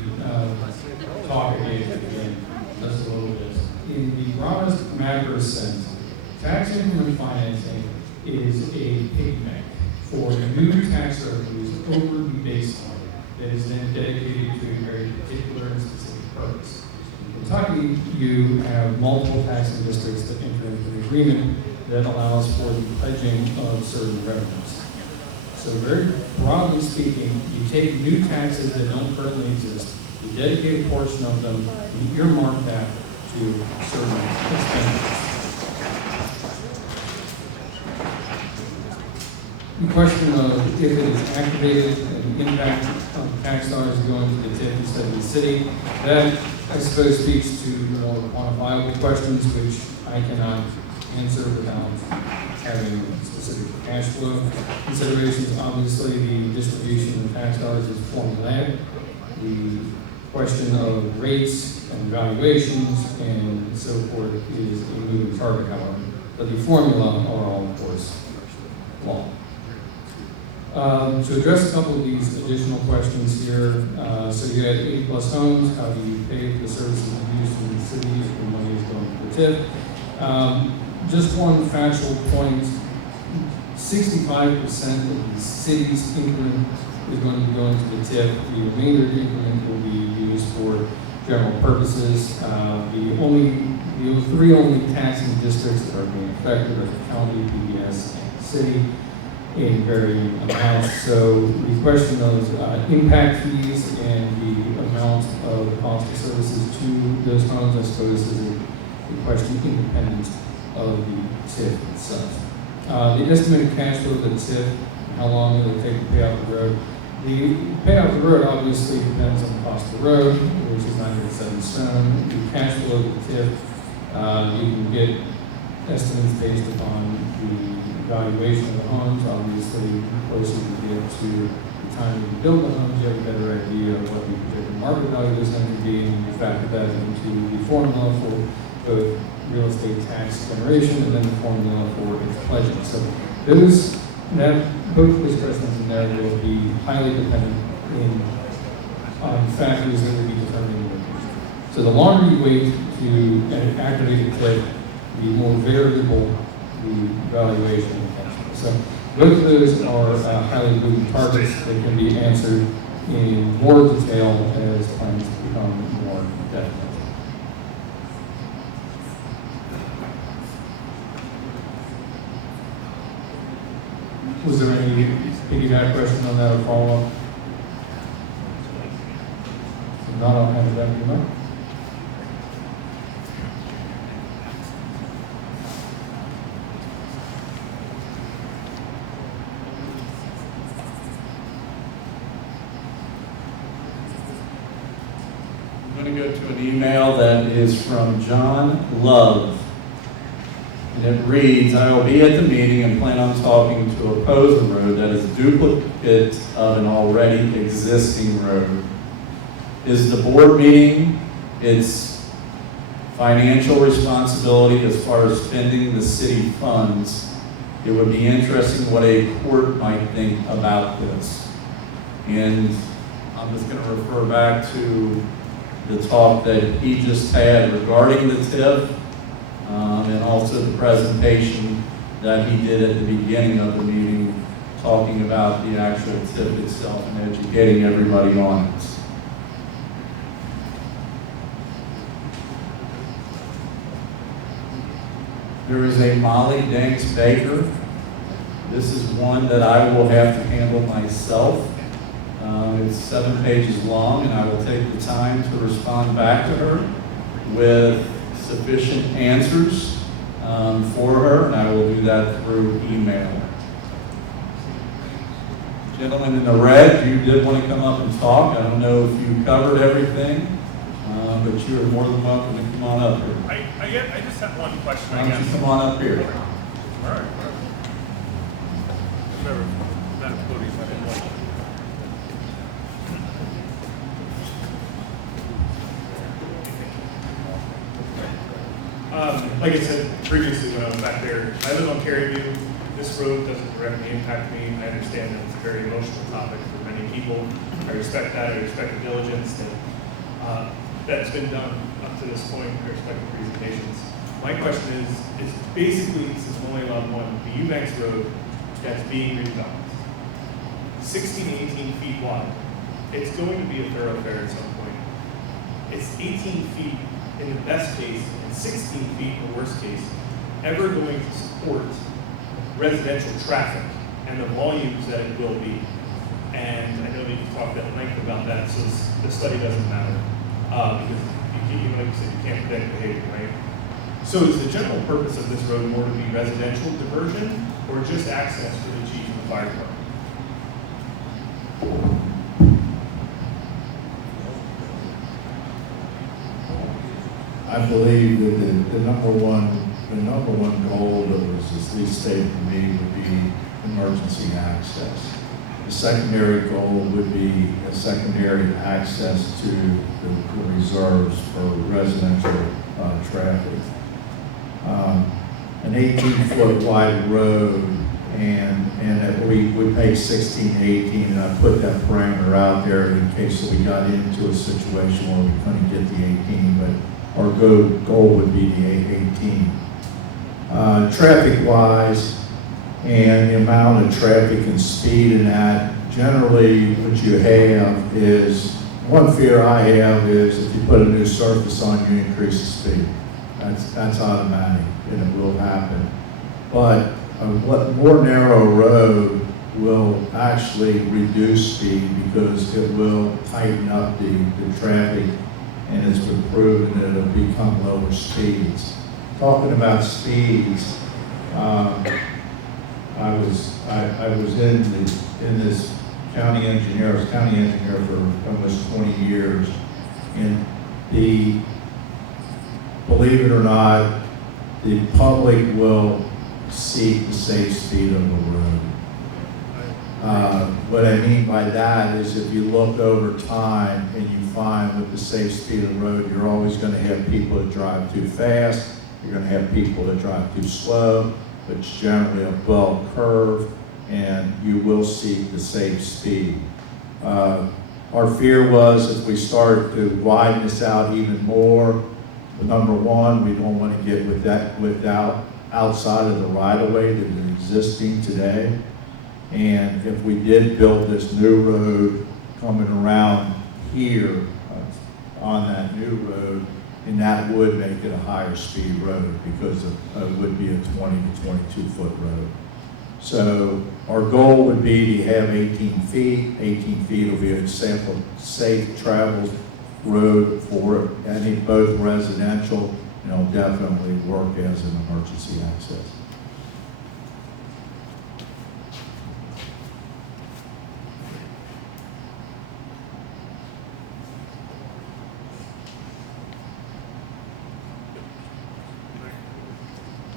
talk I gave again just a little bit. In the broadest macro sense, tax increment financing is a pigment for new tax revenues over the baseline that is then dedicated to a very particular and specific purpose. In Kentucky, you have multiple taxing districts that enter into an agreement that allows for the pledging of certain revenues. So very broadly speaking, you take new taxes that don't currently exist we dedicate a portion of them, we earmark that to certain expenditures. The question of if it is activated and the impact of tax dollars going to the TIF instead of the city, that I suppose speaks to more quantifiable questions which I cannot answer without having specific cash flow considerations. Obviously, the distribution of tax dollars is formulaic. The question of rates and valuations and so forth is a moving target, however. But the formula are all, of course, law. To address a couple of these additional questions here, so you had 80+ homes, how do you pay for the services used in the city if the money is going to the TIF? Just one factual point, 65% of the city's increment is going to be going to the TIF. The remainder of the increment will be used for general purposes. The three only taxing districts that are being affected are the county, PBS, and the city, in varying amounts. So the question of impact fees and the amount of the cost of services to those homes, I suppose, is a question independent of the TIF itself. The estimated cash flow of the TIF, how long it will take to pay out the road. The payout of the road obviously depends on the cost of the road, which is not set in stone. The cash flow of the TIF, you can get estimates based upon the valuation of the homes. Obviously, the closer you get to the time you build the homes, you have a better idea of what the projected market value is going to be, and you factor that into the formula for both real estate tax generation and then the formula for its pledging. So both police precedents in there will be highly dependent on factors that will be determined in the future. So the longer you wait to activate a TIF, the more variable the valuation of the cash flow. So both of those are highly moving targets that can be answered in more detail as plans become more definite. Was there any piggyback question on that or follow-up? If not, I'll hand it back to you, Mike. I'm going to go to an email that is from John Love. And it reads, I will be at the meeting and plan on talking to oppose a road that is duplicate of an already existing road. Is the board meeting its financial responsibility as far as spending the city funds? It would be interesting what a court might think about this. And I'm just going to refer back to the talk that he just had regarding the TIF. And also the presentation that he did at the beginning of the meeting, talking about the actual TIF itself and educating everybody on it. There is a Molly Danks Baker. This is one that I will have to handle myself. It's 7 pages long, and I will take the time to respond back to her with sufficient answers for her, and I will do that through email. Gentleman in the red, you did want to come up and talk. I don't know if you covered everything, but you are more than welcome to come on up here. I just have one question, Why don't you come on up here? All right. Whoever that podium, I didn't want. Like I said previously when I was back there, I live on Caryview. This road doesn't directly impact me. I understand that it's a very emotional topic for many people. I respect that. I respect the diligence that's been done up to this point. I respect the presentations. My question is basically, since I'm only allowed one, the Eubank Road that's being redeveloped. 16 to 18 feet wide. It's going to be a thoroughfare at some point. It's 18 feet in the best case, and 16 feet in the worst case, ever going to support residential traffic and the volumes that it will be. And I know that you talked at length about that, so the study doesn't matter. Because like you said, you can't predict behavior, right? So is the general purpose of this road more to be residential diversion or just access for the chief and the fire department? I believe that the number one goal that was at least stated to me would be emergency access. The secondary goal would be a secondary access to the reserves for residential traffic. An 18-foot wide road, and we pay 16, 18, and I put that parameter out there in case we got into a situation where we couldn't get the 18, but our goal would be the 18. Traffic-wise, and the amount of traffic and speed in that, generally what you have is, one fear I have is if you put a new surface on, you increase the speed. That's automatic, and it will happen. But a more narrow road will actually reduce speed because it will tighten up the traffic, and it's been proven that it'll become lower speeds. Talking about speeds, I was in this county engineer. I was county engineer for almost 20 years, and believe it or not, the public will seek the safe speed of the road. What I mean by that is if you look over time and you find with the safe speed of the road, you're always going to have people that drive too fast, you're going to have people that drive too slow, but it's generally a bell curve, and you will seek the safe speed. Our fear was if we start to widen this out even more, number one, we don't want to get without outside of the right-of-way that is existing today. And if we did build this new road coming around here on that new road, and that would make it a higher speed road because it would be a 20 to 22 foot road. So our goal would be to have 18 feet. 18 feet will be a safe travel road for both residential, and it'll definitely work as an emergency access.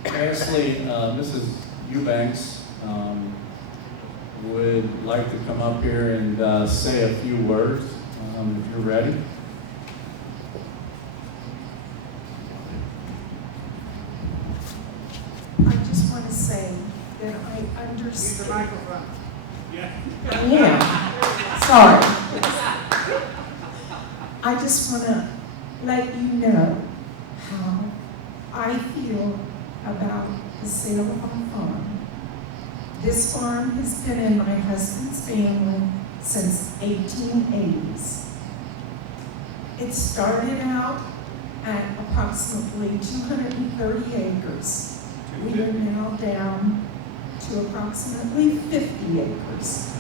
Lastly, Mrs. Eubanks would like to come up here and say a few words, if you're ready. I just want to say that I understand. the microphone. Yeah. I am. Sorry. I just want to let you know how I feel about the sale of our farm. This farm has been in my husband's family since 1880s. It started out at approximately 230 acres. We are now down to approximately 50 acres.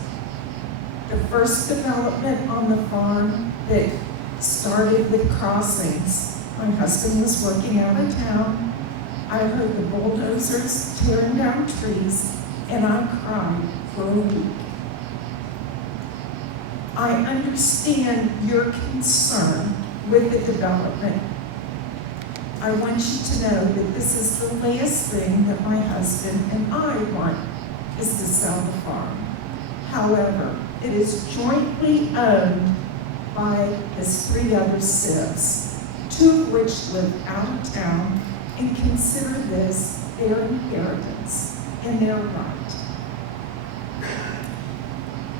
The first development on the farm that started with crossings, my husband was working out of town. I heard the bulldozers tearing down trees, and I cried for a week. I understand your concern with the development. I want you to know that this is the last thing that my husband and I want, is to sell the farm. However, it is jointly owned by his 3 other sibs, 2 of which live out of town and consider this their inheritance and their right.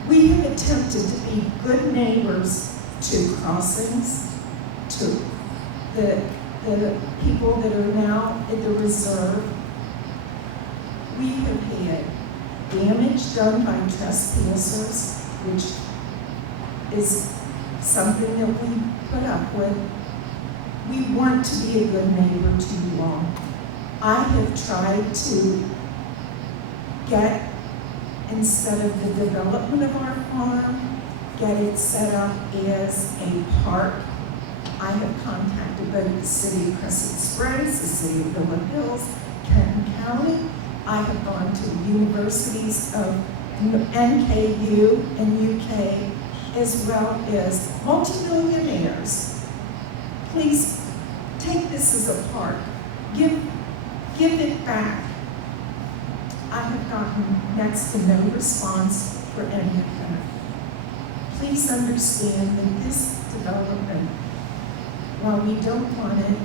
We have attempted to be good neighbors to crossings, to the people that are now at the reserve. We have had damage done by trespassers, which is something that we put up with. We want to be a good neighbor to you all. I have tried to get instead of the development of our farm, get it set up as a park. I have contacted both the city of Crescent Springs, the city of Villa Hills, Kenton County. I have gone to the universities of NKU and UK, as well as multimillionaires. Please take this as a park. Give it back. I have gotten next to no response for any of that. Please understand that this development, while we don't want it,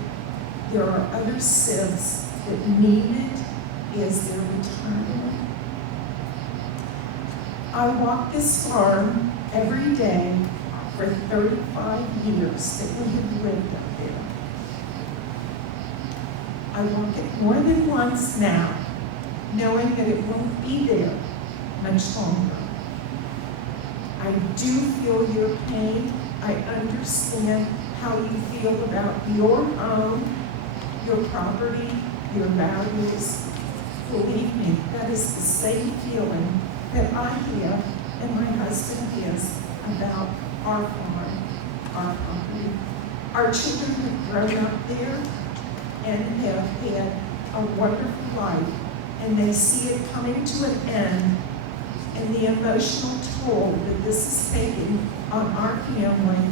there are other civs that need it as their retirement. I walk this farm every day for 35 years that we have lived up there. I walk it more than once now, knowing that it won't be there much longer. I do feel your pain. I understand how you feel about your home, your property, your values. Believe me, that is the same feeling that I have and my husband has about our farm, our property. Our children have grown up there and have had a wonderful life, and they see it coming to an end, and the emotional toll that this is taking on our family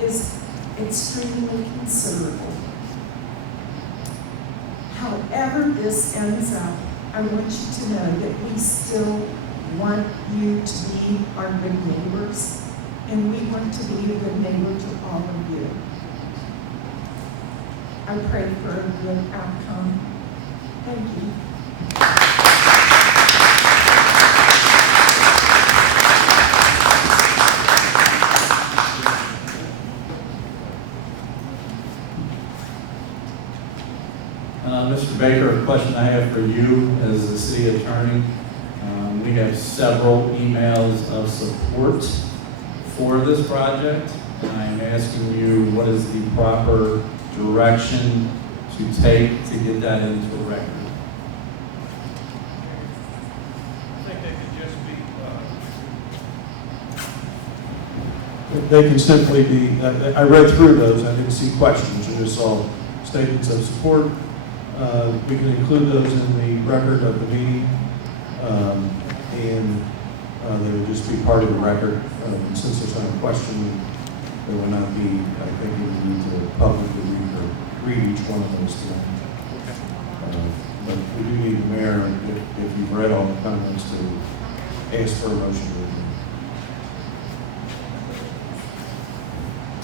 is extremely considerable. However this ends up, I want you to know that we still want you to be our good neighbors, and we want to be a good neighbor to all of you. I pray for a good outcome. Thank you. Mr. Baker, a question I have for you as the city attorney. We have several emails of support for this project, and I'm asking you what is the proper direction to take to get that into the record? I think they could just be, They can simply be, I read through those, I didn't see questions, I just saw statements of support. We can include those in the record of the meeting, and they would just be part of the record. Since there's not a question, there will not be, I think we need to publicly read each one of those things. But we do need the mayor, if you've read all the comments, to ask for a motion to adjourn.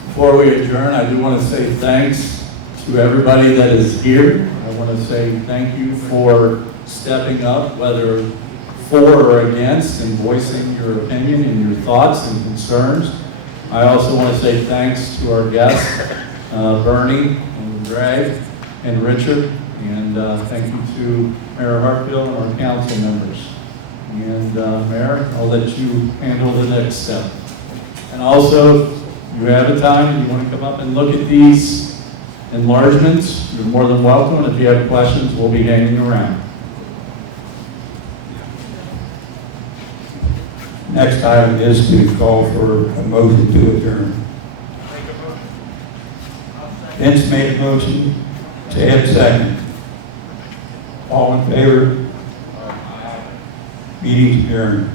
Before we adjourn, I do want to say thanks to everybody that is here. I want to say thank you for stepping up, whether for or against, and voicing your opinion and your thoughts and concerns. I also want to say thanks to our guests, Bernie and Greg and Richard, and thank you to Mayor Hartfield and our council members. And Mayor, I'll let you handle the next step. And also, you have a time, you want to come up and look at these enlargements, you're more than welcome. And if you have questions, we'll be hanging around. Next item is to call for a motion to adjourn. Vince made a motion, Ted second. All in favor? Meeting adjourned.